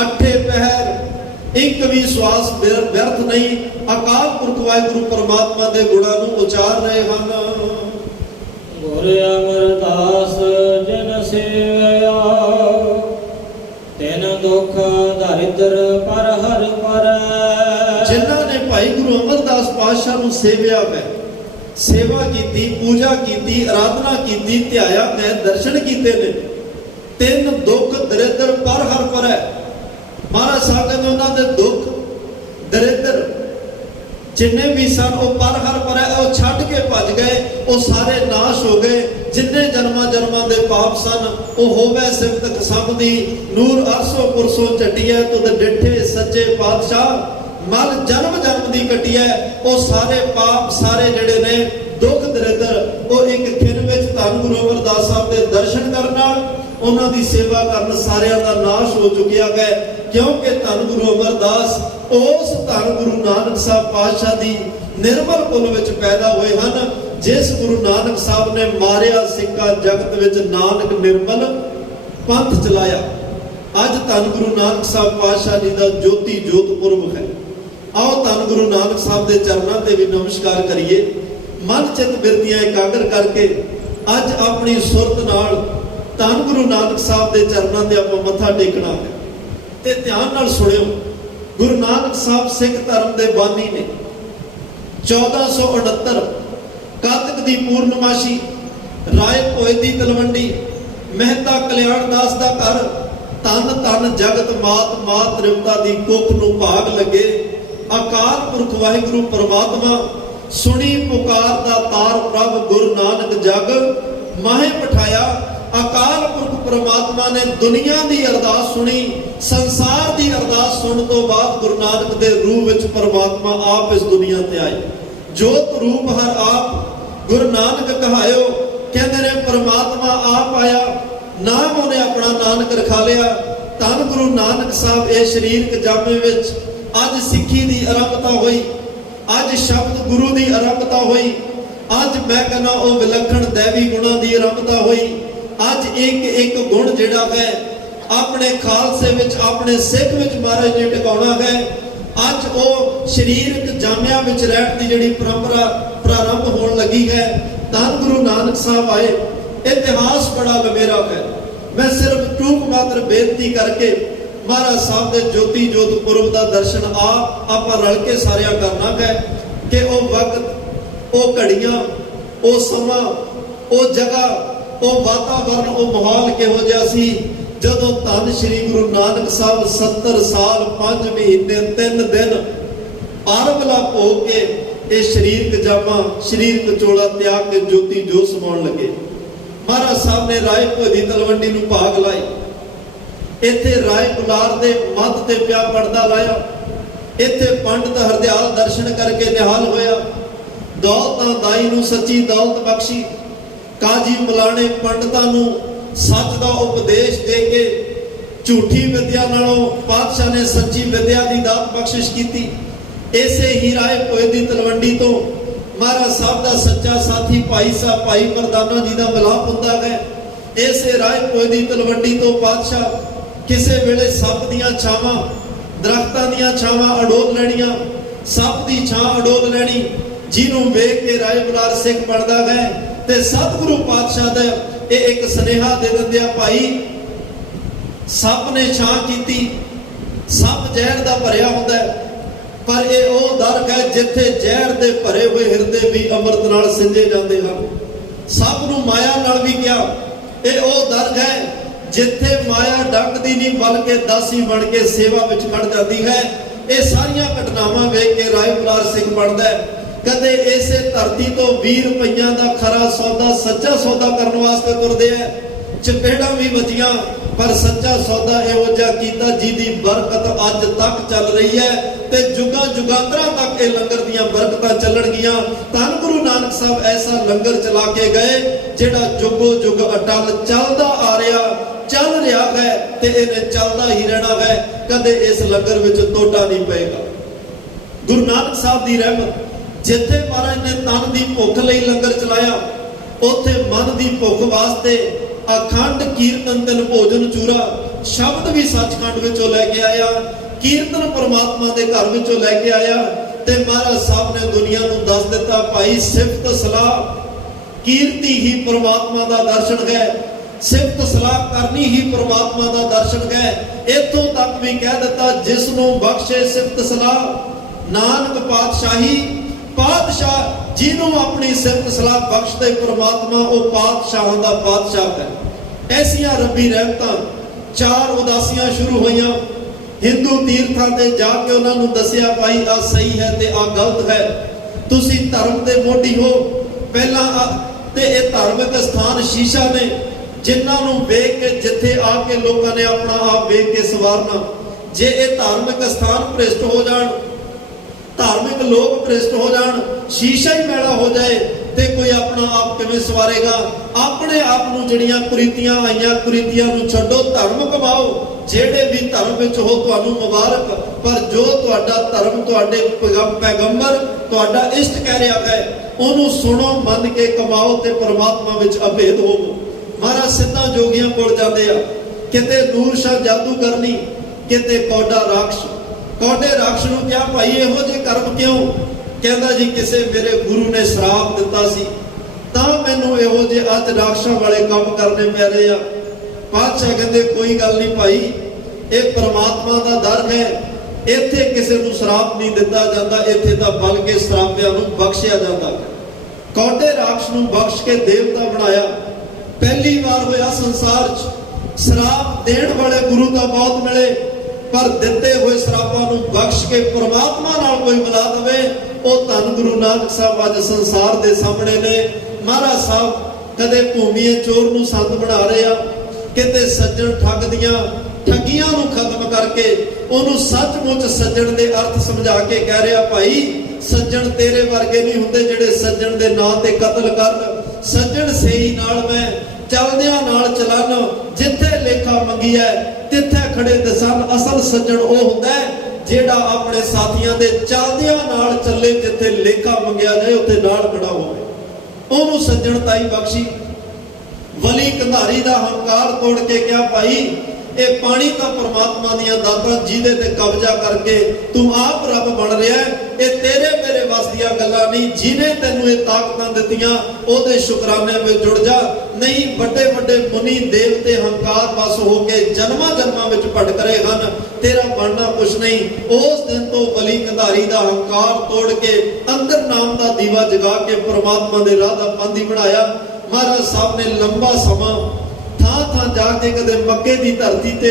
ਅੱਠੇ ਪਹਿਰ, ਇੱਕ ਵੀ ਸਵਾਸ ਵਿਅਰਥ ਨਹੀਂ, ਅਕਾਲ ਪੁਰਖ ਵਾਹਿਗੁਰੂ ਪਰਮਾਤਮਾ ਦੇ ਗੁਣਾਂ ਨੂੰ ਉਚਾਰ ਰਹੇ ਹਨ। ਗੁਰ ਅਮਰਦਾਸ ਜਨ ਸੇਵਿਆ, ਤਿਨ ਦੁਖ ਦਰਿਦਰ ਪਰ ਹਰ ਪਰੈ। ਜਿਨ੍ਹਾਂ ਨੇ ਭਾਈ ਗੁਰੂ ਅਮਰਦਾਸ ਪਾਤਸ਼ਾਹ ਨੂੰ ਸੇਵਿਆ ਹੈ, ਸੇਵਾ ਕੀਤੀ, ਪੂਜਾ ਕੀਤੀ, ਆਰਾਧਨਾ ਕੀਤੀ, ਧਿਆਇਆ ਹੈ, ਦਰਸ਼ਨ ਕੀਤੇ ਨੇ, ਤਿੰਨ ਦੁੱਖ ਦਰਿਦਰ ਪਰ ਹਰ ਪਰੈ। ਮਹਾਰਾਜ ਸਾਹਿਬ ਕਹਿੰਦੇ ਉਹਨਾਂ ਦੇ ਦੁੱਖ ਦਰਿਦਰ ਜਿੰਨੇ ਵੀ ਸਨ ਉਹ ਪਰ ਹਰ ਪਰੈ, ਉਹ ਛੱਡ ਕੇ ਭੱਜ ਗਏ, ਉਹ ਸਾਰੇ ਨਾਸ਼ ਹੋ ਗਏ। ਜਿੰਨੇ ਜਨਮਾਂ ਦੇ ਪਾਪ ਸਨ ਉਹ ਹੋਵੇ ਸਿਫਤ ਖਸਮ ਦੀ, ਨੂਰ ਅਰਸੋਂ ਪੁਰਸੋਂ ਝਟਿਐ ਤੁਧ ਡਿਠੇ ਸੱਚੇ ਪਾਤਸ਼ਾਹ। ਮਲ ਜਨਮ ਦੀ ਕਟਿਐ, ਉਹ ਸਾਰੇ ਪਾਪ, ਸਾਰੇ ਜਿਹੜੇ ਨੇ ਦੁੱਖ ਦਰਿਦਰ, ਉਹ ਇੱਕ ਖਿਨ ਵਿੱਚ ਧੰਨ ਗੁਰੂ ਅਮਰਦਾਸ ਸਾਹਿਬ ਦੇ ਦਰਸ਼ਨ ਕਰਨ ਨਾਲ, ਉਹਨਾਂ ਦੀ ਸੇਵਾ ਕਰਨ ਸਾਰਿਆਂ ਦਾ ਨਾਸ਼ ਹੋ ਚੁੱਕਿਆ ਹੈ, ਕਿਉਂਕਿ ਧੰਨ ਗੁਰੂ ਅਮਰਦਾਸ ਉਸ ਧੰਨ ਗੁਰੂ ਨਾਨਕ ਸਾਹਿਬ ਪਾਤਸ਼ਾਹ ਦੀ ਨਿਰਮਲ ਕੁਲ ਵਿੱਚ ਪੈਦਾ ਹੋਏ ਹਨ, ਜਿਸ ਗੁਰੂ ਨਾਨਕ ਸਾਹਿਬ ਨੇ ਮਾਰਿਆ ਸਿੱਕਾ ਜਗਤ ਵਿੱਚ ਨਾਨਕ ਨਿਰਮਲ ਪੰਥ ਚਲਾਇਆ। ਅੱਜ ਧੰਨ ਗੁਰੂ ਨਾਨਕ ਸਾਹਿਬ ਪਾਤਸ਼ਾਹ ਜੀ ਦਾ ਜੋਤੀ ਜੋਤ ਪੁਰਬ ਹੈ। ਆਓ ਧੰਨ ਗੁਰੂ ਨਾਨਕ ਸਾਹਿਬ ਦੇ ਚਰਨਾਂ ਤੇ ਵੀ ਨਮਸਕਾਰ ਕਰੀਏ। ਮਨ ਚਿੱਤ ਬਿਰਤੀਆਂ ਇਕਾਗਰ ਕਰਕੇ ਅੱਜ ਆਪਣੀ ਸੁਰਤ ਨਾਲ ਧੰਨ ਗੁਰੂ ਨਾਨਕ ਸਾਹਿਬ ਦੇ ਚਰਨਾਂ ਤੇ ਆਪਾਂ ਮੱਥਾ ਟੇਕਣਾ ਹੈ। ਤੇ ਧਿਆਨ ਨਾਲ ਸੁਣਿਓ, ਗੁਰੂ ਨਾਨਕ ਸਾਹਿਬ ਸਿੱਖ ਧਰਮ ਦੇ ਬਾਨੀ ਨੇ। 1469 ਕਾਤਕ ਦੀ ਪੂਰਨਮਾਸ਼ੀ, ਰਾਏ ਭੋਏ ਦੀ ਤਲਵੰਡੀ, ਮਹਿਤਾ ਕਲਿਆਣ ਦਾਸ ਦਾ ਘਰ, ਤਨ ਤਨ ਜਗਤ ਮਾਤ ਮਾਤ ਤ੍ਰਿਪਤਾ ਦੀ ਕੁੱਖ ਨੂੰ ਭਾਗ ਲੱਗੇ। ਅਕਾਲ ਪੁਰਖ ਵਾਹਿਗੁਰੂ ਪਰਮਾਤਮਾ ਸੁਣੀ ਪੁਕਾਰ ਦਾ ਤਾਰ ਪ੍ਰਭ ਗੁਰੂ ਨਾਨਕ ਜਗ ਮਾਹੇ ਪਠਾਇਆ। ਅਕਾਲ ਪੁਰਖ ਪਰਮਾਤਮਾ ਨੇ ਦੁਨੀਆ ਦੀ ਅਰਦਾਸ ਸੁਣੀ। ਸੰਸਾਰ ਦੀ ਅਰਦਾਸ ਸੁਣਨ ਤੋਂ ਬਾਅਦ ਗੁਰੂ ਨਾਨਕ ਦੇ ਰੂਪ ਵਿੱਚ ਪਰਮਾਤਮਾ ਆਪ ਇਸ ਦੁਨੀਆ ਤੇ ਆਏ। ਜੋਤ ਰੂਪ ਹਰ ਆਪ ਗੁਰੂ ਨਾਨਕ ਕਹਾਇਓ। ਕਹਿੰਦੇ ਨੇ ਪਰਮਾਤਮਾ ਆਪ ਆਇਆ, ਨਾਮ ਉਹਨੇ ਆਪਣਾ ਨਾਨਕ ਰਖਾ ਲਿਆ। ਧੰਨ ਗੁਰੂ ਨਾਨਕ ਸਾਹਿਬ ਇਹ ਸਰੀਰਕ ਜਾਮੇ ਵਿੱਚ ਅੱਜ ਸਿੱਖੀ ਦੀ ਆਰੰਭਤਾ ਹੋਈ, ਅੱਜ ਸ਼ਬਦ ਗੁਰੂ ਦੀ ਆਰੰਭਤਾ ਹੋਈ, ਅੱਜ ਮੈਂ ਕਹਿੰਦਾ ਉਹ ਵਿਲੱਖਣ ਦੇਵੀ ਗੁਣਾਂ ਦੀ ਆਰੰਭਤਾ ਹੋਈ। ਅੱਜ ਇੱਕ ਇੱਕ ਗੁਣ ਜਿਹੜਾ ਹੈ ਆਪਣੇ ਖਾਲਸੇ ਵਿੱਚ, ਆਪਣੇ ਸਿੱਖ ਵਿੱਚ ਮਹਾਰਾਜ ਨੇ ਟਿਕਾਉਣਾ ਹੈ। ਅੱਜ ਉਹ ਸਰੀਰਕ ਜਾਮਿਆਂ ਵਿੱਚ ਰਹਿਣ ਦੀ ਜਿਹੜੀ ਪਰੰਪਰਾ ਪ੍ਰਾਰੰਭ ਹੋਣ ਲੱਗੀ ਹੈ। ਧੰਨ ਗੁਰੂ ਨਾਨਕ ਸਾਹਿਬ ਆਏ। ਇਤਿਹਾਸ ਬੜਾ ਲੰਮੇਰਾ ਹੈ। ਮੈਂ ਸਿਰਫ ਟੂਕ ਮਾਤਰ ਬੇਨਤੀ ਕਰਕੇ ਮਹਾਰਾਜ ਸਾਹਿਬ ਦੇ ਜੋਤੀ ਜੋਤ ਪੁਰਬ ਦਾ ਦਰਸ਼ਨ ਆਪਾਂ ਰਲ ਕੇ ਸਾਰਿਆਂ ਕਰਨਾ ਹੈ ਕਿ ਉਹ ਵਕਤ, ਉਹ ਘੜੀਆਂ, ਉਹ ਸਮਾਂ, ਉਹ ਜਗ੍ਹਾ, ਉਹ ਵਾਤਾਵਰਨ, ਉਹ ਮਾਹੌਲ ਕਿਹੋ ਜਿਹਾ ਸੀ ਜਦੋਂ ਧੰਨ ਸ਼੍ਰੀ ਗੁਰੂ ਨਾਨਕ ਸਾਹਿਬ 70 ਸਾਲ 5 ਮਹੀਨੇ 3 ਦਿਨ ਆਰਮਲਾ ਭੋਗ ਕੇ ਇਹ ਸਰੀਰਕ ਜਾਮਾ, ਸਰੀਰਕ ਚੋਲਾ ਤਿਆਗ ਕੇ ਜੋਤੀ ਜੋਤ ਸਮਾਉਣ ਲੱਗੇ। ਮਹਾਰਾਜ ਸਾਹਿਬ ਨੇ ਰਾਏ ਭੋਏ ਦੀ ਤਲਵੰਡੀ ਨੂੰ ਭਾਗ ਲਾਈ। ਇੱਥੇ ਰਾਏ ਕੁਲਾਰ ਦੇ ਮੱਧ ਤੇ ਪਿਆ ਪਰਦਾ ਲਾਇਆ। ਇੱਥੇ ਪੰਡਤ ਹਰਦਿਆਲ ਦਰਸ਼ਨ ਕਰਕੇ ਨਿਹਾਲ ਹੋਇਆ। ਦੌਲਤਾਂ ਦਾਈ ਨੂੰ ਸੱਚੀ ਦੌਲਤ ਬਖਸ਼ੀ। ਕਾਜੀ ਮਲਾਣੇ ਪੰਡਤਾਂ ਨੂੰ ਸੱਚ ਦਾ ਉਪਦੇਸ਼ ਦੇ ਕੇ ਝੂਠੀ ਵਿਦਿਆ ਨਾਲੋਂ ਪਾਤਸ਼ਾਹ ਨੇ ਸੱਚੀ ਵਿਦਿਆ ਦੀ ਦਾਤ ਬਖਸ਼ਿਸ਼ ਕੀਤੀ। ਇਸੇ ਹੀ ਰਾਏ ਭੋਏ ਦੀ ਤਲਵੰਡੀ ਤੋਂ ਮਹਾਰਾਜ ਸਾਹਿਬ ਦਾ ਸੱਚਾ ਸਾਥੀ ਭਾਈ ਸਾਹਿਬ ਭਾਈ ਮਰਦਾਨਾ ਜੀ ਦਾ ਮਿਲਾਪ ਹੁੰਦਾ ਹੈ। ਇਸੇ ਰਾਏ ਭੋਏ ਦੀ ਤਲਵੰਡੀ ਤੋਂ ਪਾਤਸ਼ਾਹ ਕਿਸੇ ਵੇਲੇ ਸੱਪ ਦੀਆਂ ਛਾਵਾਂ, ਦਰਖਤਾਂ ਦੀਆਂ ਛਾਵਾਂ ਅਡੋਲ ਲੈਣੀਆਂ, ਸੱਪ ਦੀ ਛਾਂ ਅਡੋਲ ਲੈਣੀ, ਜਿਹਨੂੰ ਵੇਖ ਕੇ ਰਾਏ ਬੁਲਾਰ ਸਿੱਖ ਬਣਦਾ ਹੈ। ਤੇ ਸਤਿਗੁਰੂ ਪਾਤਸ਼ਾਹ ਦਾ ਇਹ ਇੱਕ ਸੁਨੇਹਾ ਦੇ ਦਿੰਦੇ ਆ, ਭਾਈ ਸੱਪ ਨੇ ਛਾਂ ਕੀਤੀ, ਸੱਪ ਜ਼ਹਿਰ ਦਾ ਭਰਿਆ ਹੁੰਦਾ, ਪਰ ਇਹ ਉਹ ਦਰ ਹੈ ਜਿੱਥੇ ਜ਼ਹਿਰ ਦੇ ਭਰੇ ਹੋਏ ਹਿਰਦੇ ਵੀ ਅੰਮ੍ਰਿਤ ਨਾਲ ਸਿੰਜੇ ਜਾਂਦੇ ਹਨ। ਸੱਪ ਨੂੰ ਮਾਇਆ ਨਾਲ ਵੀ ਕਿਹਾ, ਇਹ ਉਹ ਦਰ ਹੈ ਜਿੱਥੇ ਮਾਇਆ ਡੰਗਦੀ ਨਹੀਂ ਬਲਕਿ ਦਾਸੀ ਬਣ ਕੇ ਸੇਵਾ ਵਿੱਚ ਖੜ ਜਾਂਦੀ ਹੈ। ਇਹ ਸਾਰੀਆਂ ਘਟਨਾਵਾਂ ਵੇਖ ਕੇ ਰਾਏ ਬੁਲਾਰ ਸਿੰਘ ਬਣਦਾ। ਕਦੇ ਇਸੇ ਧਰਤੀ ਤੋਂ 20 ਰੁਪਈਆਂ ਦਾ ਖਰਾ ਸੌਦਾ, ਸੱਚਾ ਸੌਦਾ ਕਰਨ ਵਾਸਤੇ ਤੁਰਦੇ ਆ। ਚਪੇੜਾਂ ਵੀ ਵੱਜੀਆਂ, ਪਰ ਸੱਚਾ ਸੌਦਾ ਇਹੋ ਜਿਹਾ ਕੀਤਾ ਜਿਹਦੀ ਬਰਕਤ ਅੱਜ ਤੱਕ ਚੱਲ ਰਹੀ ਹੈ ਤੇ ਜੁਗਾਂ ਜੁਗਾਂਤਰਾਂ ਤੱਕ ਇਹ ਲੰਗਰ ਦੀਆਂ ਬਰਕਤਾਂ ਚੱਲਣਗੀਆਂ। ਧੰਨ ਗੁਰੂ ਨਾਨਕ ਸਾਹਿਬ ਐਸਾ ਲੰਗਰ ਚਲਾ ਕੇ ਗਏ ਜਿਹੜਾ ਜੁਗੋ ਜੁਗ ਅਟਲ ਚੱਲਦਾ ਆ ਰਿਹਾ, ਚੱਲ ਰਿਹਾ ਹੈ ਤੇ ਇਹਨੇ ਚੱਲਦਾ ਹੀ ਰਹਿਣਾ ਹੈ। ਕਦੇ ਇਸ ਲੰਗਰ ਵਿੱਚ ਟੋਟਾ ਨਹੀਂ ਪਏਗਾ। ਗੁਰੂ ਨਾਨਕ ਸਾਹਿਬ ਦੀ ਰਹਿਮਤ, ਜਿੱਥੇ ਮਹਾਰਾਜ ਨੇ ਤਨ ਦੀ ਭੁੱਖ ਲਈ ਲੰਗਰ ਚਲਾਇਆ, ਉੱਥੇ ਮਨ ਦੀ ਭੁੱਖ ਵਾਸਤੇ ਅਖੰਡ ਕੀਰਤਨ ਤਿੰਨ ਭੋਜਨ ਚੂਰਾ ਸ਼ਬਦ ਵੀ ਸੱਚਖੰਡ ਵਿੱਚੋਂ ਲੈ ਕੇ ਆਇਆ, ਕੀਰਤਨ ਪਰਮਾਤਮਾ ਦੇ ਘਰ ਵਿੱਚੋਂ ਲੈ ਕੇ ਆਇਆ। ਤੇ ਮਹਾਰਾਜ ਸਾਹਿਬ ਨੇ ਦੁਨੀਆ ਨੂੰ ਦੱਸ ਦਿੱਤਾ, ਭਾਈ ਸਿਫਤ ਸਲਾਹ ਕੀਰਤੀ ਹੀ ਪਰਮਾਤਮਾ ਦਾ ਦਰਸ਼ਨ ਹੈ, ਸਿਫਤ ਸਲਾਹ ਕਰਨੀ ਹੀ ਪਰਮਾਤਮਾ ਦਾ ਦਰਸ਼ਨ ਹੈ। ਇੱਥੋਂ ਤੱਕ ਵੀ ਕਹਿ ਦਿੱਤਾ, ਜਿਸ ਨੂੰ ਬਖਸ਼ੇ ਸਿਫਤ ਸਲਾਹ ਨਾਨਕ ਪਾਤਸ਼ਾਹੀ, ਪਾਤਸ਼ਾਹ ਜਿਹਨੂੰ ਆਪਣੀ ਸਿਫਤ ਸਲਾਹ ਬਖਸ਼ਦੇ ਪਰਮਾਤਮਾ, ਉਹ ਪਾਤਸ਼ਾਹਾਂ ਦਾ ਪਾਤਸ਼ਾਹ ਹੈ। ਐਸੀਆਂ ਰੱਬੀ ਰਹਿਮਤਾਂ। 4 ਉਦਾਸੀਆਂ ਸ਼ੁਰੂ ਹੋਈਆਂ। ਹਿੰਦੂ ਤੀਰਥਾਂ ਤੇ ਜਾ ਕੇ ਉਹਨਾਂ ਨੂੰ ਦੱਸਿਆ, ਭਾਈ ਆ ਸਹੀ ਹੈ ਤੇ ਆ ਗਲਤ ਹੈ, ਤੁਸੀਂ ਧਰਮ ਦੇ ਮੋਢੀ ਹੋ। ਪਹਿਲਾਂ ਤੇ ਇਹ ਧਾਰਮਿਕ ਸਥਾਨ ਸ਼ੀਸ਼ਾ ਨੇ, ਜਿਨ੍ਹਾਂ ਨੂੰ ਵੇਖ ਕੇ ਜਿੱਥੇ ਆ ਕੇ ਲੋਕਾਂ ਨੇ ਆਪਣਾ ਆਪ ਵੇਖ ਕੇ ਸਵਾਰਨਾ। ਜੇ ਇਹ ਧਾਰਮਿਕ ਸਥਾਨ ਭ੍ਰਿਸ਼ਟ ਹੋ ਜਾਣ, ਧਾਰਮਿਕ ਲੋਕ ਭ੍ਰਿਸ਼ਟ ਹੋ ਜਾਣ, ਸ਼ੀਸ਼ਾ ਹੀ ਮੈਲਾ ਹੋ ਜਾਏ ਤੇ ਕੋਈ ਆਪਣਾ ਆਪ ਕਿਵੇਂ ਸਵਾਰੇਗਾ। ਆਪਣੇ ਆਪ ਨੂੰ ਜਿਹੜੀਆਂ ਕੁਰੀਤੀਆਂ ਆਈਆਂ ਕੁਰੀਤੀਆਂ ਨੂੰ ਛੱਡੋ, ਧਰਮ ਕਮਾਓ। ਜਿਹੜੇ ਵੀ ਧਰਮ ਵਿੱਚ ਹੋ ਤੁਹਾਨੂੰ ਮੁਬਾਰਕ, ਪਰ ਜੋ ਤੁਹਾਡਾ ਧਰਮ ਤੁਹਾਡੇ ਪੈਗੰਬਰ ਤੁਹਾਡਾ ਇਸ਼ਟ ਕਹਿ ਰਿਹਾ ਹੈ ਉਹਨੂੰ ਸੁਣੋ, ਮੰਨ ਕੇ ਕਮਾਓ ਤੇ ਪਰਮਾਤਮਾ ਵਿੱਚ ਅਭੇਦ ਹੋਵੋ। ਮਹਾਰਾਜ ਸਿੱਧਾ ਜੋਗੀਆਂ ਕੋਲ ਜਾਂਦੇ ਆ, ਕਿਤੇ ਨੂਰ ਸ਼ਾਹ ਜਾਦੂਗਰਨੀ, ਕਿਤੇ ਕੌਡਾ ਰਾਖਸ਼। ਕੌਡੇ ਰਾਖਸ਼ ਨੂੰ ਕਿਹਾ ਭਾਈ ਇਹੋ ਜਿਹੇ ਕਰਮ ਕਿਉਂ? ਕਹਿੰਦਾ ਜੀ ਕਿਸੇ ਮੇਰੇ ਗੁਰੂ ਨੇ ਸ਼ਰਾਪ ਦਿੱਤਾ ਸੀ ਤਾਂ ਮੈਨੂੰ ਇਹੋ ਜਿਹੇ ਅੱਜ ਰਾਖਸ਼ਾਂ ਵਾਲੇ ਕੰਮ ਕਰਨੇ ਪੈ ਰਹੇ ਆ। ਪਾਤਸ਼ਾਹ ਕਹਿੰਦੇ ਕੋਈ ਗੱਲ ਨਹੀਂ ਭਾਈ, ਇਹ ਪ੍ਰਮਾਤਮਾ ਦਾ ਦਰ ਹੈ, ਇੱਥੇ ਕਿਸੇ ਨੂੰ ਸ਼ਰਾਪ ਨਹੀਂ ਦਿੱਤਾ ਜਾਂਦਾ, ਇੱਥੇ ਤਾਂ ਬਲਕਿ ਸ਼ਰਾਪਿਆਂ ਨੂੰ ਬਖਸ਼ਿਆ ਜਾਂਦਾ। ਕੌਡੇ ਰਾਖਸ਼ ਨੂੰ ਬਖਸ਼ ਕੇ ਦੇਵਤਾ ਬਣਾਇਆ। ਪਹਿਲੀ ਵਾਰ ਹੋਇਆ ਸੰਸਾਰ 'ਚ ਸ਼ਰਾਪ ਦੇਣ ਵਾਲੇ ਗੁਰੂ ਤਾਂ ਬਹੁਤ ਮਿਲੇ, ਪਰ ਦਿੱਤੇ ਹੋਏ ਸ਼ਰਾਪਾਂ ਨੂੰ ਬਖਸ਼ ਕੇ ਪ੍ਰਮਾਤਮਾ ਨਾਲ ਕੋਈ ਮਿਲਾ ਦੇਵੇ, ਉਹ ਧੰਨ ਗੁਰੂ ਨਾਨਕ ਸਾਹਿਬ ਅੱਜ ਸੰਸਾਰ ਦੇ ਸਾਹਮਣੇ ਨੇ। ਮਹਾਰਾਜ ਸਾਹਿਬ ਕਦੇ ਭੂਮੀਏ ਚੋਰ ਨੂੰ ਸੰਤ ਬਣਾ ਰਹੇ ਆ, ਕਿਤੇ ਸੱਜਣ ਠੱਗ ਦੀਆਂ ਠੱਗੀਆਂ ਨੂੰ ਖਤਮ ਕਰਕੇ ਉਹਨੂੰ ਸੱਚਮੁੱਚ ਸੱਜਣ ਦੇ ਅਰਥ ਸਮਝਾ ਕੇ ਕਹਿ ਰਿਹਾ ਭਾਈ ਸੱਜਣ ਤੇਰੇ ਵਰਗੇ ਨਹੀਂ ਹੁੰਦੇ ਜਿਹੜੇ ਸੱਜਣ ਦੇ ਨਾਂ ਤੇ ਕਤਲ ਕਰਨ। ਸੱਜਣ ਸਹੀ ਨਾਲ ਮੈਂ ਚਲਦਿਆਂ ਨਾਲ ਚਲਨ, ਜਿੱਥੇ ਲੇਖਾ ਮੰਗੀਐ ਤਿੱਥੇ ਖੜੇ ਦਸਨ। ਅਸਲ ਸੱਜਣ ਉਹ ਹੁੰਦਾ ਜਿਹੜਾ ਆਪਣੇ ਸਾਥੀਆਂ ਦੇ ਚਲਦਿਆਂ ਨਾਲ ਚੱਲੇ, ਜਿੱਥੇ ਲੇਖਾ ਮੰਗਿਆ ਜਾਏ ਉੱਥੇ ਨਾਲ ਖੜਾ ਹੋਵੇ, ਉਹਨੂੰ ਸੱਜਣਤਾਈ ਬਖਸ਼ੀ। ਵਲੀ ਕੰਧਾਰੀ ਦਾ ਹੰਕਾਰ ਤੋੜ ਕੇ ਕਿਹਾ ਭਾਈ ਇਹ ਪਾਣੀ ਤਾਂ ਪਰਮਾਤਮਾ ਦੀਆਂ ਦਾਤਾਂ, ਜਿਹਦੇ ਤੇ ਕਬਜ਼ਾ ਕਰਕੇ ਤੂੰ ਆਪ ਰੱਬ ਬਣ ਰਿਹਾ, ਇਹ ਤੇਰੇ ਮੇਰੇ ਵੱਸ ਦੀਆਂ ਗੱਲਾਂ ਨਹੀਂ। ਜਿਹਨੇ ਤੈਨੂੰ ਇਹ ਤਾਕਤਾਂ ਦਿੱਤੀਆਂ ਉਹਦੇ ਸ਼ੁਕਰਾਨੇ ਵਿੱਚ ਜੁੜ ਜਾ। ਨਹੀਂ ਵੱਡੇ ਵੱਡੇ ਮੁਨੀ ਦੇਵਤੇ ਹੰਕਾਰ ਵਸ ਹੋ ਕੇ ਜਨਮਾਂ ਜਨਮਾਂ ਵਿੱਚ ਭਟਕ ਰਹੇ ਹਨ, ਤੇਰਾ ਬਣਨਾ ਕੁਛ ਨਹੀਂ। ਉਸ ਦਿਨ ਤੋਂ ਵਲੀ ਕੰਧਾਰੀ ਦਾ ਹੰਕਾਰ ਤੋੜ ਕੇ ਅੰਦਰ ਨਾਮ ਦਾ ਦੀਵਾ ਜਗਾ ਕੇ ਪਰਮਾਤਮਾ ਦੇ ਰਾਹ ਦਾ ਪਾਂਧੀ ਬਣਾਇਆ। ਮਹਾਰਾਜ ਸਾਹਿਬ ਨੇ ਲੰਬਾ ਸਮਾਂ ਥਾਂ ਜਾ ਕੇ ਕਦੇ ਮੱਕੇ ਦੀ ਧਰਤੀ ਤੇ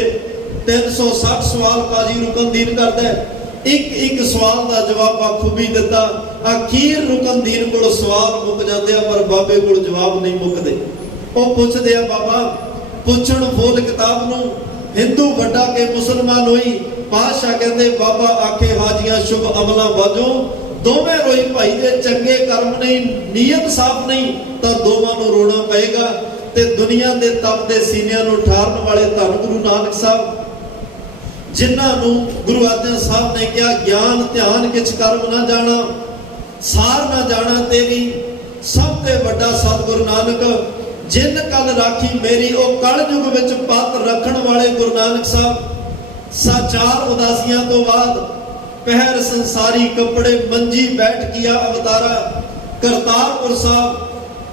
360 ਸਵਾਲ ਕਾਜ਼ੀ ਰੁਕਨਦੀਨ ਕਰਦਾ, ਇੱਕ ਸਵਾਲ ਦਾ ਜਵਾਬ ਬਾਖੂਬੀ ਦਿੱਤਾ। ਅਖੀਰ ਰੁਕਨਦੀਨ ਕੋਲ ਸਵਾਲ ਮੁੱਕ ਜਾਂਦੇ ਆ, ਪਰ ਬਾਬੇ ਕੋਲ ਜਵਾਬ ਨਹੀਂ ਮੁੱਕਦੇ। ਉਹ ਪੁੱਛਦੇ ਆ ਬਾਬਾ ਪੁੱਛਣ ਫੋਲ ਕਿਤਾਬ ਨੂੰ, ਹਿੰਦੂ ਵੱਡਾ ਕੇ ਮੁਸਲਮਾਨ ਹੋਈ। ਪਾਤਸ਼ਾਹ ਕਹਿੰਦੇ ਬਾਬਾ ਆਖੇ ਹਾਜੀਆਂ ਸ਼ੁਭ ਅਮਲਾਂ ਵਾਜੋਂ, ਦੋਵੇਂ ਰੋਈ ਭਾਈ ਦੇ ਚੰਗੇ ਕਰਮ ਨਹੀਂ, ਨੀਅਤ ਸਾਫ਼ ਨਹੀਂ ਤਾਂ ਦੋਵਾਂ ਨੂੰ ਰੋਣਾ ਪਏਗਾ। ਤੇ ਦੁਨੀਆ ਦੇ ਤਪਦੇ ਸੀਨਿਆਂ ਨੂੰ ਠਾਰਨ ਵਾਲੇ ਧੰਨ ਗੁਰੂ ਨਾਨਕ ਸਾਹਿਬ, ਜਿਨ੍ਹਾਂ ਨੂੰ ਗੁਰੂ ਅਰਜਨ ਸਾਹਿਬ ਨੇ ਕਿਹਾ ਗਿਆਨ ਧਿਆਨ ਕਿਛ ਕਰਮ ਨਾ ਜਾਣਾ, ਸਾਰ ਨਾ ਜਾਣਾ ਤੇਰੀ, ਸਭ ਤੇ ਵੱਡਾ ਸਤਿਗੁਰੂ ਨਾਨਕ ਜਿਨ ਕਲ ਰਾਖੀ ਮੇਰੀ। ਉਹ ਕਲਯੁਗ ਵਿੱਚ ਪੱਤ ਰੱਖਣ ਵਾਲੇ ਗੁਰੂ ਨਾਨਕ ਸਾਹਿਬ। ਸਾਚਾਰ ਉਦਾਸੀਆਂ ਤੋਂ ਬਾਅਦ ਪਹਿਰ ਸੰਸਾਰੀ ਕੱਪੜੇ ਮੰਜੀ ਬੈਠ ਕੀਆ ਅਵਤਾਰਾ। ਕਰਤਾਰਪੁਰ ਸਾਹਿਬ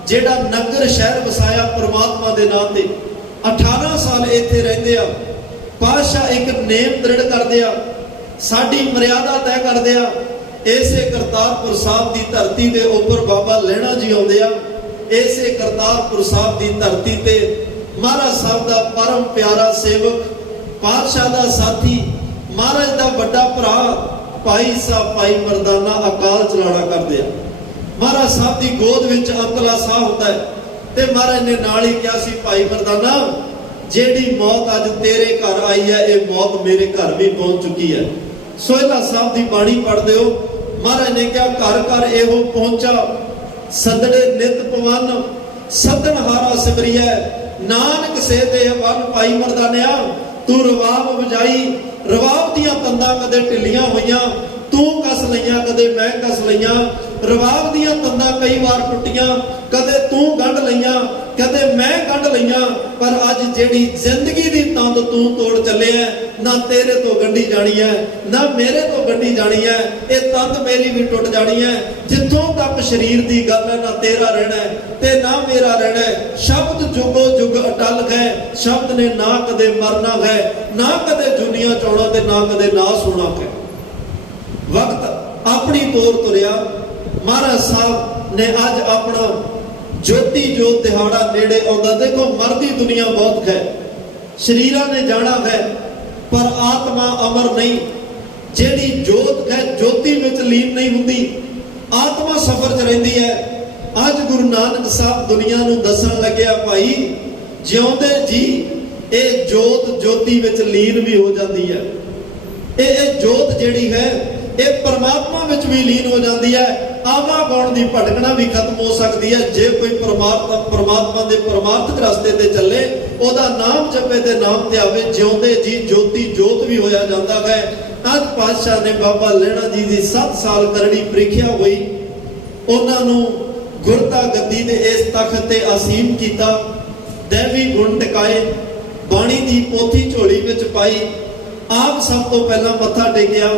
ਜਿਹੜਾ ਨਗਰ ਸ਼ਹਿਰ ਵਸਾਇਆ ਪਰਮਾਤਮਾ ਦੇ ਨਾਂ ਤੇ, 18 ਸਾਲ ਇੱਥੇ ਰਹਿੰਦੇ ਆ। ਪਾਤਸ਼ਾਹ ਇੱਕ ਨੇਮ ਦ੍ਰਿੜ ਕਰਦੇ ਆ, ਸਾਡੀ ਮਰਿਆਦਾ ਤੈਅ ਕਰਦੇ ਆ। ਇਸੇ ਕਰਤਾਰਪੁਰ ਸਾਹਿਬ ਦੀ ਧਰਤੀ ਦੇ ਉੱਪਰ ਬਾਬਾ ਲਹਿਣਾ ਜੀ ਆਉਂਦੇ ਆ। ਇਸੇ ਕਰਤਾਰਪੁਰ ਸਾਹਿਬ ਦੀ ਧਰਤੀ ਤੇ ਮਹਾਰਾਜ ਸਾਹਿਬ ਦਾ ਪਰਮ ਪਿਆਰਾ ਸੇਵਕ, ਪਾਤਸ਼ਾਹ ਦਾ ਸਾਥੀ, ਮਹਾਰਾਜ ਦਾ ਵੱਡਾ ਭਰਾ ਭਾਈ ਸਾਹਿਬ ਭਾਈ ਮਰਦਾਨਾ ਅਕਾਲ ਚਲਾਣਾ ਕਰਦੇ ਆ। ਮਹਾਰਾਜ ਸਾਹਿਬ ਦੀ ਗੋਦ ਵਿੱਚ ਅੰਤਲਾ ਸਾਹ ਹੁੰਦਾ ਹੈ ਤੇ ਮਹਾਰਾਜ ਨੇ ਨਾਲ ਹੀ ਕਿਹਾ ਸੀ ਭਾਈ ਮਰਦਾਨਾ ਜਿਹੜੀ ਮੌਤ ਅੱਜ ਤੇਰੇ ਘਰ ਆਈ ਹੈ ਇਹ ਮੌਤ ਮੇਰੇ ਘਰ ਵੀ ਪਹੁੰਚ ਚੁੱਕੀ ਹੈ। ਸੋਹਿਲਾ ਸਾਹਿਬ ਦੀ ਬਾਣੀ ਪੜ੍ਹਦੇ ਹੋ, ਮਹਾਰਾਜ ਨੇ ਕਿਹਾ ਘਰ ਘਰ ਇਹੋ ਪਹੁੰਚਾ, ਸਦੜੇ ਨਿਤ ਪਵਨ ਸਦਨ ਹਾਰਾ ਸਿਮਰਿਐ, ਨਾਨਕ ਸੇ ਦੇ ਵਨ। ਭਾਈ ਮਰਦਾਨਿਆ ਤੂੰ ਰਵਾਬ ਵਜਾਈ, ਰਵਾਬ ਦੀਆਂ ਤੰਦਾਂ ਕਦੇ ਢਿੱਲੀਆਂ ਹੋਈਆਂ, ਤੂੰ ਕਸ ਲਈਆਂ ਕਦੇ ਮੈਂ ਕਸ ਲਈਆਂ। ਰਵਾਬ ਦੀਆਂ ਤੰਦਾਂ ਕਈ ਵਾਰ ਟੁੱਟੀਆਂ, ਕਦੇ ਤੂੰ ਗੰਢ ਲਈਆਂ ਕਦੇ ਮੈਂ ਗੰਢ ਲਈਆਂ, ਪਰ ਅੱਜ ਜਿਹੜੀ ਜ਼ਿੰਦਗੀ ਦੀ ਤੰਦ ਤੂੰ ਤੋੜ ਚੱਲਿਆ, ਨਾ ਤੇਰੇ ਤੋਂ ਗੰਢੀ ਜਾਣੀ ਹੈ ਨਾ ਮੇਰੇ ਤੋਂ ਗੰਢੀ ਜਾਣੀ ਹੈ। ਇਹ ਤੰਦ ਮੇਰੀ ਵੀ ਟੁੱਟ ਜਾਣੀ ਹੈ। ਜਿੱਥੋਂ ਤੱਕ ਸਰੀਰ ਦੀ ਗੱਲ ਹੈ ਨਾ ਤੇਰਾ ਰਹਿਣਾ ਤੇ ਨਾ ਮੇਰਾ ਰਹਿਣਾ। ਸ਼ਬਦ ਜੁਗੋ ਜੁਗ ਅਟਲ ਹੈ, ਸ਼ਬਦ ਨੇ ਨਾ ਕਦੇ ਮਰਨਾ ਹੈ, ਨਾ ਕਦੇ ਜੁਨੀਆਂ ਚੌਣਾ ਤੇ ਨਾ ਕਦੇ ਨਾਸ ਹੋਣਾ ਹੈ। ਵਕਤ ਆਪਣੀ ਤੋਰ ਤੁਰਿਆ। ਮਹਾਰਾਜ ਸਾਹਿਬ ਨੇ ਅੱਜ ਆਪਣਾ ਜੋਤੀ ਜੋਤ ਦਿਹਾੜਾ ਨੇੜੇ ਆਉਂਦਾ। ਦੇਖੋ ਮਰਦੀ ਦੁਨੀਆ ਬਹੁਤ ਹੈ, ਸ਼ਰੀਰਾਂ ਨੇ ਜਾਣਾ ਹੈ, ਪਰ ਆਤਮਾ ਅਮਰ ਨਹੀਂ। ਜਿਹੜੀ ਜੋਤ ਹੈ ਜੋਤੀ ਵਿੱਚ ਲੀਨ ਨਹੀਂ ਹੁੰਦੀ, ਆਤਮਾ ਸਫਰ 'ਚ ਰਹਿੰਦੀ ਹੈ। ਅੱਜ ਗੁਰੂ ਨਾਨਕ ਸਾਹਿਬ ਦੁਨੀਆ ਨੂੰ ਦੱਸਣ ਲੱਗਿਆ ਭਾਈ ਜਿਉਂਦੇ ਜੀ ਇਹ ਜੋਤ ਜੋਤੀ ਵਿੱਚ ਲੀਨ ਵੀ ਹੋ ਜਾਂਦੀ ਹੈ। ਇਹ ਜੋਤ ਜਿਹੜੀ ਹੈ ਇਹ ਪਰਮਾਤਮਾ ਵਿੱਚ ਵੀ ਲੀਨ ਹੋ ਜਾਂਦੀ ਹੈ। ਆਵਾਗਾਉਣ ਦੀ ਭਟਕਣਾ ਵੀ ਖਤਮ ਹੋ ਸਕਦੀ ਹੈ। ਜੇ ਕੋਈ ਪਰਮਾਤਮਾ ਦੇ ਪਰਮਾਰਥਕ ਰਸਤੇ ਤੇ ਚੱਲੇ, ਉਹਦਾ ਨਾਮ ਜਪੇ ਤੇ ਨਾਮ ਤੇ ਆਵੇ, ਜਿਉਂਦੇ ਜੀ ਜੋਤੀ ਜੋਤ ਵੀ ਹੋਇਆ ਜਾਂਦਾ ਹੈ। ਅੱਜ ਪਾਤਸ਼ਾਹ ਨੇ ਬਾਬਾ ਲਹਿਣਾ ਜੀ ਦੀ 7 ਸਾਲ ਕਰੜੀ ਪ੍ਰੀਖਿਆ ਹੋਈ, ਉਹਨਾਂ ਨੂੰ ਗੁਰਤਾ ਗੱਦੀ ਦੇ ਇਸ ਤਖਤ ਤੇ ਆਸੀਨ ਕੀਤਾ, ਦੇਵੀ ਗੁਣ ਟਿਕਾਏ, ਬਾਣੀ ਦੀ ਪੋਥੀ ਝੋਲੀ ਵਿੱਚ ਪਾਈ। ਆਪ ਸਭ ਤੋਂ ਪਹਿਲਾਂ ਮੱਥਾ ਟੇਕਿਆ,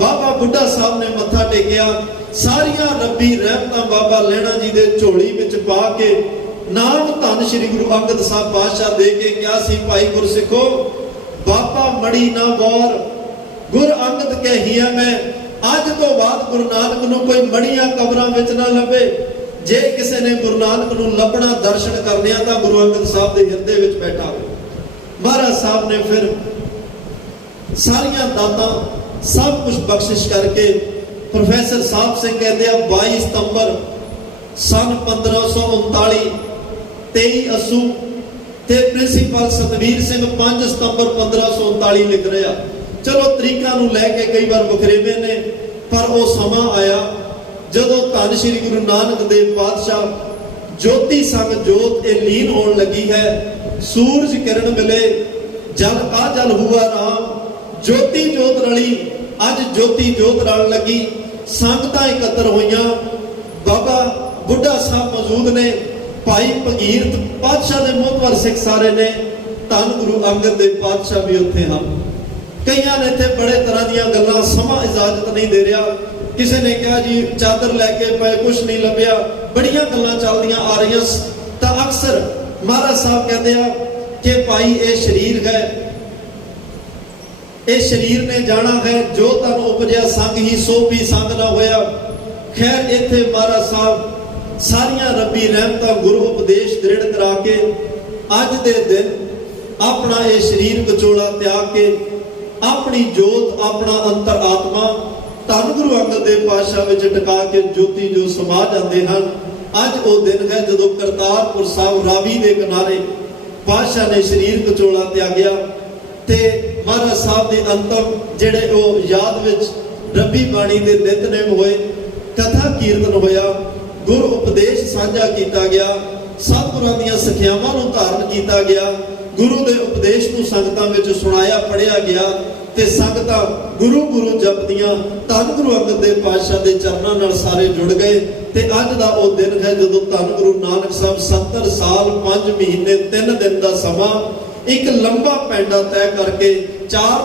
ਬਾਬਾ ਬੁੱਢਾ ਸਾਹਿਬ ਨੇ ਮੱਥਾ ਟੇਕਿਆ। ਸਾਰੀਆਂ ਰੱਬੀ ਰਹਿਮਤਾਂ ਬਾਬਾ ਲਹਿਣਾ ਜੀ ਦੇ ਝੋਲੀ ਵਿੱਚ ਪਾ ਕੇ ਨਾਮ ਧੰਨ ਸ੍ਰੀ ਗੁਰੂ ਅੰਗਦ ਸਾਹਿਬ ਪਾਤਸ਼ਾਹ ਦੇ ਕੇ ਕਿਹਾ ਸੀ, ਭਾਈ ਗੁਰਸਿੱਖੋ, ਬਾਬਾ ਮੜੀ ਨਾ ਬੋਰ, ਗੁਰ ਅੰਗਦ ਕਹਿਆ ਮੈਂ। ਅੱਜ ਤੋਂ ਬਾਅਦ ਗੁਰੂ ਨਾਨਕ ਨੂੰ ਕੋਈ ਮੜੀਆਂ ਕਬਰਾਂ ਵਿੱਚ ਨਾ ਲੱਭੇ। ਜੇ ਕਿਸੇ ਨੇ ਗੁਰੂ ਨਾਨਕ ਨੂੰ ਲੱਭਣਾ, ਦਰਸ਼ਨ ਕਰਨੇ ਆ, ਤਾਂ ਗੁਰੂ ਅੰਗਦ ਸਾਹਿਬ ਦੇ ਹਿਰਦੇ ਵਿੱਚ ਬੈਠਾ ਹੋਵੇ। ਮਹਾਰਾਜ ਸਾਹਿਬ ਨੇ ਫਿਰ ਸਾਰੀਆਂ ਦਾਤਾਂ ਸਭ ਕੁਝ ਬਖਸ਼ਿਸ਼ ਕਰਕੇ, ਪ੍ਰੋਫੈਸਰ ਸਾਹਿਬ ਸਿੰਘ ਕਹਿੰਦੇ ਆ 22 ਸਤੰਬਰ ਸਨ 1539 23 ਅੱਸੂ ਤੇ ਪ੍ਰਿੰਸੀਪਲ ਸਤਵੀਰ ਸਿੰਘ 5 ਸਤੰਬਰ 1539 ਲਿਖ ਰਿਹਾ। ਚਲੋ ਤਰੀਕਾਂ ਨੂੰ ਲੈ ਕੇ ਕਈ ਵਾਰ ਵਖਰੇਵੇਂ ਨੇ, ਪਰ ਉਹ ਸਮਾਂ ਆਇਆ ਜਦੋਂ ਧੰਨ ਸ੍ਰੀ ਗੁਰੂ ਨਾਨਕ ਦੇਵ ਪਾਤਸ਼ਾਹ ਜੋਤੀ ਸੰਗ ਜੋਤ ਇਹ ਲੀਨ ਹੋਣ ਲੱਗੀ ਹੈ। ਸੂਰਜ ਕਿਰਨ ਮਿਲੇ, ਜਲ ਕਾ ਜਲ ਹੁਆ ਰਾਮ, ਜੋਤੀ ਜੋਤ ਰਲੀ। ਅੱਜ ਜੋਤੀ ਜੋਤ ਰਲਣ ਲੱਗੀ, ਸੰਗਤਾਂ ਇਕੱਤਰ ਹੋਈਆਂ। ਬਾਬਾ ਬੁੱਢਾ ਸਾਹਿਬ ਮੌਜੂਦ ਨੇ, ਭਾਈ ਭਗੀਰਥ ਪਾਤਸ਼ਾਹ ਦੇ ਮੋਹਤਵਰ ਸਿੱਖ ਸਾਰੇ ਨੇ, ਧੰਨ ਗੁਰੂ ਅੰਗਦ ਦੇਵ ਪਾਤਸ਼ਾਹ ਵੀ ਉੱਥੇ ਹਨ। ਕਈਆਂ ਨੇ ਇੱਥੇ ਬੜੇ ਤਰ੍ਹਾਂ ਦੀਆਂ ਗੱਲਾਂ, ਸਮਾਂ ਇਜਾਜ਼ਤ ਨਹੀਂ ਦੇ ਰਿਹਾ। ਕਿਸੇ ਨੇ ਕਿਹਾ ਜੀ ਚਾਦਰ ਲੈ ਕੇ ਪਏ, ਕੁਛ ਨਹੀਂ ਲੱਭਿਆ, ਬੜੀਆਂ ਗੱਲਾਂ ਚੱਲਦੀਆਂ ਆ ਰਹੀਆਂ। ਤਾਂ ਅਕਸਰ ਮਹਾਰਾਜ ਸਾਹਿਬ ਕਹਿੰਦੇ ਆ ਕਿ ਭਾਈ ਇਹ ਸਰੀਰ ਹੈ, ਇਹ ਸਰੀਰ ਨੇ ਜਾਣਾ ਹੈ, ਜੋ ਤਨ ਉਪਜਿਆ ਸੰਗ ਹੀ ਸੋ ਵੀ ਸੰਗ ਨਾ ਹੋਇਆ। ਖੈਰ ਇੱਥੇ ਮਹਾਰਾਜ ਸਾਹਿਬ ਸਾਰੀਆਂ ਰੱਬੀ ਰਹਿਮਤਾਂ ਗੁਰੂ ਉਪਦੇਸ਼ ਦ੍ਰਿੜ ਕਰਾ ਕੇ ਅੱਜ ਦੇ ਦਿਨ ਆਪਣਾ ਇਹ ਸਰੀਰ ਵਿਚੋਲਾ ਤਿਆਗ ਕੇ ਆਪਣੀ ਜੋਤ, ਆਪਣਾ ਅੰਤਰ ਆਤਮਾ ਧੰਨ ਗੁਰੂ ਅੰਗਦ ਦੇਵ ਪਾਤਸ਼ਾਹ ਵਿੱਚ ਟਿਕਾ ਕੇ ਜੋਤੀ ਜੋ ਸਮਾ ਜਾਂਦੇ ਹਨ। ਅੱਜ ਉਹ ਦਿਨ ਹੈ ਜਦੋਂ ਕਰਤਾਰਪੁਰ ਸਾਹਿਬ ਰਾਵੀ ਦੇ ਕਿਨਾਰੇ ਪਾਤਸ਼ਾਹ ਨੇ ਸਰੀਰ ਵਿਚੋਲਾ ਤਿਆਗਿਆ ਤੇ ਮਹਾਰਾਜ ਸਾਹਿਬ ਦੇ ਅੰਤਮ ਜਿਹੜੇ ਉਹ ਯਾਦ ਵਿੱਚ ਰੱਬੀ ਬਾਣੀ ਦੇ ਨਿਤਨੇਮ ਹੋਏ, ਕਥਾ ਕੀਰਤਨ ਹੋਇਆ, ਗੁਰ ਉਪਦੇਸ਼ ਸਾਂਝਾ ਕੀਤਾ ਗਿਆ, ਸਤਿਗੁਰਾਂ ਦੀਆਂ ਸਿੱਖਿਆਵਾਂ ਨੂੰ ਧਾਰਨ ਕੀਤਾ ਗਿਆ, ਗੁਰੂ ਦੇ ਉਪਦੇਸ਼ ਨੂੰ ਸੰਗਤਾਂ ਵਿੱਚ ਸੁਣਾਇਆ, ਪੜ੍ਹਿਆ ਗਿਆ ਤੇ ਸੰਗਤਾਂ ਗੁਰੂ ਗੁਰੂ ਜਪਦੀਆਂ ਧੰਨ ਗੁਰੂ ਅੰਗਦ ਦੇਵ ਪਾਤਸ਼ਾਹ ਦੇ ਚਰਨਾਂ ਨਾਲ ਸਾਰੇ ਜੁੜ ਗਏ। ਤੇ ਅੱਜ ਦਾ ਉਹ ਦਿਨ ਹੈ ਜਦੋਂ ਧੰਨ ਗੁਰੂ ਨਾਨਕ ਸਾਹਿਬ 70 ਸਾਲ 5 ਮਹੀਨੇ 3 ਦਿਨ ਦਾ ਸਮਾਂ ਇੱਕ ਲੰਬਾ ਪੈਂਡਾ ਤੈਅ ਕਰਕੇ 4